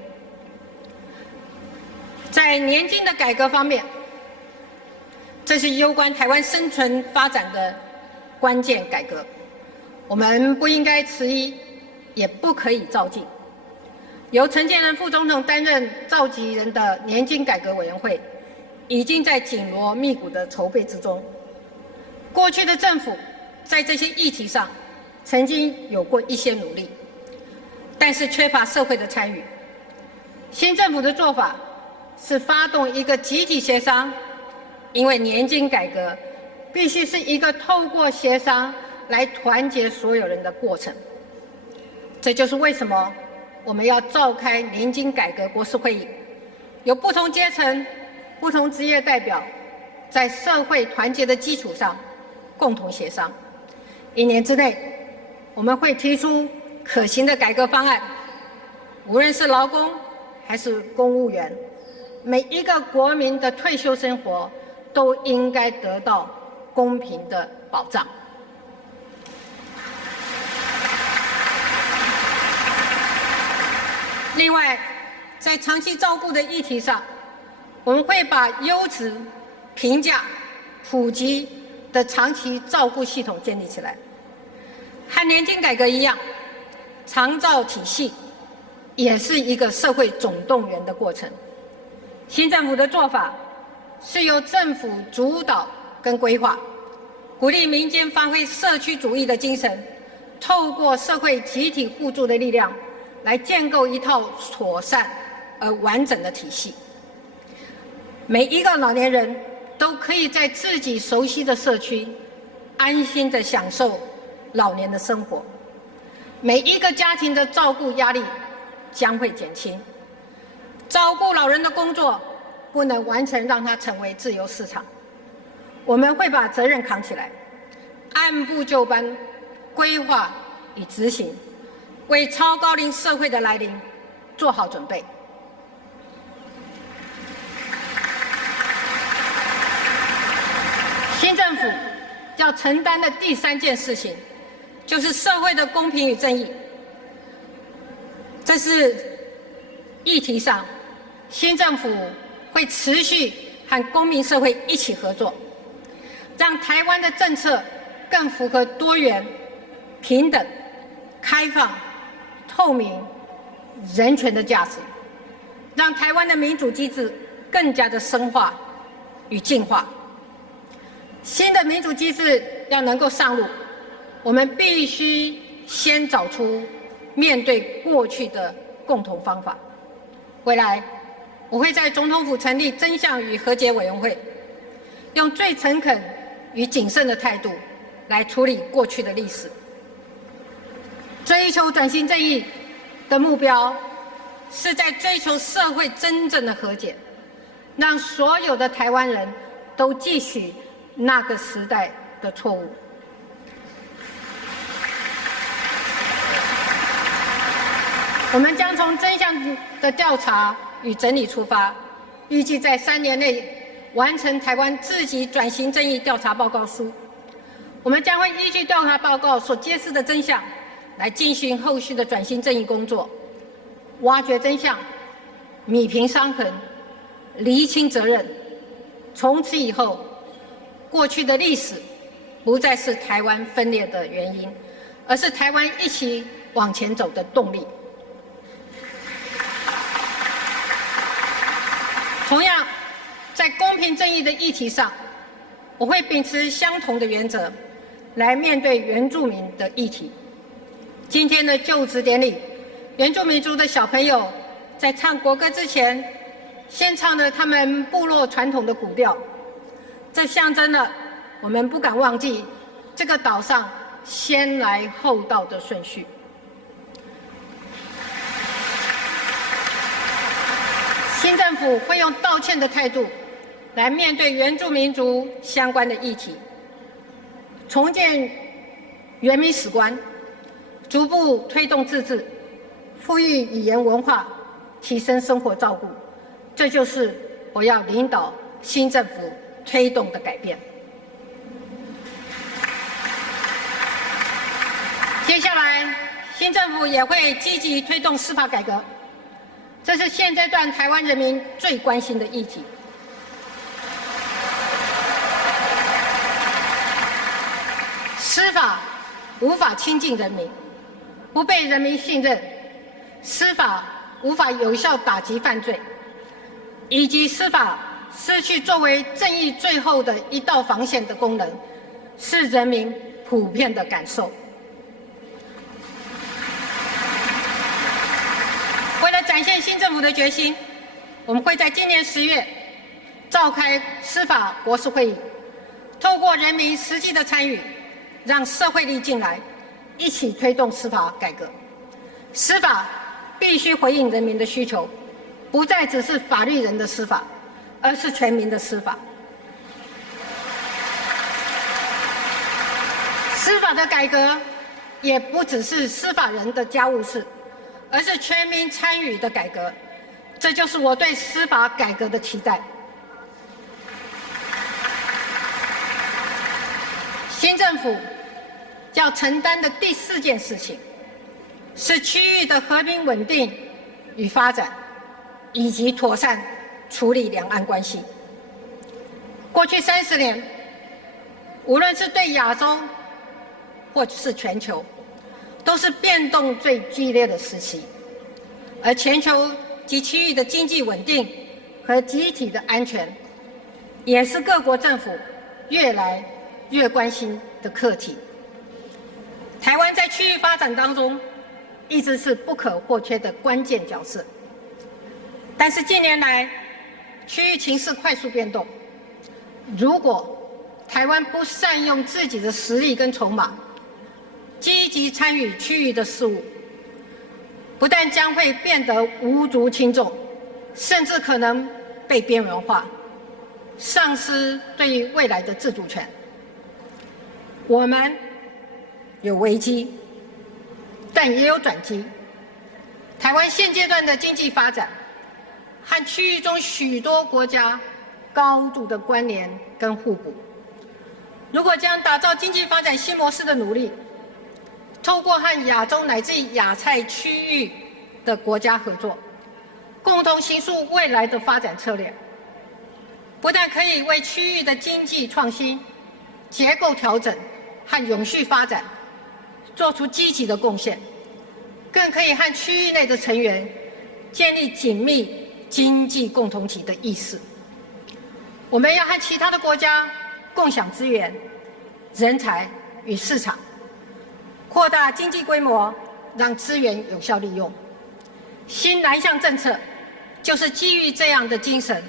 在年金的改革方面，这是攸关台湾生存发展的关键改革，我们不应该迟疑，也不可以躁进。由陈建仁副总统担任召集人的年金改革委员会，已经在紧锣密鼓的筹备之中。过去的政府在这些议题上曾经有过一些努力，但是缺乏社会的参与。新政府的做法是发动一个集体协商，因为年金改革必须是一个透过协商来团结所有人的过程。这就是为什么我们要召开年金改革国是会议，有不同阶层、不同职业代表在社会团结的基础上共同协商。1年之内，我们会提出可行的改革方案，无论是劳工还是公务员，每一个国民的退休生活都应该得到公平的保障。另外，在长期照顾的议题上，我们会把优质、平价、普及的长期照顾系统建立起来。和年金改革一样，长照体系也是一个社会总动员的过程。新政府的做法是由政府主导跟规划，鼓励民间发挥社区主义的精神，透过社会集体互助的力量，来建构一套妥善而完整的体系。每一个老年人都可以在自己熟悉的社区安心地享受老年的生活，每一个家庭的照顾压力将会减轻。照顾老人的工作不能完全让它成为自由市场，我们会把责任扛起来，按部就班规划与执行，为超高龄社会的来临做好准备。新政府要承担的第3件事情，就是社会的公平与正义。这是议题上，新政府会持续和公民社会一起合作，让台湾的政策更符合多元、平等、开放、透明、人权的价值，让台湾的民主机制更加的深化与进化。新的民主机制要能够上路，我们必须先找出面对过去的共同方法。未来，我会在总统府成立真相与和解委员会，用最诚恳与谨慎的态度来处理过去的历史。追求转型正义的目标，是在追求社会真正的和解，让所有的台湾人都记取那个时代的错误。我们将从真相的调查与整理出发，预计在3年内完成台湾自己转型正义调查报告书。我们将会依据调查报告所揭示的真相，来进行后续的转型正义工作，挖掘真相，弭平伤痕，厘清责任。从此以后，过去的历史不再是台湾分裂的原因，而是台湾一起往前走的动力。同样，在公平正义的议题上，我会秉持相同的原则来面对原住民的议题。今天的就职典礼，原住民族的小朋友在唱国歌之前，先唱了他们部落传统的古调，这象征了我们不敢忘记这个岛上先来后到的顺序。新政府会用道歉的态度来面对原住民族相关的议题，重建原民史观，逐步推动自治，富裕语言文化，提升生活照顾，这就是我要领导新政府推动的改变。接下来，新政府也会积极推动司法改革，这是现阶段台湾人民最关心的议题。司法无法亲近人民，不被人民信任，司法无法有效打击犯罪，以及司法失去作为正义最后的一道防线的功能，是人民普遍的感受。为了展现新政府的决心，我们会在今年10月召开司法国是会议，透过人民实际的参与，让社会力进来，一起推动司法改革。司法必须回应人民的需求，不再只是法律人的司法，而是全民的司法。司法的改革也不只是司法人的家务事，而是全民参与的改革。这就是我对司法改革的期待。新政府要承担的第4件事情，是区域的和平稳定与发展，以及妥善处理两岸关系。过去30年，无论是对亚洲或者是全球，都是变动最剧烈的时期，而全球及区域的经济稳定和集体的安全，也是各国政府越来越关心的课题。台湾在区域发展当中一直是不可或缺的关键角色，但是近年来区域情势快速变动，如果台湾不善用自己的实力跟筹码，积极参与区域的事务，不但将会变得无足轻重，甚至可能被边缘化，丧失对于未来的自主权。我们有危机，但也有转机。台湾现阶段的经济发展和区域中许多国家高度的关联跟互补。如果将打造经济发展新模式的努力，透过和亚洲乃至亚太区域的国家合作，共同形塑未来的发展策略，不但可以为区域的经济创新、结构调整和永续发展做出积极的贡献，更可以和区域内的成员建立紧密经济共同体的意识。我们要和其他的国家共享资源、人才与市场，扩大经济规模，让资源有效利用。新南向政策就是基于这样的精神，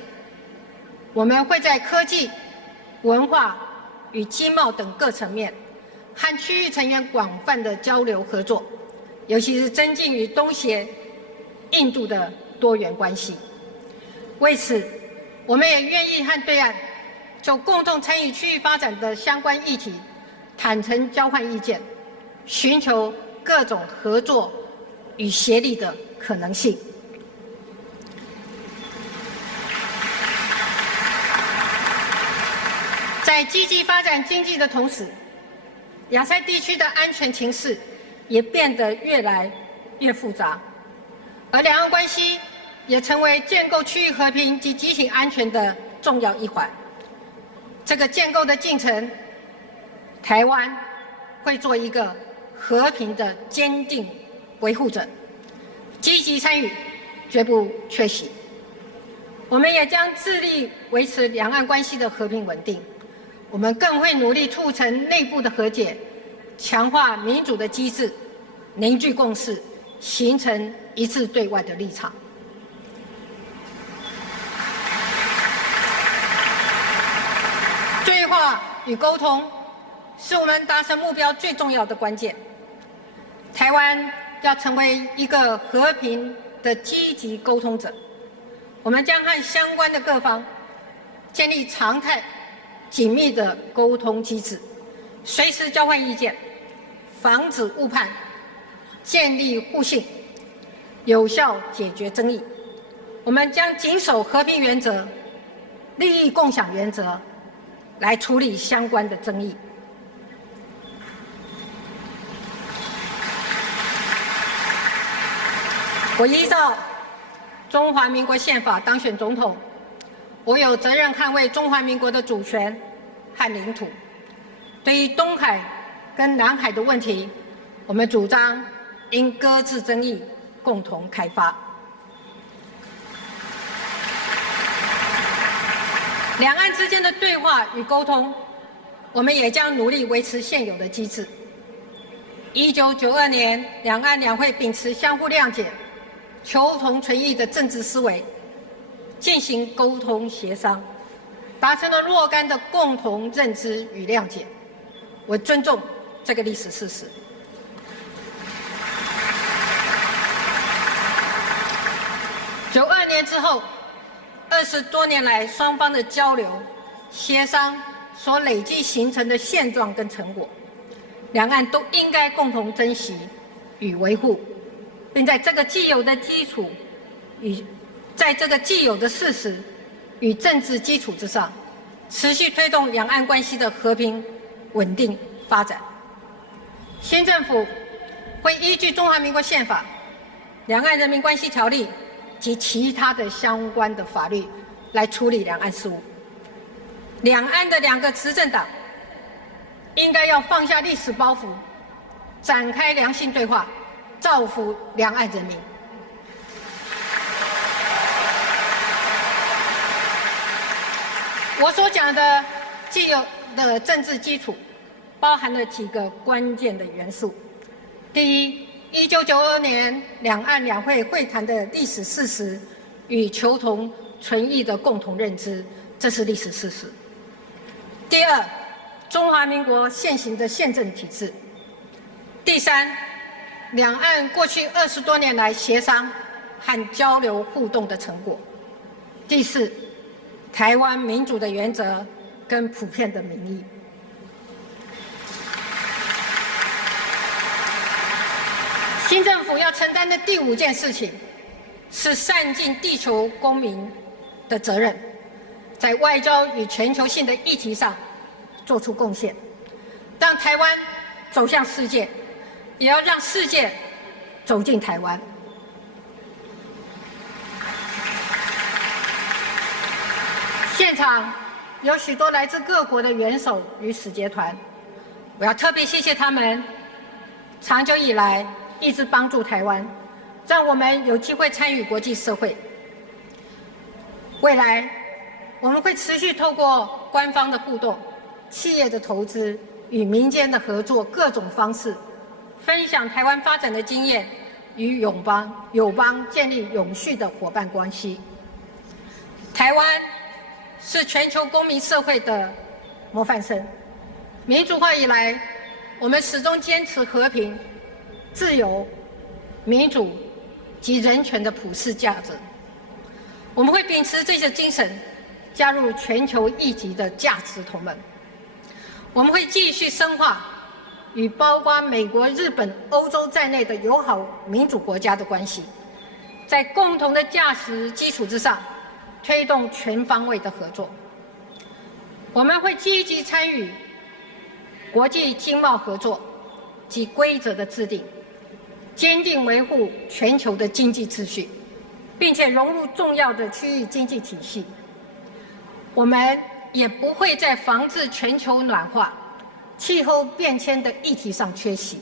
我们会在科技、文化与经贸等各层面和区域成员广泛的交流合作，尤其是增进与东协、印度的多元关系。为此，我们也愿意和对岸就共同参与区域发展的相关议题坦诚交换意见，寻求各种合作与协力的可能性。在积极发展经济的同时，亚太地区的安全情势也变得越来越复杂，而两岸关系也成为建构区域和平及集体安全的重要一环。这个建构的进程，台湾会做一个和平的坚定维护者，积极参与，绝不缺席。我们也将致力维持两岸关系的和平稳定。我们更会努力促成内部的和解，强化民主的机制，凝聚共识，形成一致对外的立场。对话与沟通是我们达成目标最重要的关键。台湾要成为一个和平的积极沟通者，我们将和相关的各方建立常态紧密的沟通机制，随时交换意见，防止误判，建立互信，有效解决争议。我们将谨守和平原则、利益共享原则来处理相关的争议。我依照中华民国宪法当选总统，我有责任捍卫中华民国的主权和领土。对于东海跟南海的问题，我们主张应搁置争议，共同开发。两岸之间的对话与沟通，我们也将努力维持现有的机制。1992年，两岸两会秉持相互谅解、求同存异的政治思维，进行沟通协商，达成了若干的共同认知与谅解。我尊重这个历史事实。92年之后，20多年来双方的交流、协商所累积形成的现状跟成果，两岸都应该共同珍惜与维护，并在这个既有的基础与在这个既有的事实与政治基础之上，持续推动两岸关系的和平、稳定发展。新政府会依据《中华民国宪法》、《两岸人民关系条例》及其他的相关的法律来处理两岸事务。两岸的两个执政党应该要放下历史包袱，展开良性对话，造福两岸人民。我所讲的既有的政治基础，包含了几个关键的元素。第一，1992年两岸两会会谈的历史事实与求同存异的共同认知，这是历史事实。第二，中华民国现行的宪政体制。第三，两岸过去20多年来协商和交流互动的成果。第四，台湾民主的原则跟普遍的民意。新政府要承担的第5件事情是善尽地球公民的责任，在外交与全球性的议题上做出贡献，让台湾走向世界，也要让世界走进台湾。现场有许多来自各国的元首与使节团，我要特别谢谢他们长久以来一直帮助台湾，让我们有机会参与国际社会。未来我们会持续透过官方的互动、企业的投资与民间的合作各种方式，分享台湾发展的经验，与友邦建立永续的伙伴关系。台湾是全球公民社会的模范生。民主化以来，我们始终坚持和平、自由、民主及人权的普世价值。我们会秉持这些精神，加入全球一级的价值同盟。我们会继续深化与包括美国、日本、欧洲在内的友好民主国家的关系，在共同的价值基础之上，推动全方位的合作。我们会积极参与国际经贸合作及规则的制定，坚定维护全球的经济秩序，并且融入重要的区域经济体系。我们也不会在防治全球暖化、气候变迁的议题上缺席。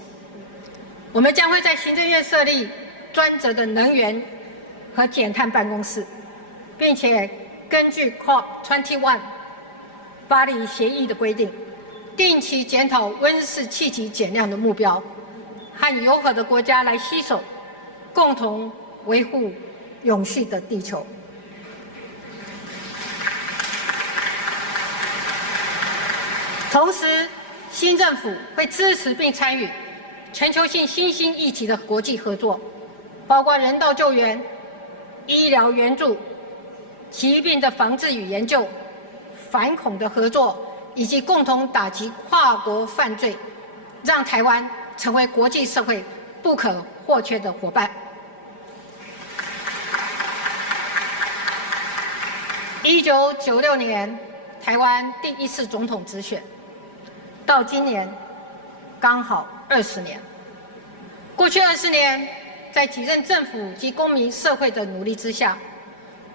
我们将会在行政院设立专责的能源和减碳办公室，并且根据 COP21 巴黎协议的规定，定期检讨温室气体减量的目标，和友好的国家来携手，共同维护永续的地球。同时，新政府会支持并参与全球性新兴议题的国际合作，包括人道救援、医疗援助、疾病的防治与研究、反恐的合作，以及共同打击跨国犯罪，让台湾成为国际社会不可或缺的伙伴。1996年，台湾第1次总统直选，到今年刚好20年。过去20年，在几任政府及公民社会的努力之下，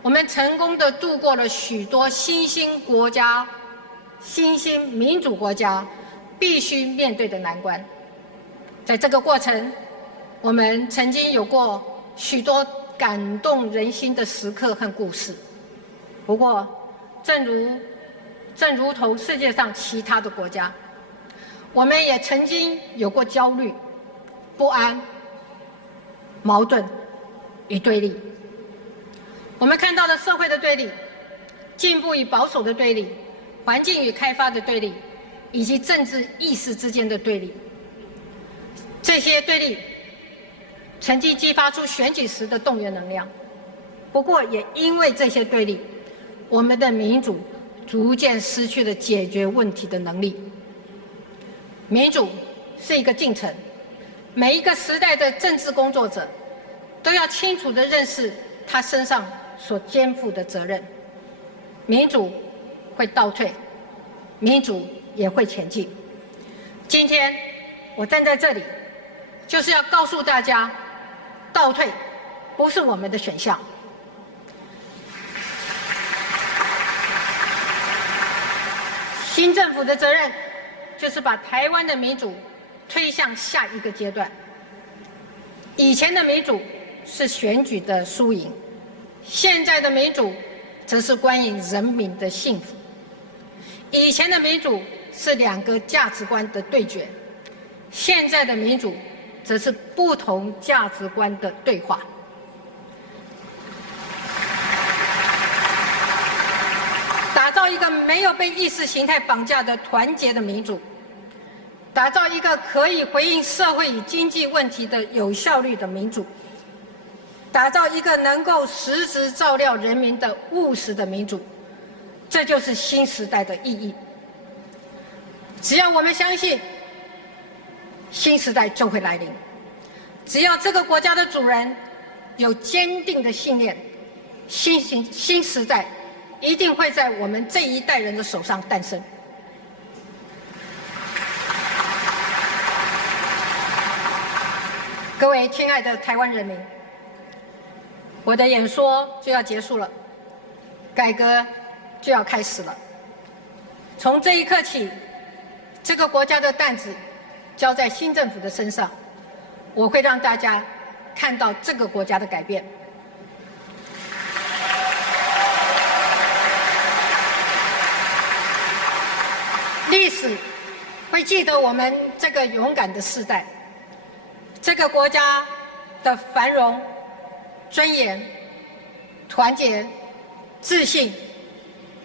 我们成功地度过了许多新兴国家、新兴民主国家必须面对的难关。在这个过程，我们曾经有过许多感动人心的时刻和故事。不过，正如正如同世界上其他的国家，我们也曾经有过焦虑、不安、矛盾与对立。我们看到了社会的对立、进步与保守的对立、环境与开发的对立，以及政治意识之间的对立。这些对立曾经激发出选举时的动员能量，不过也因为这些对立，我们的民主逐渐失去了解决问题的能力。民主是一个进程，每一个时代的政治工作者都要清楚地认识他身上所肩负的责任。民主会倒退，民主也会前进。今天我站在这里，就是要告诉大家，倒退不是我们的选项。新政府的责任就是把台湾的民主推向下一个阶段。以前的民主是选举的输赢，现在的民主则是关于人民的幸福。以前的民主是两个价值观的对决，现在的民主则是不同价值观的对话。打造一个没有被意识形态绑架的团结的民主，打造一个可以回应社会与经济问题的有效率的民主，打造一个能够实质照料人民的务实的民主，这就是新时代的意义。只要我们相信，新时代就会来临。只要这个国家的主人有坚定的信念，新时代一定会在我们这一代人的手上诞生。各位亲爱的台湾人民，我的演说就要结束了，改革就要开始了。从这一刻起，这个国家的担子交在新政府的身上，我会让大家看到这个国家的改变。历史会记得我们这个勇敢的世代，这个国家的繁荣、尊严、团结、自信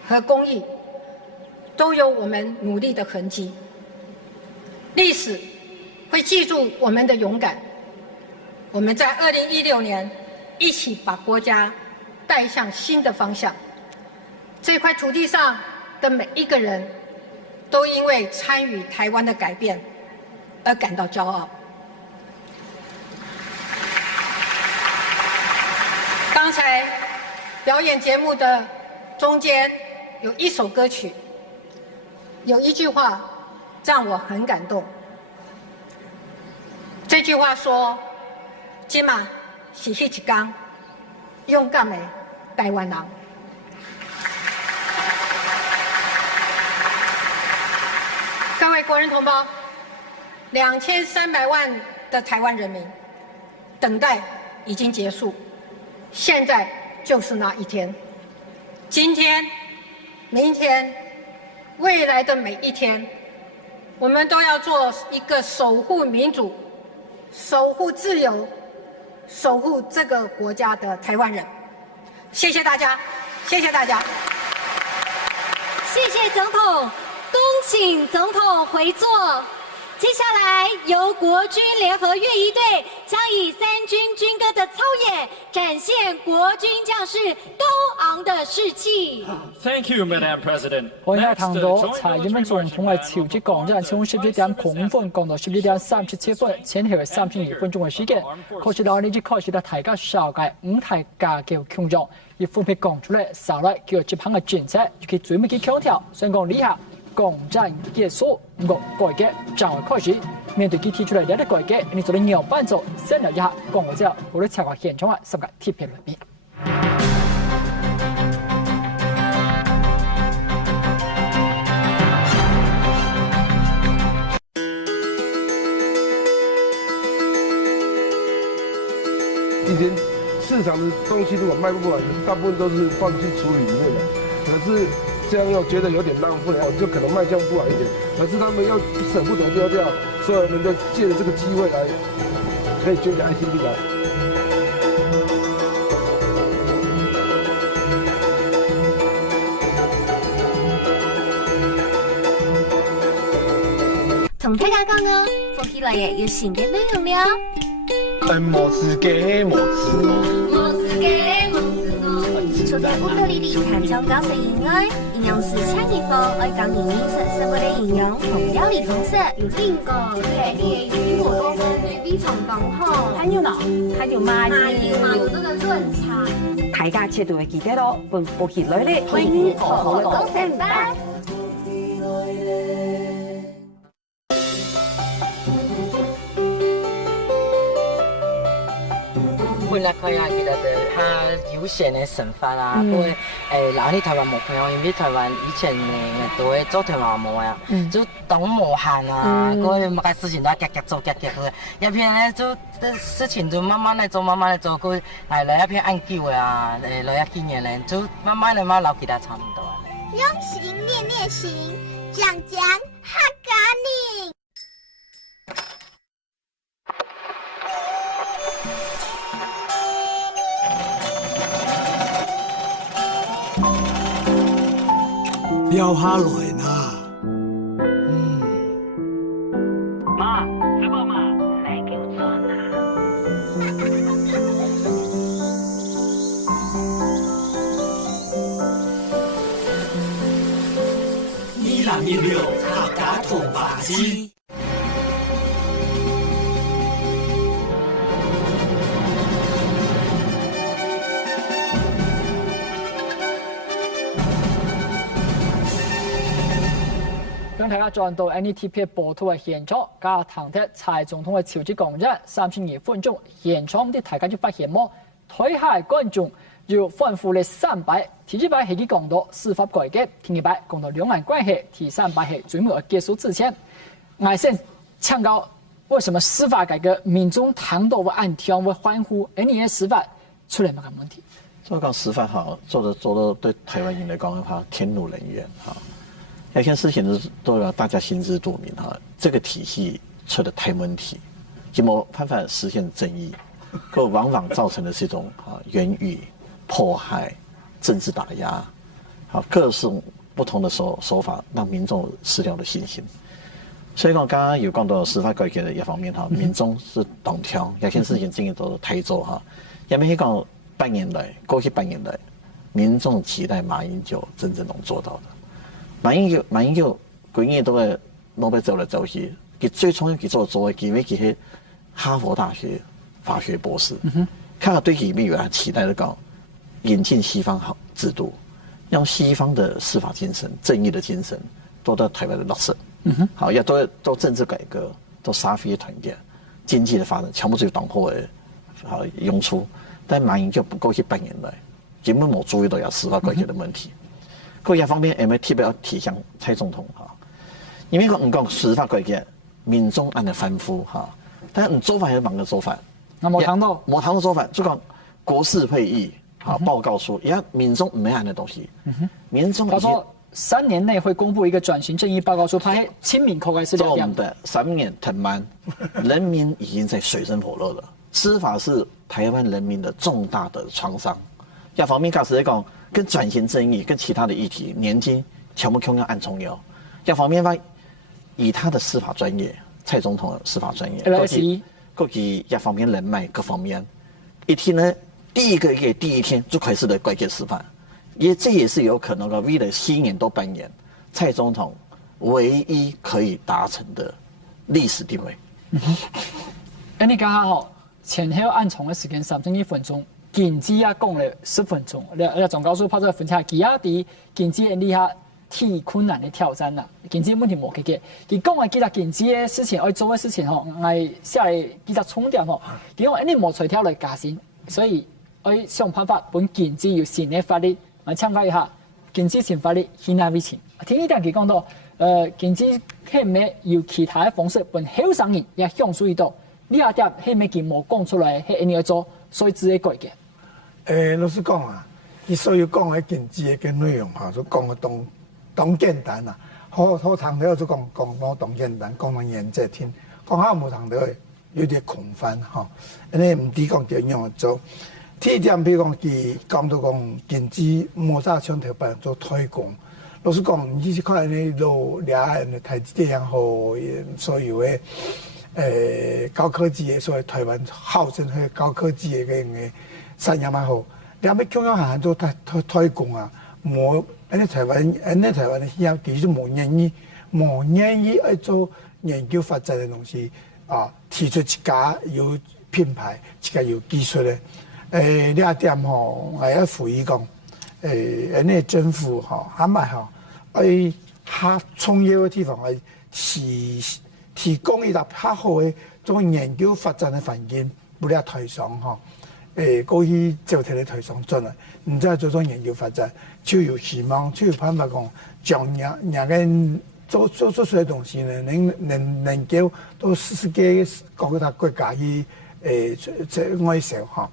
和公益，都有我们努力的痕迹。历史会记住我们的勇敢。我们在2016年一起把国家带向新的方向。这块土地上的每一个人都因为参与台湾的改变而感到骄傲。刚才表演节目的中间有一首歌曲，有一句话让我很感动。这句话说：“今嘛是迄一天，勇敢的台湾人。”各位国人同胞，2300万的台湾人民，等待已经结束，现在就是那一天。今天、明天、未来的每一天，我们都要做一个守护民主、守护自由、守护这个国家的台湾人。谢谢大家，谢谢大家。谢谢总统。恭请总统回座。接下来，由国军联合乐仪队将以三军军歌的操演，展现国军将士高昂的士气。Thank you, Madam President. 我喺談到蔡英文總統嘅朝節講人，從11點空分講到11點37分，前後係32分鐘嘅時間。可是到呢節開始咧，大家稍解五大家嘅強壯，而分別講出嚟，稍來叫接棒嘅戰績，以及最尾嘅強調，想講以下。共戰結束，不過改革將會開始。面對佢提出嚟嘅改革，你做啲搖擺做，先聊一下講我之後，我哋策劃現場嘅十個貼片裏邊。以前市场的东西如果卖不完，大部分都是放进处理里面的。可是这样又觉得有点浪费，就可能卖相不好一点。可是他们又舍不得丢掉，所以我们就借着这个机会来，可以捐给爱心笔来。同大家讲哦，放起来嘅有新嘅内容了。无事嘅，无事除咗乌克丽丽弹唱高声音外，营养师蔡继峰爱讲营养色色物的营养同料理中色，有另个对你水果多酚对比肠刚好，还有呢，还有麻油这个润茶。大家切到嘅記得咯，放起來咧，歡迎好好的講聲吧。本來佢啊，記得他有限的省法啊，不過嗱啲台灣冇朋友，因為台灣以前都會做台灣冇啊，就當無限啊，嗰啲乜事情都係夾做，一片咧就事情就慢慢嚟做，佢嚟一片按叫啊，嚟一幾年咧就慢慢留其他差唔多啊。用心練行，講客家人。掉下來啦。媽，小寶媽，你叫做哪？2016客家童話節。讓大家轉到 NTP 播出嘅現場，加唐鐵蔡總統嘅朝節講者32分鐘，現場啲大家就發現麼？台下觀眾要反覆嚟3擺，第一擺係佢講到司法改革，第二擺講到兩岸關係，第三擺係最末結束之前，我先請教為什麼司法改革民眾談到會按條會歡呼，而你嘅司法出嚟乜嘅問題？所以講司法好做得對台灣人嚟講嘅話，天怒人怨哈。有件事情都要大家心知肚明哈，這個體系出了太問題，就冇辦法實現正義，可往往造成的是一種言語迫害、政治打壓，各種不同的手法，讓民眾失掉了信心。所以講，剛剛有講到司法改革的一方面哈，民眾是動聽，有件事情經驗都台州哈，因為講過去半年來，民眾期待馬英九真正能做到的。馬英九幾年都係攞俾走來走去，佢最重要佢做嘅，因為佢係哈佛大學法學博士，佢對佢咪有他期待的講，引進西方好制度，用西方的司法精神、正義的精神，都到台灣的落實，好也都政治改革，都社會團結，經濟的發展全部就黨破嘅好用處，但馬英九不過去半年來，根本冇注意到有司法改革的問題。各一方面，特別要提向蔡總統哈，因為唔講司法改革，民眾按嚟反覆哈，但係做法係忙嘅做法。那冇談到做法，就講國事會議啊報告書，而家民眾唔係按嘅東西。民眾他說3年內會公布一個轉型正義報告書，他係親民口開始了樣的。3年太慢，人民已經在水深火熱了。司法是台灣人民的重大的創傷。一方面，假使講。跟轉型正義、跟其他的議題，年輕全部要按重要。一方面話，以他的司法專業，蔡總統的司法專業，過去一方面人脈各方面，一天呢，第一天就開始的改革司法，這也是有可能的。為了7年多半年，蔡總統唯一可以達成的歷史地位。你講下好，前後按重嘅時間31分鐘。經濟啊講了10分鐘，你總告訴拍咗分析，佢啊啲經濟你下挺困難的挑戰啦，經濟問題冇解決。佢講嘅幾隻經濟嘅事情，愛做嘅事情吼，愛下嚟幾隻重點吼，佢講你冇隨條嚟加薪，所以愛想辦法本經濟有新嘅法律，我參考一下經濟新法律現在為前。聽呢點佢講到，經濟係咪有其他嘅方式本後生人也享受到，呢下點係咪佢冇講出來係你要做，所以自己改嘅。老實講啊，佢所有講嘅經濟嘅內容嚇，都講得同简单啊，好谈了就讲同简单，讲人言在听，讲较无谈了有点空泛吼，因为唔止讲点样做。第一点，比如讲佢讲到讲禁止摩擦枪头板做推广，老实讲，你是看你都俩人台积电和所有的高科技的，所谓台湾号称係高科技的个产业嘛好，两边中央行做推广啊，冇台湾的企業其實冇願意去做研究發展的東西啊，提出一家有品牌、一家有技術的。另一點吼，我要呼籲講，那政府吼，還咪吼，喺較創業的地方係提供一個較好的做研究發展的環境，不了推上吼。過去就睇你推上進來，唔再做研究發展，就有希望，就有辦法講，將人個做出來的東西呢，能夠到世界各個國家去外銷哈。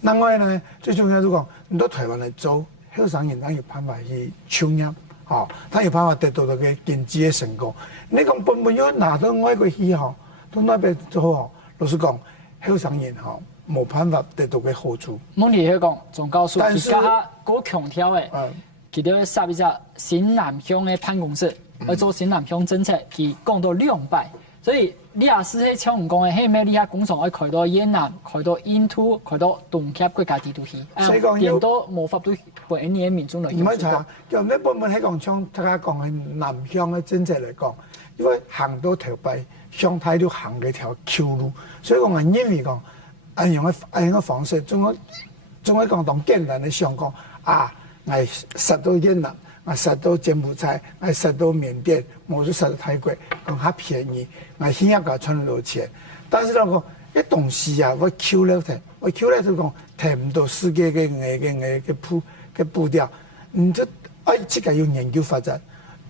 另外呢，最重要就講，你到台灣來做，後生人當有辦法去搶入，哈，他有辦法得到那個經濟的成果。你講本本要拿到外國去哈，到那邊做吼，老實講，後生人哈。冇辦法得到嘅好處。問題係講，總教授佢家嗰強調嘅，佢哋設一隻新南向嘅辦公室，去做新南向政策，佢講到200。所以你也是喺像唔講嘅，係咩？你喺工廠可以開到越南、開到印度、開到東協國家地度去，變到冇法對本地嘅民眾嚟。唔係查，就你本喺講像大家講嘅南向嘅政策嚟講，因為行到頭擺，上態都行嘅條橋路，所以講係因為講。按樣嘅方式，仲可講當簡單嘅想講啊，我實到越南，我實到柬埔寨，我實到緬甸，冇就實到泰國，講較便宜，我先一個賺到錢。但是咧講，一東西啊，我扣了就講提唔到世界嘅步調，唔就即個要研究發展，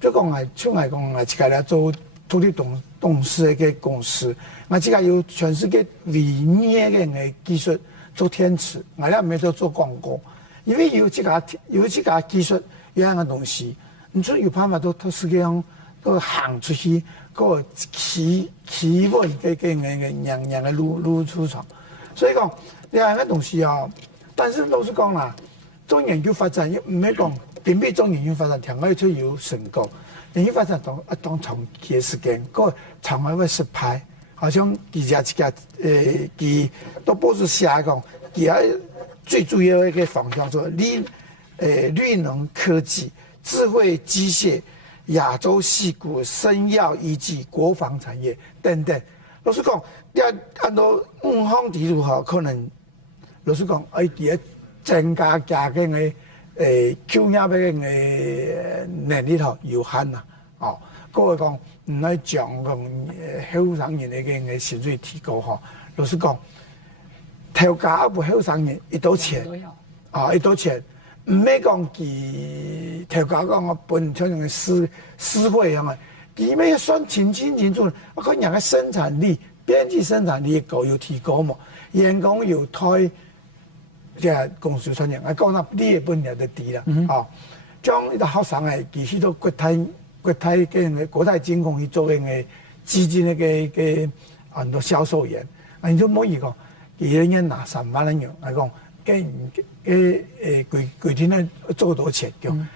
即講係出嚟講係即個嚟做土地董事嘅公司。我即個有全世界唯一嘅技術做天池，我哋唔係做廣告，因為有即個技術，有樣嘅東西，你就有辦法到世界上都行出去，個起步嘅人嘅路出場。所以講呢樣嘅東西啊，但是老實講啦，做研究發展唔係講偏偏做研究發展，聽講就有成果。研究發展當長期嘅時間，個長期會失敗。好像佢都報紙寫講，佢最主要的一個方向說綠能科技、智慧機械、亞洲矽谷、生藥以及國防產業等等。老實講，要按照5項地圖哈，可能老實講，佢增加嘅就業嘅能力頭有限啦，哦，各位講。唔係將講後生人嘅薪水提高嗬，老實講，頭家一部後生人一刀錢，一刀錢，唔係講佢頭家講我本像嘅私會咁啊，佢咩算清楚，我講人嘅生產力、邊際生產力高有提高嘛，員工有推，即係公司產業，我講到你嘅本業就低啦，哦，將呢個後生嘅其實都國泰嘅國泰金控去做嘅基金嘅很多銷售員，你都冇一個，佢人拿3萬人，嚟講佢天咧做多錢嘅，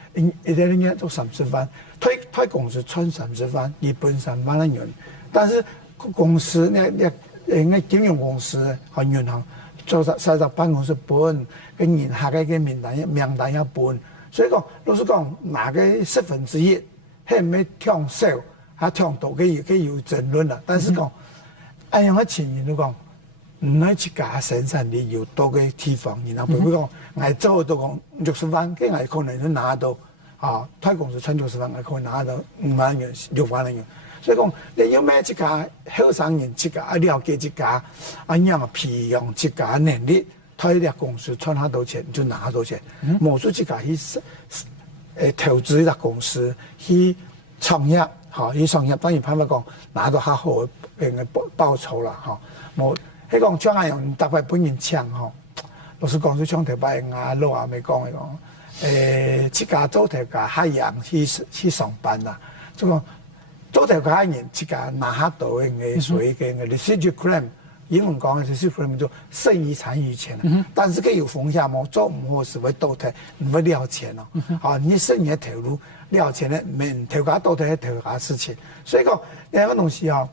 一啲人做30萬，推公司賺30萬，佢本3萬人，但是公司呢金融公司和銀行做實在辦公室本，跟銀行嘅名單要本，所以講老實講，哪個1/10。係唔係搶少，嚇搶到嘅有爭論啦。但是講，按樣嘅情形都講，唔係一家生產力有多嘅地方，然後譬如講，我做到講60萬，跟我可能都拿到，啊，推公司賺60萬，我可能拿到5萬元、6萬元。所以講，你要買一家後生人，一家了解一家，按樣培養一家能力，推一家公司賺下多錢就拿下多錢，冇出一家去。投資一家公司去創業，嚇去創業當然辦法講拿到較好嘅報酬啦，嚇冇迄講將係用特別本人搶嚇，老實講就搶頭擺亞老啊未講嘅講，这家组头家海洋去上班啦，这个组头家人这家拿下到嘅所谓嘅 residual claim， 英文讲嘅 residual claim 就剩余残余钱但是佢有风险嘛，做唔好是会倒退，唔会了钱哦。好，你剩余投入了钱咧，免头家倒退係头家事情，所以讲两个东西哦。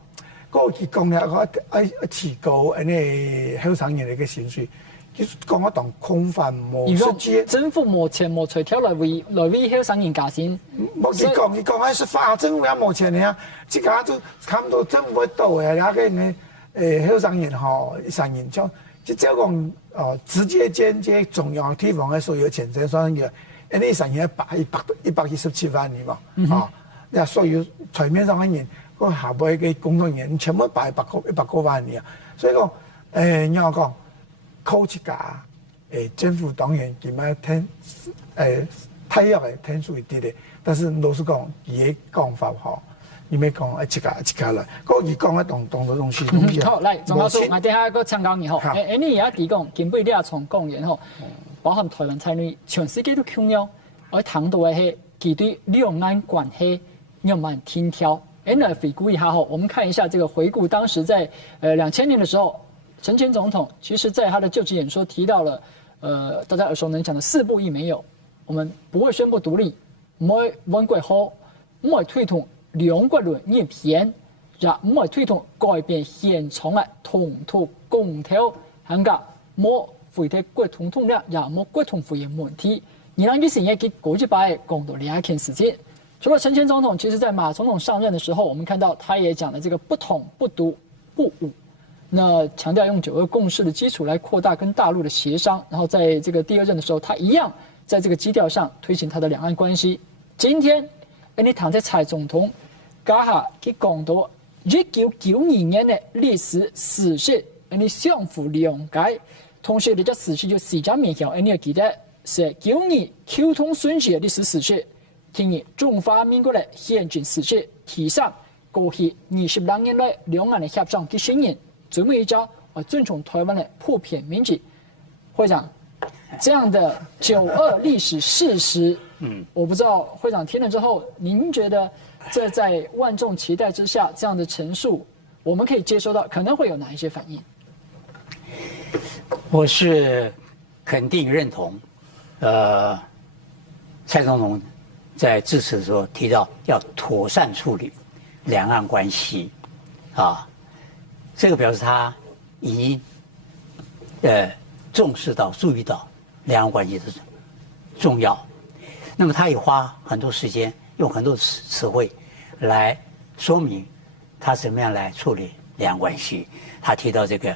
过去讲了个提高安尼后生人的个情绪，就是讲我当空泛无实际。政府无钱无财条来为后生人加薪。莫去讲，你讲还是发政府也无钱的啊，这家就差不多政府到的，那个后生人吼，生人就讲哦，直接间接中央地方的所有钱财算个，安尼生人117万人嘛，啊，那所有台面上的人。个下尾嘅工作人员全部100多万年啊，所以讲，你我讲，靠一家，政府当然佢咪聽，體育嘅天數一啲咧，但是老實講，佢嘅講法吼，你咪講一家來，嗰佢講嘅動作東西。好，來，莊教授，我等下個參考你吼，你而家提講，根本你也從講完吼，包含台灣在內，全世界都強調，而談到嘅係佢對兩岸關係要蠻天條。来回顧一下後，我們看一下這個回顧，當時在2000年的時候，陳前總統其實在他的就職演說提到了，大家耳熟能詳的4不一沒有，我們不會宣布獨立，唔會揾國號，唔會推動兩國論演變，也唔會推動改變現狀嘅統獨公投，香港冇回退國統統咧，也冇國統會嘅問題。2014年嘅國際法講到2件事情。除了陳前總統，其實在馬總統上任的時候，我們看到他也講了這個不統、不獨、不武，那強調用9·2共識的基礎來擴大跟大陸的協商。然後在這個第2任的時候，他一樣在這個基調上推行他的兩岸關係。今天，你躺在蔡總統家下去講到1992年的歷史事實，你相互諒解，同時你這事實就時間面向，你要記得是92溝通順序的歷史事實。聽日中華民國的憲政事實提上過去20多年來兩岸的協商及信任，最尾一招尊重台灣的普遍民主。會長，這樣的9·2歷史事實，我不知道會長聽了之後，您覺得這在萬眾期待之下，這樣的陳述，我們可以接收到，可能會有哪一些反應？我是肯定認同，蔡總統在致辭的時候提到要妥善處理兩岸關係，啊，這個表示他已經重視到、注意到兩岸關係的重要。那麼他也花很多時間，用很多詞彙來說明他怎麼樣來處理兩岸關係。他提到這個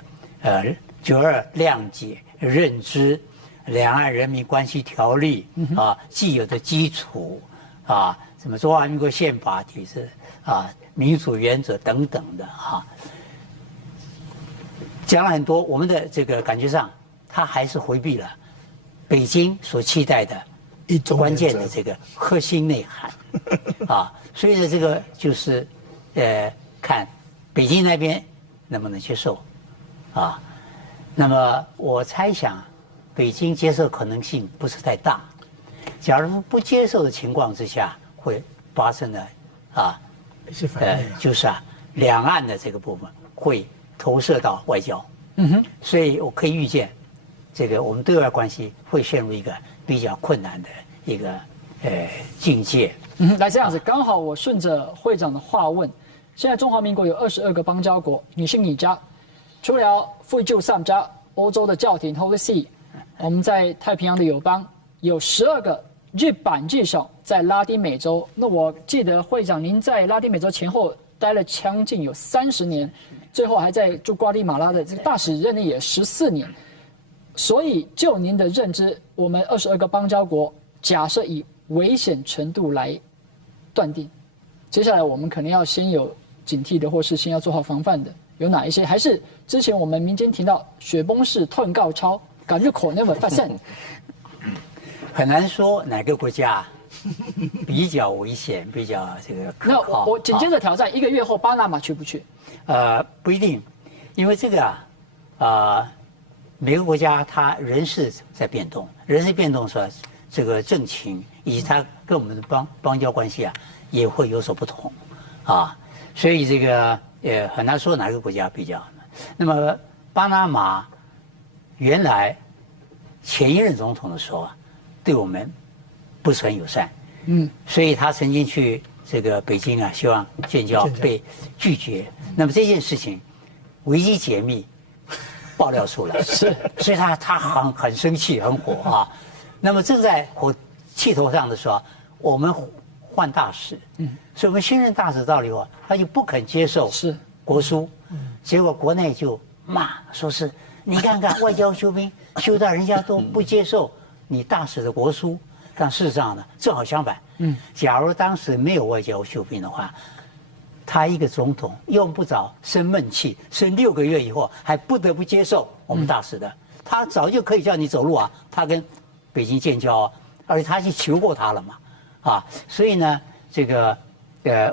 9·2諒解、認知、兩岸人民關係條例啊，既有的基礎。啊，什麼中華民國憲法體制啊，民主原則等等的啊，講了很多。我們的這個感覺上，他還是迴避了北京所期待的關鍵的這個核心內涵啊。所以呢，這個就是看北京那邊能不能接受啊。那麼我猜想，北京接受可能性不是太大。假如不接受的情況之下，會發生的就是兩岸的這個部分會投射到外交。所以我可以預見，這個我們對外關係會陷入一個比較困難的一個境界。來這樣子，剛好我順着會長的話問，現在中華民國有22個邦交國，你信你家，除了非洲3家，歐洲的教廷 Holy See， 我們在太平洋的友邦有12個。日版至少在拉丁美洲，那我記得會長您在拉丁美洲前後待了將近有30年，最後還在駐瓜地馬拉的這個大使任內也14年。所以就您的認知，我們22個邦交國，假設以危險程度來斷定，接下來我們可能要先有警惕的，或是先要做好防範的，有哪一些？還是之前我們民間提到雪崩式退告超，感覺可能會發生。很難說哪個國家比較危險，比較這個可靠。那我緊接着挑戰，1個月後巴拿馬去不去？不一定，因為這個每個國家它人事在變動，人事變動說这个政情以及它跟我们的邦交关系啊，也会有所不同，啊，所以这个也很难说哪个国家比较。那么巴拿马原来前一任总统的时候啊，对我们不是很友善，所以他曾经去这个北京啊，希望建交被拒绝。那么这件事情危机解密爆料出来，是，所以他很生气，很火啊。那么正在气头上的时候，我们换大使，所以我们新任大使到了以后，他就不肯接受国书，结果国内就骂，说是你看看外交修兵修到人家都不接受你大使的国书，但事实上呢，正好相反，假如当时没有外交修兵的话，他一个总统用不着生闷气，生6个月以后还不得不接受我们大使的，他早就可以叫你走路啊，他跟北京建交啊，而且他去求过他了嘛，啊，所以呢，这个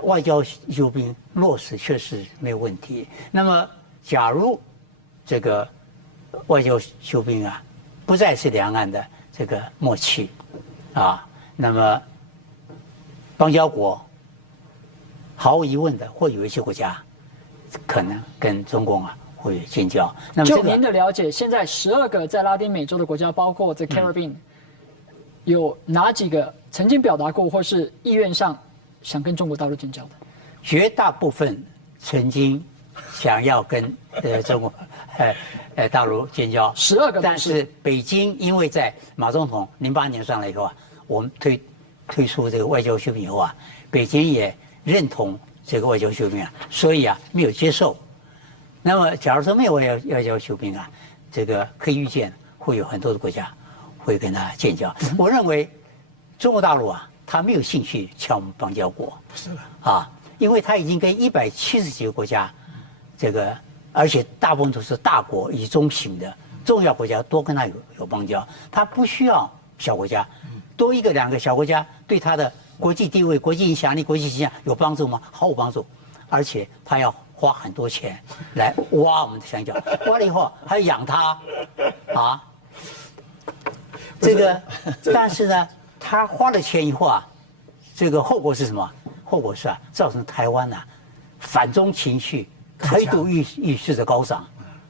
外交修兵落实确实没有问题。那么，假如这个外交修兵啊，不再是两岸的这个默契，啊，那么邦交国毫无疑问的会有一些国家可能跟中共啊会建交。那么、就您的了解，现在12个在拉丁美洲的国家，包括在 Caribbean，有哪几个曾经表达过或是意愿上想跟中国大陆建交的？绝大部分曾经想要跟中国大陆建交，12个，但是北京因为在马总统08年上来以后啊，我们推出这个外交修兵以后啊，北京也认同这个外交修兵啊，所以啊没有接受。那么假如说没有外交修兵啊，这个可以预见会有很多的国家会跟他建交。我认为中国大陆啊，他没有兴趣抢我们邦交国，是的啊，因为他已经跟170几个国家，这个而且大部分都是大国以中型的重要国家都跟他有邦交，他不需要小国家，多1个2个小国家对他的国际地位、国际影响力、国际形象有帮助吗？毫无帮助，而且他要花很多钱来挖我们的墙角，挖了以后还要养它，啊，这个，但是呢，他花了钱以后啊，这个后果是什么？后果是啊，造成台湾啊反中情绪、台独意识的高涨，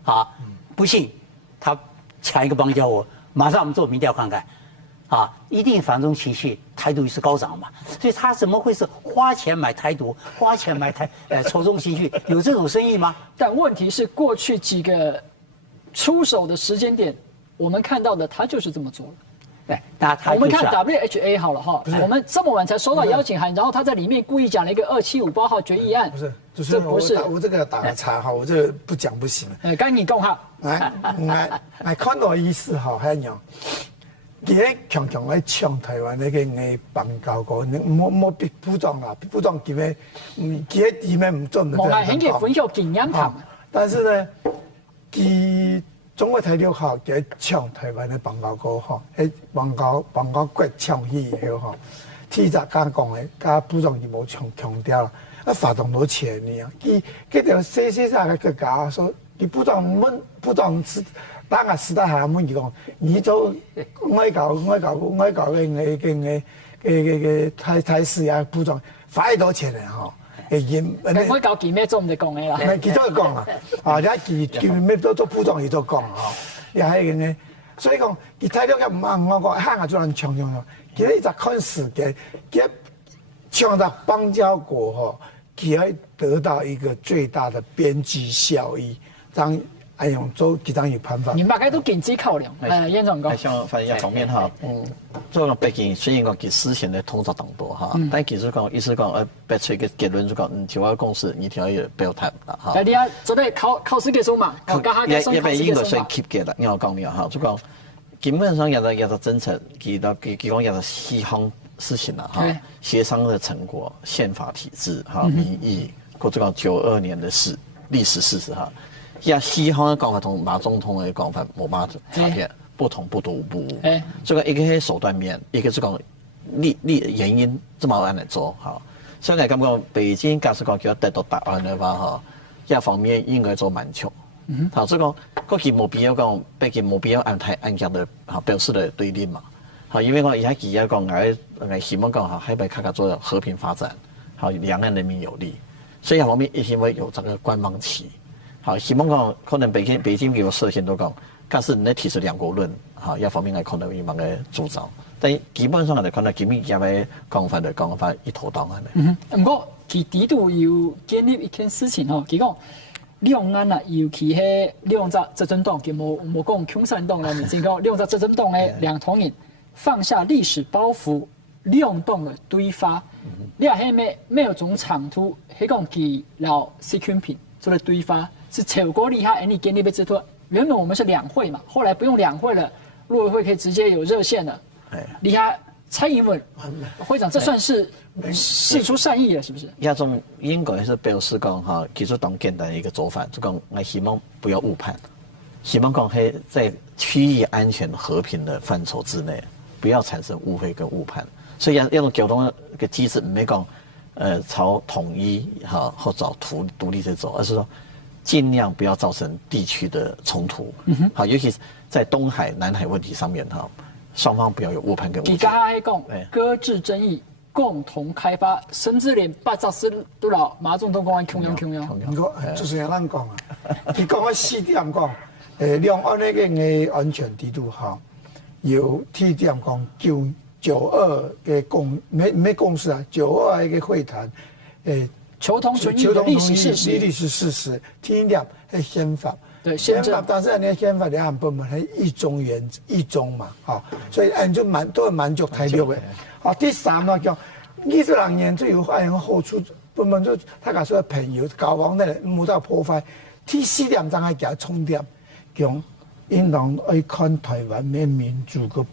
啊，不信他抢一个邦交国，马上我们做民调看看。啊，一定反中情绪、台独意识高涨嘛，所以他怎么会是花钱买台独、花钱买仇中情绪？有这种生意吗？但问题是，过去几个出手的时间点，我们看到的他就是这么做了。对，那他、我们看 WHA 好了哈，我们这么晚才收到邀请函，然后他在里面故意讲了一个2758号决议案，不是，这不是我这个打个岔哈，我这个不讲不行。赶紧讲哈，来看到意思哈，还有。佢喺強強喺搶台灣嗰個邦交國，你冇逼武裝啦，武裝佢咩？佢喺地面唔做唔得。冇係，佢分享經驗談。但是呢，佢中國大陸嚇佢搶台灣嘅邦交國嚇，喺邦交國搶起以後嚇，天就剛講嘅，加武裝佢冇強調啦，啊發動到錢呢，佢條細嘅國家說，佢武裝是。打壓時代下滿講，你做外交嘅態勢啊，武裝花多錢嘅嗬。外交佢咩做唔得講嘅啦。佢都係講啦，啊，而家佢咩都做武裝佢都講嗬，又係嘅。所以講，佢睇到嘅唔啱我講，香港做人搶，佢咧就看時間，佢搶到邦交國嗬，佢可以得到一個最大的邊際效益，當。哎用做其他有辦法。你大概都經濟考量。燕總講。像反映一下方面哈，做個北京雖然講佢思想的通殺黨多哈，但其實講意思講，得出一個結論就講，就我公司你條要不要談啦哈。你啊，做啲考試結束嘛，也被應該算 keep 嘅啦，我講了哈，就講基本上也係真誠，佢講也係西方事情啦哈，協商的成果、憲法體制哈、民意，或者講92年的歷史事實哈。呀，西方的講法同馬總統的講法冇乜差別，不同不獨不誤。這個一個係手段面，一個是講原因，這麼樣來做哈。所以我感覺北京假使講叫得到答案的話哈，一方面應該做蠻強。好，所以講佢冇必要講，北京冇必要按壓的表示的對立嘛。好，因为我以前记者讲，我希望讲哈，海北卡做和平发展，好，两岸人民有利，所以方面一定会有这个观望期。好，希望讲可能北京给我设限都讲，但是你提出两国论，好，一方面来可能有某个主张，但基本上来看呢，今日因为讲法一头当案的。不过其底度有建立一件事情吼，佢讲两岸啊，尤其係兩隻執政黨，佢冇講共產黨啦，咪先講兩隻執政黨嘅兩黨人放下歷史包袱，兩黨嘅對話，你話係沒有種長途，係講佢老習近平做的對話是超過厲害，你建立嘅制度，原本我們是兩會嘛，後來不用兩會了，陸委會可以直接有熱線了，厲害。蔡英文會長，這算是釋出善意了，是不是？一種應該是表示講哈，其實當簡單的一個做法，就講我希望不要誤判，希望講係在區域安全和平的範疇之內，不要產生誤會跟誤判。所以一種溝通嘅機制，唔係講朝統一哈或找獨立去走，而是說盡量不要造成地區的衝突。好，尤其是在東海、南海問題上面哈。雙方不要有誤判跟誤解。而家係講擱置爭議，共同開發，甚至連八十四都老馬總統講強樣。唔過就是咱講啊，佢講嘅4點講，兩岸嗰個安全制度哈，有4點講992嘅共識啊，92嘅會談，求同存異的歷史事實。第一點係憲法。對憲法，但是人家憲法兩岸本門係一中嘛，嚇，所以人就都係滿足大陸嘅。好，第三呢叫20年就有好處，本門就大家說朋友交往咧冇得破壞。第4點就係加重點，講應當愛看台灣嘅民主個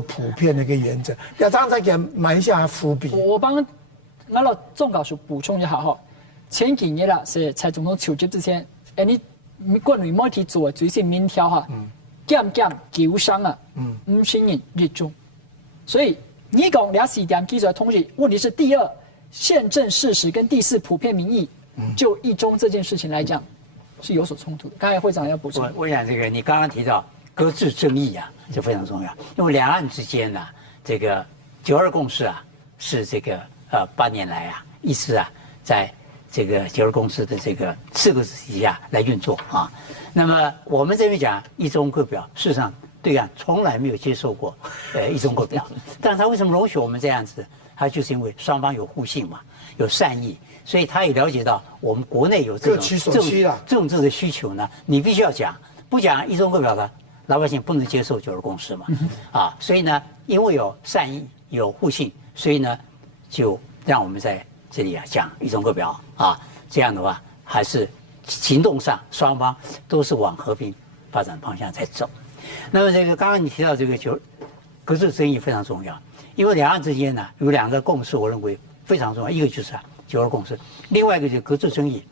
普遍的一個原則，要這樣才給埋下伏筆。我幫我老總教授補充一下哈，前幾年啦，是蔡總統就職之前，國內媒體做最新民調哈，減9商啊，5000人熱衷，所以你講4點基礎通識，問題是第2憲政事實跟第4普遍民意，就一中這件事情來講是有所衝突的。剛才會長要補充。我想這個你剛剛提到擱置爭議啊，就非常重要，因為兩岸之間呢，這個92共識啊，是這個8年來啊，一直啊在。這個92共識的這個4個底下來運作啊，那麼我們這邊講一中各表，事實上對岸從來沒有接受過一中各表，但是他為什麼容許我們這樣子？他就是因為雙方有互信嘛，有善意，所以他也了解到我們國內有這種政治的需求呢，你必須要講，不講一中各表的老百姓不能接受92共識嘛，啊，所以呢，因為有善意有互信，所以呢，就讓我們在這裡啊講一中各表啊，這樣的話還是行動上雙方都是往和平發展方向在走。那麼這個剛剛你提到這個擱置爭議非常重要，因為兩岸之間呢有兩個共識，我認為非常重要，一個就是92共識，另外一個就是擱置爭議。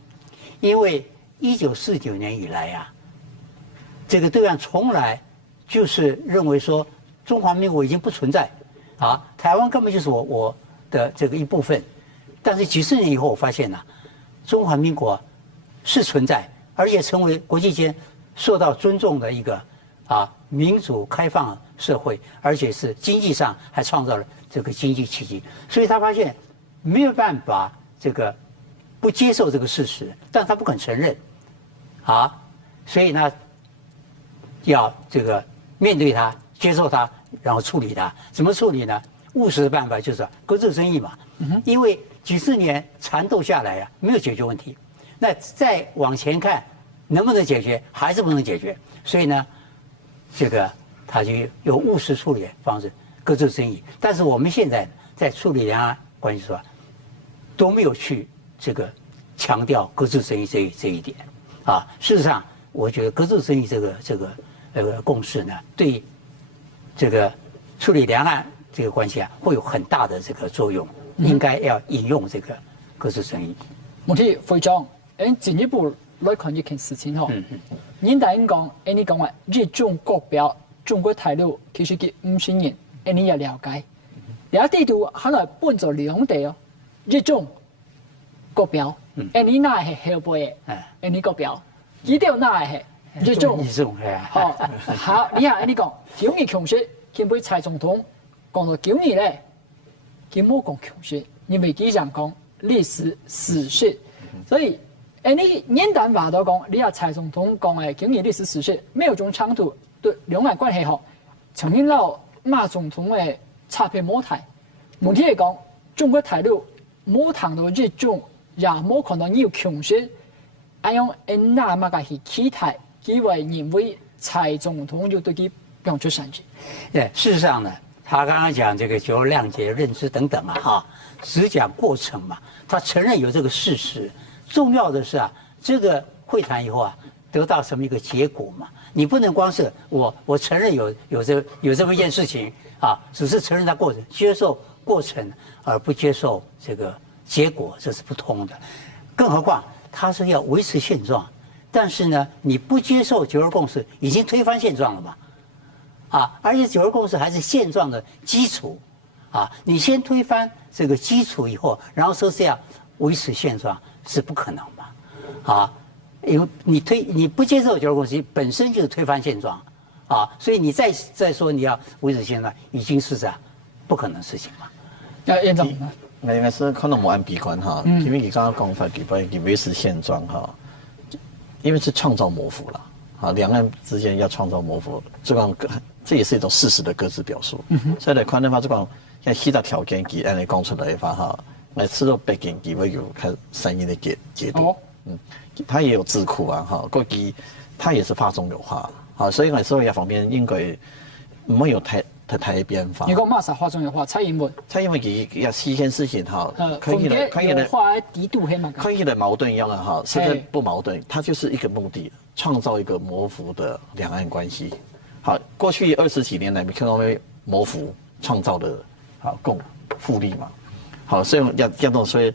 因為1949年以來啊，這個對岸從來就是認為說中華民國已經不存在啊，台灣根本就是我的這個一部分。但是幾十年以後，我發現呢，中華民國是存在，而且成為國際間受到尊重的一個民主開放社會，而且是經濟上還創造了這個經濟奇蹟。所以他發現沒有辦法這個不接受這個事實，但他不肯承認，所以呢要這個面對它、接受它，然後處理它。怎麼處理呢？務實的辦法就是擱置爭議嘛，因為幾十年纏鬥下來啊，沒有解決問題。那再往前看，能不能解決？還是不能解決。所以呢，這個他就有務實處理的方式，擱置爭議。但是我們現在在處理兩岸關係上，都沒有去這個強調擱置爭議這一點啊。事實上，我覺得擱置爭議這個共識呢，對這個處理兩岸這個關係啊，會有很大的這個作用。應該要引用這個擱置爭議。我哋會長，進一步來看一件事情吼。您大英講，你講話日中國表，中國大陸其實佢50年，你也了解。了地圖可能分做兩地哦，日中國表，你哪係後背嘅？你國表，一定哪係日中。日中係啊。好，你睇你講，強嘅共識。今杯蔡总统讲到9年咧，佢冇讲穷学，因为佢想讲历史史实，所以你简单话到讲，你阿蔡总统讲嘅9年历史史实，没有种冲突对两岸关系好，曾经到马总统嘅差别冇睇，问题嚟讲，中国大陆冇谈到这种，也冇看到有穷学，按用那么个去期待，佢为认为蔡总统就对佢表出善意。事实上呢，他刚刚讲这个求谅解、认知等等啊，只讲过程嘛，他承认有这个事实。重要的是这个会谈以后得到什么一个结果嘛？你不能光是我承认有这么一件事情只是承认它过程，接受过程而不接受这个结果，这是不通的。更何况他是要维持现状，但是呢，你不接受九二共识，已经推翻现状了嘛？而且九二共识还是现状的基础你先推翻这个基础以后，然后说是要维持现状，是不可能嘛？因为你不接受九二共识本身就是推翻现状所以你再说你要维持现状，已经是不可能的事情嘛。院长，我应该是可能冇按闭关因为你刚刚讲法基本维持现状因为是创造模糊了两岸之间要创造模糊，这也是一种事实的各自表述。所以来看的话，像其他条件佢按你讲出来的话来吃到北京佢会有看善意的解读。他也有智库过去他也是话中有话所以我说一方面应该唔会有太变化。你讲马啥话中有话？蔡英文佢要西线事情看起来话低度黑嘛，看起来矛盾一样实在不矛盾，它就是一个目的，创造一个模糊的两岸关系。过去20几年来，没看到模糊创造的共复利嘛。所以要动所以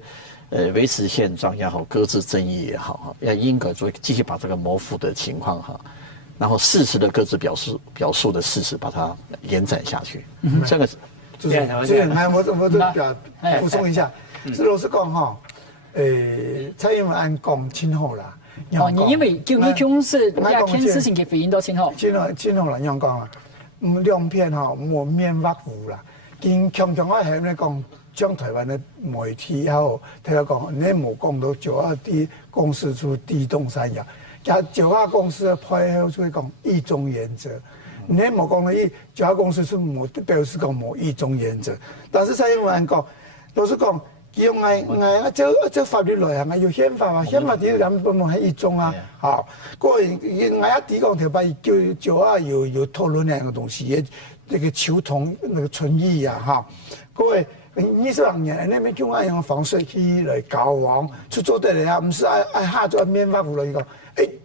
维持现状也好，搁置争议也好要应该继续把这个模糊的情况然后事实的各自表述的事实，把它延展下去。这个这个我补充一下，这老实讲蔡英文按讲亲好啦。因为9年共识那件事情给回应到亲好。亲好啦，样讲两片无面目糊啦，强我系咧讲。将台湾的媒体也好，听他讲，你冇讲到9·2共识出地动山摇，加9·2共识配合出讲一中原则，你冇讲到9·2共识出冇表示讲冇一中原则，但是蔡英文讲，老实讲，佢用这法律来有宪法嘛，宪法第2本冇系一中嗰一讲条把9·2有讨论两个东西，那个求同那个存异各位。22年那边就按用防水器来交往，出做得来唔是按下做面发糊来讲，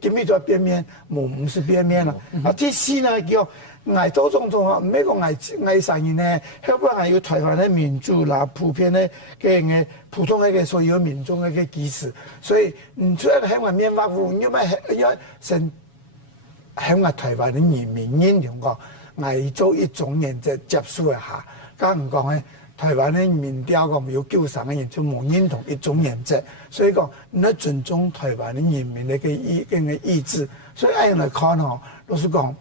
今日做边面，唔是边面啦。第4呢叫挨多总统唔係講挨上人呢，香港還有台灣的民主啦，普遍的嘅普通嘅所有民眾嘅支持，所以除了香港面發糊，因為成香港台灣的人民認同講，挨做一種原則接受一下，咁唔講咧。台灣的民調講有93%嘅人就冇認同一種原則，所以講你尊重台灣的人民的意志。所以按樣來看老實講，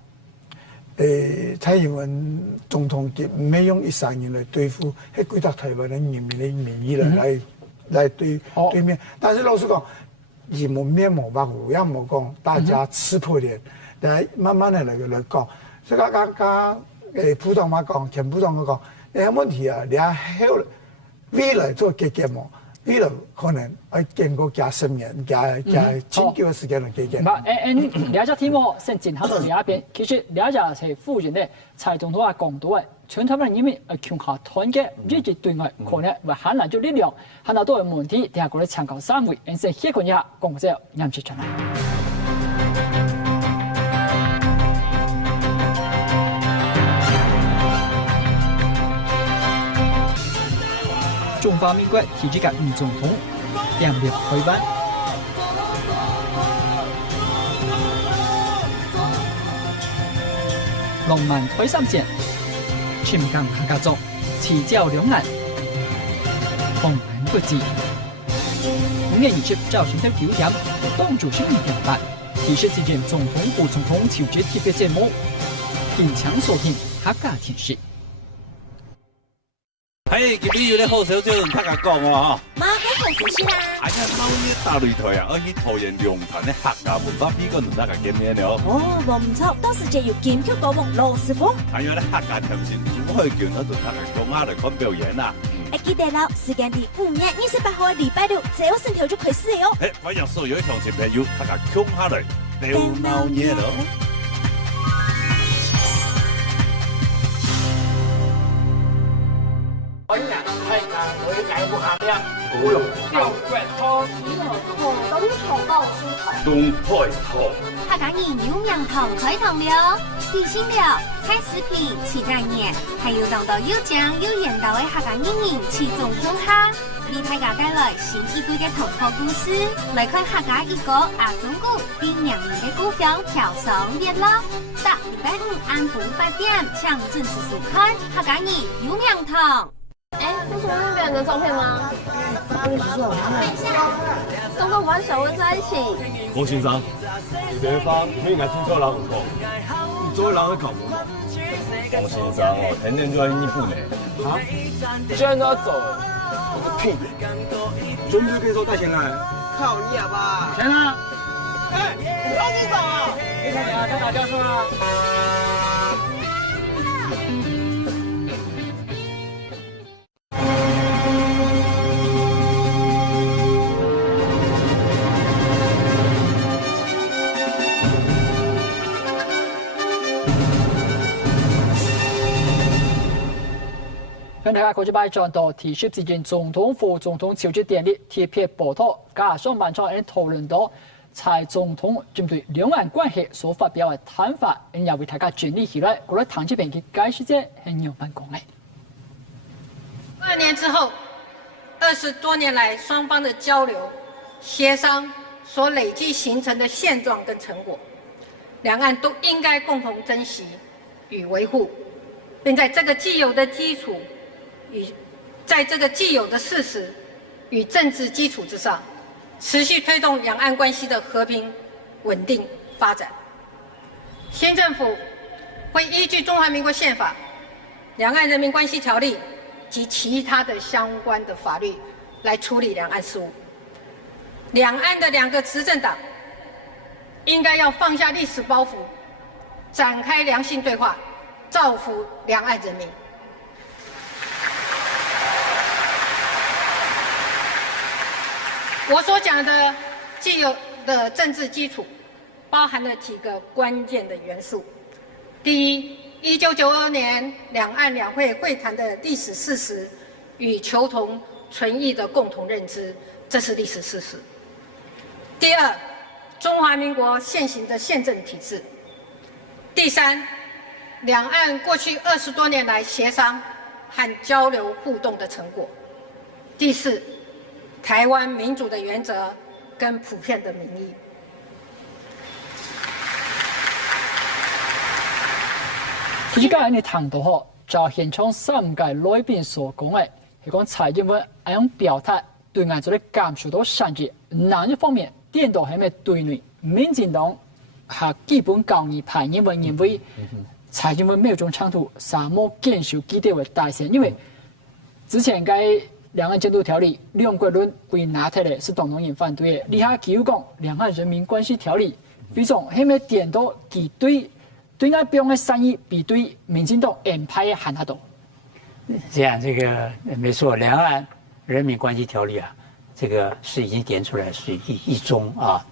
蔡英文總統佢唔係用13年來對付係幾多台灣的人民的民意來對面。但是老實講，而冇面冇白糊，也冇講大家撕破臉，來慢慢的來講。所以普通話講，全普通話講。有問題你後未來做結結嘛？未來可能要經過加10年、加長久嘅時間嚟結結。你了解題目先進行到另一邊，其實了解係富人的蔡總統啊講到嘅，全台灣人民強下團結，積極對外，可能會喊來咗力量，喊到多嘅問題，底下過嚟參考3位，先協調一下講者任志強。中华民国提出嘅吳總統訂立台灣，浪漫台3線，全港客家族，齊交兩岸，蓬勃不濟。5月27早上的9點，黨主席李登輝提出接見總統、副總統求職特別節目，敬請收聽。客家甜食。嘿，今日有咧好少少人客家讲哦，妈，该好熟悉啦。哎呀，老嘢大擂台啊，去桃园龙潭的客家文化比个人大家见面了。哦，我唔错，到时就要金曲歌王罗斯福。还有咧客家甜心，怎么可以叫那种客家乡下来看表演啊？会记得了，时间伫5月28号的礼拜六，这有线条就开始的哦。嘿，欢迎所有乡亲朋友客家乡下来热闹热闹。哎呀，太阳我改不下了，我用吊拐汤，东头爆出头，东派头。客家人有名堂开堂了，地心了、菜食品、气炸面，还有当到有酱有盐道的客家人齐中中下，为大家带来新一季的童话故事，来看客家一个阿中古对名人的故乡飘上热闹。到礼拜五暗晡8点，请准时收看客家人有名堂。哎，这是我那边的照片吗？刚刚玩小文在一起。龚先生，你别发，你应该听错人唔讲，你做人会搞错。龚先生哦，天天就在日本呢。啊？既然都要走了，我个屁！准备可以说带钱来。靠你哑巴！钱呢？哎，你赶紧走啊！你看呀，在打架是吗？跟大家国际拜转到提出之前总统副总统就职典礼贴片报道，加上漫长人讨论到蔡总统针对两岸关系所发表的谈法，也为大家整理起来。我来唐这边去解释这很有办讲的。2年之后，20多年来双方的交流、协商所累积形成的现状跟成果，两岸都应该共同珍惜与维护，并在这个既有的基础。在这个既有的事实与政治基础之上，持续推动两岸关系的和平、稳定发展。新政府会依据《中华民国宪法》、《两岸人民关系条例》及其他的相关的法律来处理两岸事务。两岸的2个执政党应该要放下历史包袱，展开良性对话，造福两岸人民。我所讲的既有的政治基础，包含了几个关键的元素。第一，1992年两岸两会会谈的历史事实与求同存异的共同认知，这是历史事实。第二，中华民国现行的宪政体制。第三，两岸过去20多年来协商和交流互动的成果。第四，台湾民主的原则跟普遍的民意。其实刚才你谈到吼，就现场3届来宾所讲的，是讲蔡英文这样表态，对岸做咧感受到善意。哪一方面，电到系咪对内，民进党和基本教义派因为认为蔡英文没有种长途沙漠建设基地为大线，因为之前该两岸监督条例，梁国伦被拿出来是党农人反对的。李下基又讲两岸人民关系条例，非常系咪点到其对外表的善意比对民进党安排的还要多。这样，这个没错，两岸人民关系条例啊，这个是已经点出来是一中啊。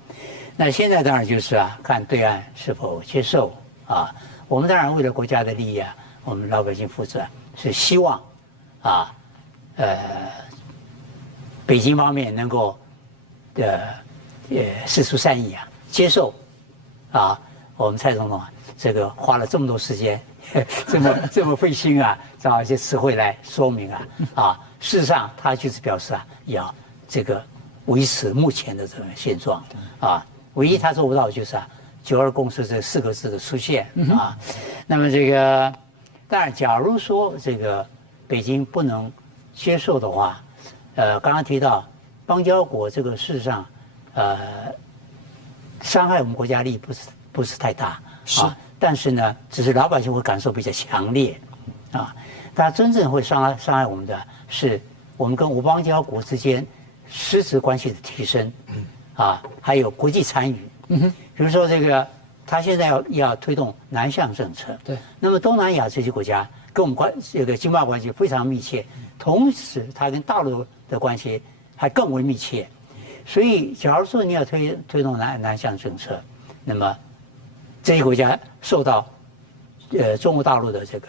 那现在当然就是啊，看对岸是否接受啊。我们当然为了国家的利益啊，我们老百姓负责，是希望啊，北京方面能够释出善意啊，接受啊，我们蔡总统啊，这个花了这么多时间，这么费心啊，找一些词汇来说明啊，事实上他就是表示啊，要这个维持目前的这个现状啊，唯一他做不到就是啊，92共识这4个字的出现啊，那么这个当然，假如说这个北京不能接受的话，刚刚提到邦交国这个事实上，伤害我们国家利益不是太大啊，但是呢，只是老百姓会感受比较强烈，啊，但真正会伤害我们的是我们跟无邦交国之间实质关系的提升，啊，还有国际参与，比如说这个，他现在要推动南向政策，对，那么东南亚这些国家跟我们这个经贸关系非常密切，同时它跟大陆的关系还更为密切，所以假如说你要推动南向政策，那么这些国家受到中国大陆的这个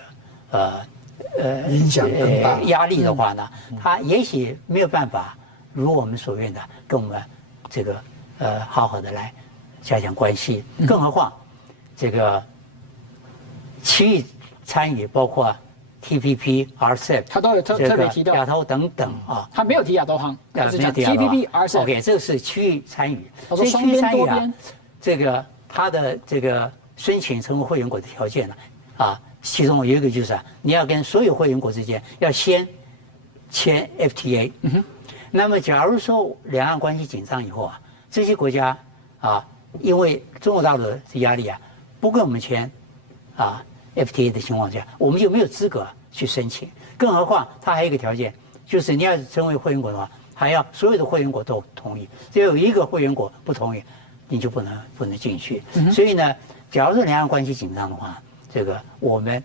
影响更大压力的话呢，它也许没有办法如我们所愿的跟我们这个好好的来加强关系，更何况这个区域参与包括 TPP、RCEP， 他都有特别提到亚投等等啊，他没有提亚投行，他是讲 TPP、RCEP。OK， 这个是区域参与，他说双边多边，这个它的这个申请成为会员国的条件呢，啊，其中有一个就是你要跟所有会员国之间要先签 FTA。那么假如说两岸关系紧张以后啊，这些国家啊，因为中国大陆的压力啊，不跟我们签FTA 的情况下，我们就没有资格去申请。更何况它还有一个条件，就是你要成为会员国的话，还要所有的会员国都同意，只有一个会员国不同意，你就不能进去。所以呢，假如说两岸关系紧张的话，这个我们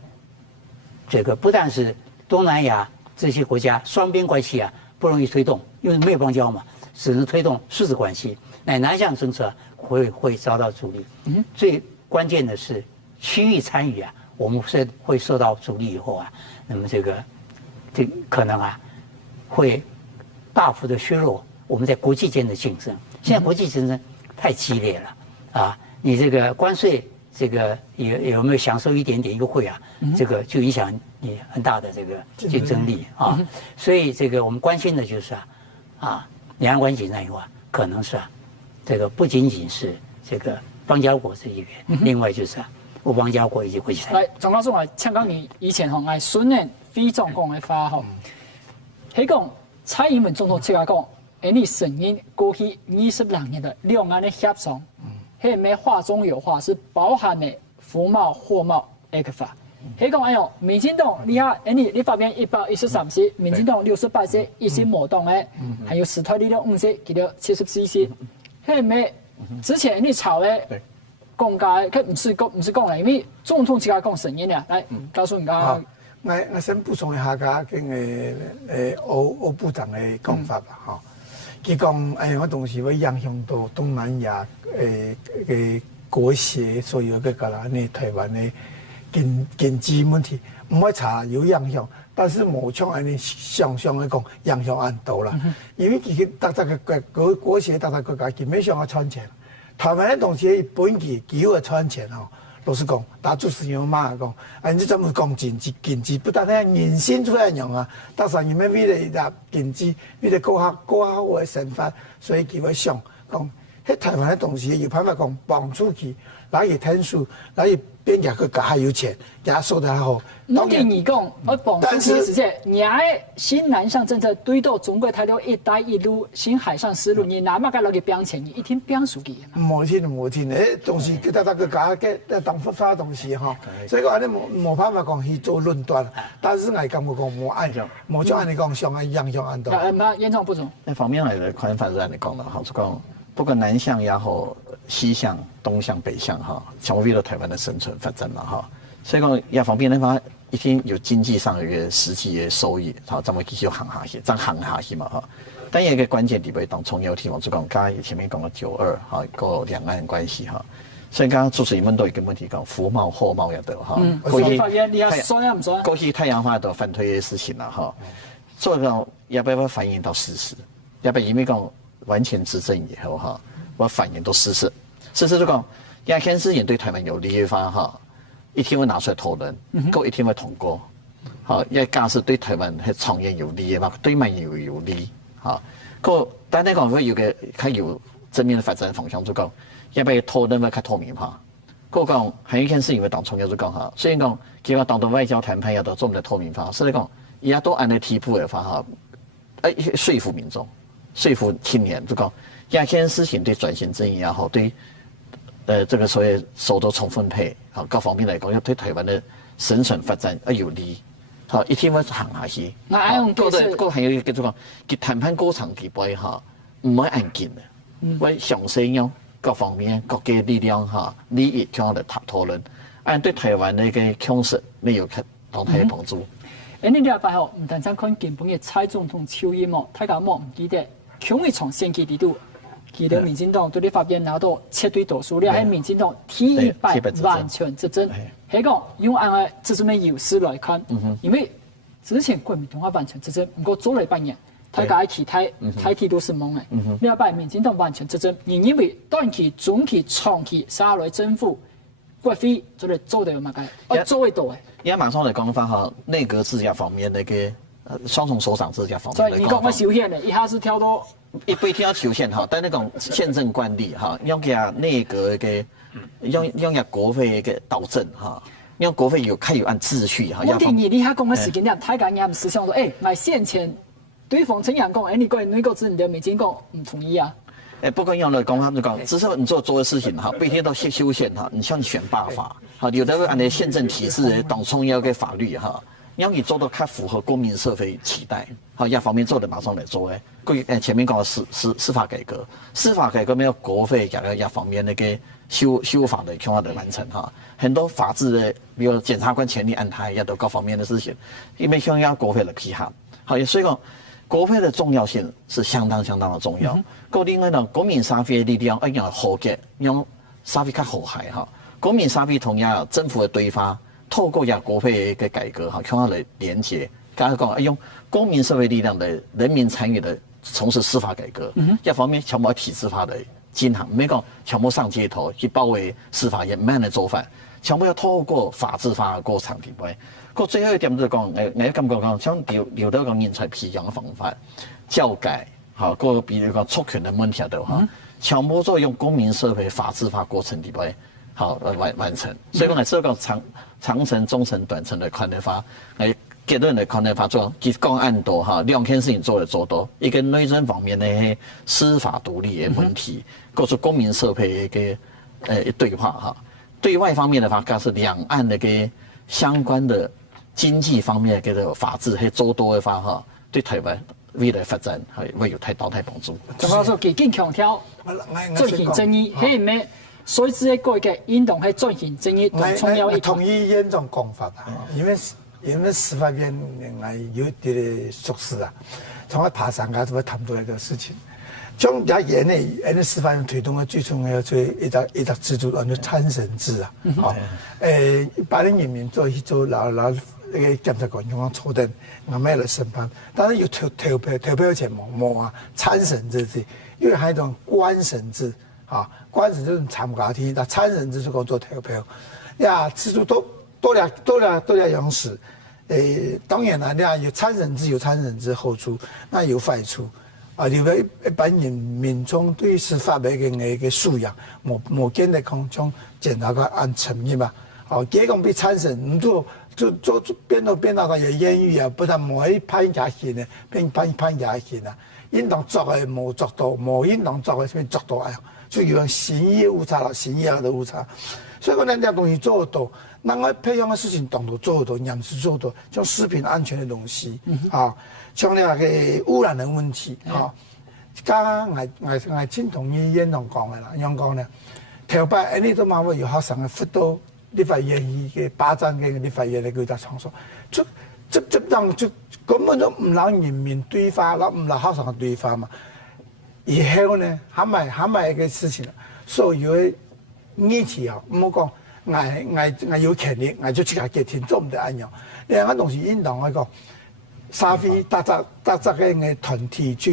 这个不但是东南亚这些国家双边关系啊不容易推动，因为没有邦交嘛，只能推动实质关系。南向政策会遭到阻力。最关键的是区域参与啊。我们会受到阻力以后啊，那么这可能啊，会大幅的削弱我们在国际间的竞争。现在国际竞争太激烈了啊！你这个关税这个有没有享受一点点优惠啊？这个就影响你很大的这个竞争力啊。所以这个我们关心的就是两岸关系紧张以后啊，可能是这个不仅仅是这个邦交国这一员，另外就是无邦交国以及国际参与。来，总告诉我，香港你以前吼，爱孙任非总统的话吼，迄讲蔡英文总统出来讲，你承认过去26年的两岸的协商，迄咩话中有话，是包含的服贸、货贸一个法。迄讲哎呦，民进党你发表113席，民进党68席，一些某党的，还有时代力量5席，其他74席，迄咩之前你吵的。讲解，佢唔是讲啦，因为总统自家讲承认啊。来，告诉人家。我先补充一下家跟欧部长的讲法吧，哈。佢讲我同时会影响到东南亚国协所有嘅个啦，台湾的经济问题，唔会查有影响，但是无像安尼常常的讲影响很大啦。因为其实大个国协大国家基本上要赚钱。台湾的东西本期几乎赚钱哦，老实讲，打主持人嘛讲，你怎么讲经济不但係人先出来用啊，但是你们为了经济，为了过好的生活，所以佢会想讲，喺台湾的东西有办法讲帮出去，哪有天数，哪有边个国家还有钱，给他说得还好。我跟你讲，我帮出去是这，你爱新南向政策对到中国大陆一带一路新海上丝路，你哪么个落去标钱，你一天标数据。冇听，东西大个家嘅当发发东西哈，所以讲你冇办法讲去做论断，但是我感觉讲冇按照，冇像按你讲上按影响按到。严重不足。那方面来的宽泛是按你讲的哈，就讲不管南向也好，西向、东向、北向哈，全部为了台湾的生存发展嘛哈，所以讲也方便的话。一定有经济上的一个实际的收益，好，咱们继续行下去，咱行下去嘛哈。但有一个关键地位，当重要题目就讲，刚才前面讲了92哈，个两岸关系哈。所以刚刚主持人们都有一个问题讲，服贸、货贸也得哈。过去太阳花的反推的事情了哈。做到要不要反映到事实？要不要因为讲完全执政以后哈，我反映到事实。事实就讲，亚看事情对台湾有利的话哈。一定会拿出来讨论，够一定会通过。好，因为假是对台湾系创业有利的嘛，对民有利。好，个但係講會有個較有正面的發展方向，就講要俾討論會較透明化。個講還有一件事情會當重要就講哈，雖然講其實當到外交談判要到做唔到透明化，所以講也都按你提步的話哈，說服民眾，說服青年，就講一件事情對轉型正義也好，對这个所谓收入重分配，好各方面来讲，要对台湾的生存发展有利。好，一天要行下去。个还有一个叫做讲，谈判过程地位哈，唔可以按紧的，我详细用各方面各个力量哈，利益向来讨论，按对台湾的一个强势没有动态的帮助。你礼拜吼，唔单止看根本嘅蔡总统手音哦，大家莫唔记得，强嘅从选举制度，其实民进党对立法院拿到绝对多数了，喺民进党第一摆完全执政。係講用按個這種嘅優勢來看，因為之前國民黨完全執政，唔過做了半年，大家期待都是懵嘅。另外民進黨完全執政，因為短期、中期、長期下來政府國費做嚟做得有乜嘅，做得到嘅。而家馬上嚟講翻嚇內閣制價方面那個雙重首長制價方面。所以你講我修憲嘅，一下子跳到不一定要修憲哈，但那種憲政慣例哈，要給內閣嘅。用下國會嘅導正哈，用國會有按秩序哈。我建議你喺講嘅時間點，大家也唔思想說，我先前對方陳陽講，你個人內閣制你的民進黨唔同意啊。不管用來講，他們就講，只是你做的事情哈，不一定都修憲哈，你像選罷法，哈，有的按你憲政體制當重要嘅法律哈，要你做到較符合公民社會期待，好，一方面做的馬上來做誒。前面講的司法改革，司法改革沒有國會一方面那個。修法的向的完成哈，很多法治的，比如檢察官權力安排，也都各方面的事情，因為需要國會的批核，好，所以講國會的重要性是相當的重要。另外呢，國民社會的力量要和諧，讓社會較和諧哈。國民社會同樣政府的對話，透過國會的改革哈，向來連接，剛才講用公民社會力量的人民參與的從事司法改革，一方面強化體制化的。進行，沒講全部上街頭去包圍司法院，慢的做法，全部要透過法治化的過程地位。個最後一點就是講，我感覺講，像有得講人才培養的方法、教改，嚇，個比如講觸權的問題都嚇，全部都用公民社會法治化過程地位，好完成。所以講係這個長程、中程、短程的看法，結論嚟看的話，做其實講按到哈兩件事情做到，一個內政方面的司法獨立的問題，個是公民社會的對話哈。對外方面的話，就是兩岸的個相關的經濟方面嘅個法治係做到的話哈，對台灣未來發展係會有太大幫助。就話說幾經強調進行正義，係咩？所以這個嘅運動係進行正義同重要一。同意呢種講法啊，因為司法院有啲嘅熟識啊，從我爬山嗰度談到一個事情，將一年呢司法院推動嘅最重要最一個制度叫做參審制啊，把啲人民做老那個檢察官用坐定，我咩嚟審判，但係要投票權冇啊，參審制啫，因為係一種官審制啊，官審制參加庭，但參審制就講做投票，呀制度多了樣式，當然啦，你話有參審制有參審制好處，那有壞處。啊，因為一般人民眾對司法嘅嘅素養，冇見得講將檢察官按程序嘛。哦，結果被參審，唔做變到個有言語啊，不但冇喺判假線嘅，變判假線啊，應當作嘅冇作到，冇應當作嘅先作到啊，就有行業誤差啦，行業的誤差。所以講人家東西做得到，那我培養的事情當到做得到，嚴實做得到，像食品安全的東西，啊，像那個污染的問題，啊，剛剛我真同意院長講的啦，樣講呢，頭擺你都慢慢有學生嘅輔導立法院嘅巴掌嘅立法院嘅嗰啲場所，就根本都唔讓人民對話，唔讓學生對話嘛，以後呢，還買一個事情，所有的議題啊，唔好講。我有權利，我就即刻決定做唔得一樣。另外東西應當嗰個社會大隻嘅團體，就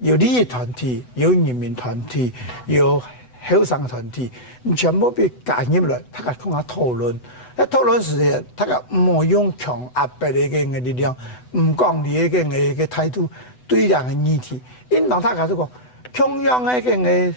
有利益團體、有人民團體、有後生嘅團體，全部被加入來，大家同下討論。一討論時，大家唔好用強壓迫嘅力量，唔講你嘅態度對人嘅議題，應當大家都講同樣嘅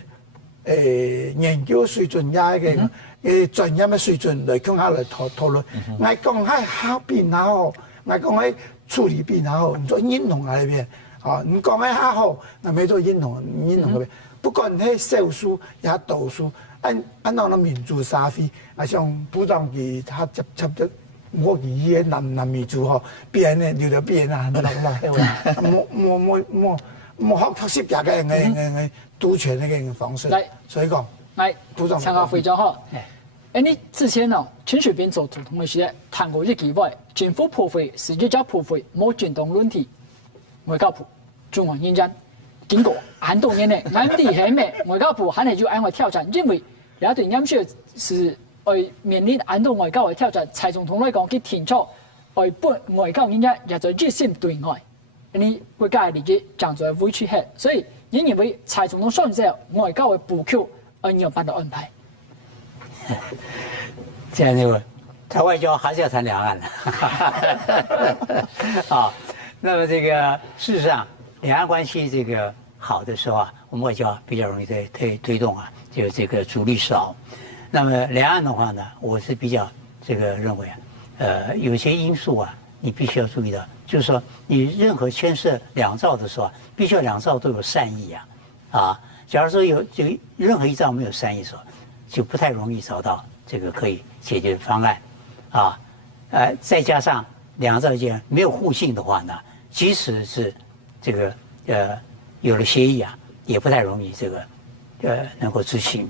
研究水準也嘅專業嘅水準來向下來討論。我講喺考邊好，我講喺處理邊好，唔做認同喺邊。啊，你講喺好，那沒做認同嗰邊。不管迄少数也多数，按那民族沙飞，啊像部长佢他接得。我哋依個南民族吼，變咧留到變啊，冇學習嘅嘅督權那個方式。來，所以講，來，部長參加會長吼，你之前哦，陳水扁做總統嘅時候，談過一句話，政府破壞、世界交破壞、冇轉動論題，外交部中央認真，經過很多年咧，啱啲係咩？外交部還係要按我挑戰，因為有一段音樂是。面臨很多外交嘅挑戰，蔡總統來講，佢提出本外交應該也在熱心對外，你國家嘅利益站在委屈下，所以你認為蔡總統上陣外交嘅補救，你有辦法安排？这样就谈外交还是要谈两岸的，啊，那么这个事实上，两岸关系这个好的时候啊，我们外交比较容易推动啊，就这个阻力少。那么两岸的话呢，我是比较这个认为啊，有些因素啊，你必须要注意到，就是说你任何牵涉两造的时候啊，必须要两造都有善意啊，假如说有这个任何一造没有善意的时候，就不太容易找到这个可以解决方案，啊，再加上两造间没有互信的话呢，即使是这个有了协议啊，也不太容易这个能够执行。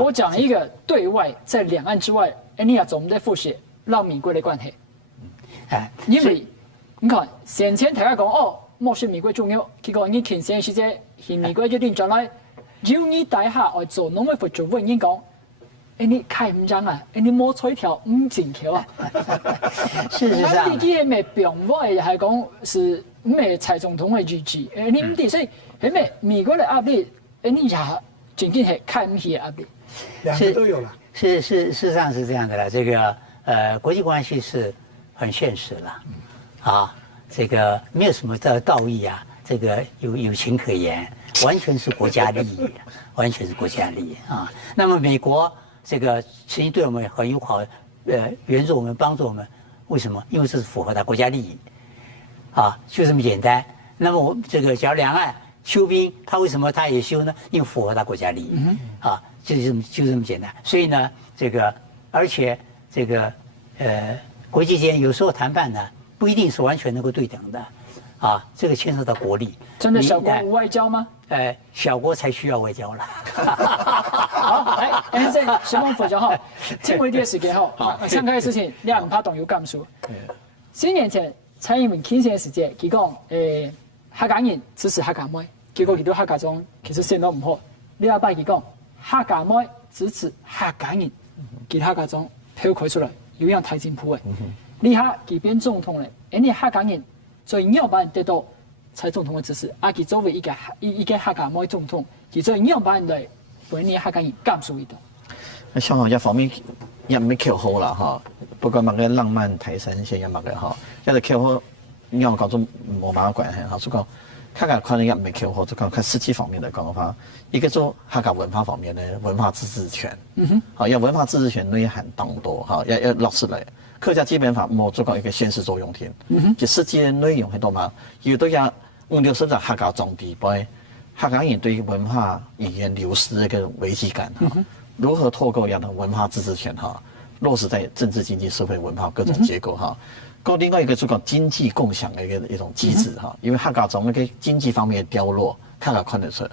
我讲一个对外在两岸之外，你也总在复写让美国的关系。因为你看先前大家讲哦，莫说美国重要，结果你前些时间是美国决定将来由你大下来做农业辅助，问你讲，你开唔章啊？你摸错一条唔正橋啊？事實上，你啲咩病我係講是咩蔡總統嘅支持，你唔啲，所以係咩美國嘅壓力，你也僅僅係看唔起壓力。两个都有了。事實上是這樣的啦，這個國際關係是很現實啦，啊，這個沒有什麼道義啊，這個有情可言，完全是國家利益，完全是國家利益啊。那麼美國這個曾經對我們很友好，援助我們，幫助我們，為什麼？因為這是符合他國家利益，啊，就這麼簡單。那麼我這個假如兩岸休兵，他為什麼他也休呢？因為符合他國家利益，啊。就這麼簡單，所以呢，這個而且這個國際間有時候談判呢，不一定是完全能夠對等的，啊，這個牽涉到國力。真的小國無外交嗎？小國才需要外交了。好，來，現在時光回咗哈，請回啲嘅時間哈，上開嘅事情你唔怕動搖感受。4年前蔡英文傾線嘅時間，佢講客家人支持客家妹，結果佢到客家莊其實先都唔好。呢一拜佢講。客家妹支持客家人，其他家種票開出來，有樣太進步嘅。你下佢變總統咧，你客家人最樣把人得到蔡總統嘅支持，佢作為一個客家妹總統，佢最樣把人嚟為你客家人感受得到。香港一方面也唔係口號啦嚇，不過乜嘅浪漫台山線也乜嘅嚇，一個口號讓我講咗冇乜關係嚇，所以講。客家可能也唔係口號，就講看實際方面的講法，一個做客家文化方面的文化自治權，好，要文化自治權內涵當多，好，要落實嚟。客家基本法冇做講一個宣示作用添，就實際內容係多嘛，有都要50甚至客家總地位，客家人對文化語言流失的一個危機感，如何透過樣的文化自治權哈，落實在政治、經濟、社會、文化各種結構哈。另外一個就講經濟共享的一種機制哈，因為客家種那個經濟方面的掉落，客家看得出，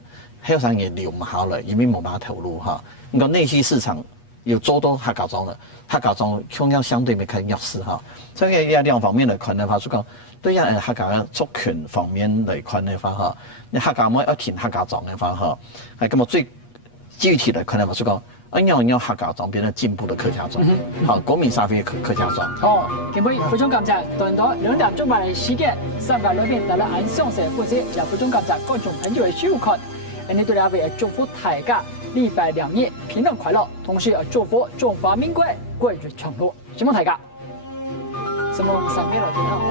還有啥嘢留唔下來，因為冇辦法投入哈。你講內需市場有做到客家種了，客家種相較相對沒看弱勢哈。所以要兩方面來看的話，就講對於客家族群方面來看的話哈，你客家妹要填客家種的話哈，係咁啊最具體來看的話就講。讓客家莊變得進步的客家莊，好，國民社會客家莊。好，今日非常感謝短短2點鐘半的時間，三個裏面帶來按詳細負責，也非常感謝觀眾朋友的收看。你對兩位祝福大家禮拜2日平安快樂，同時祝福中華民國國日長樂。希望大家，什麼三邊來聽啊？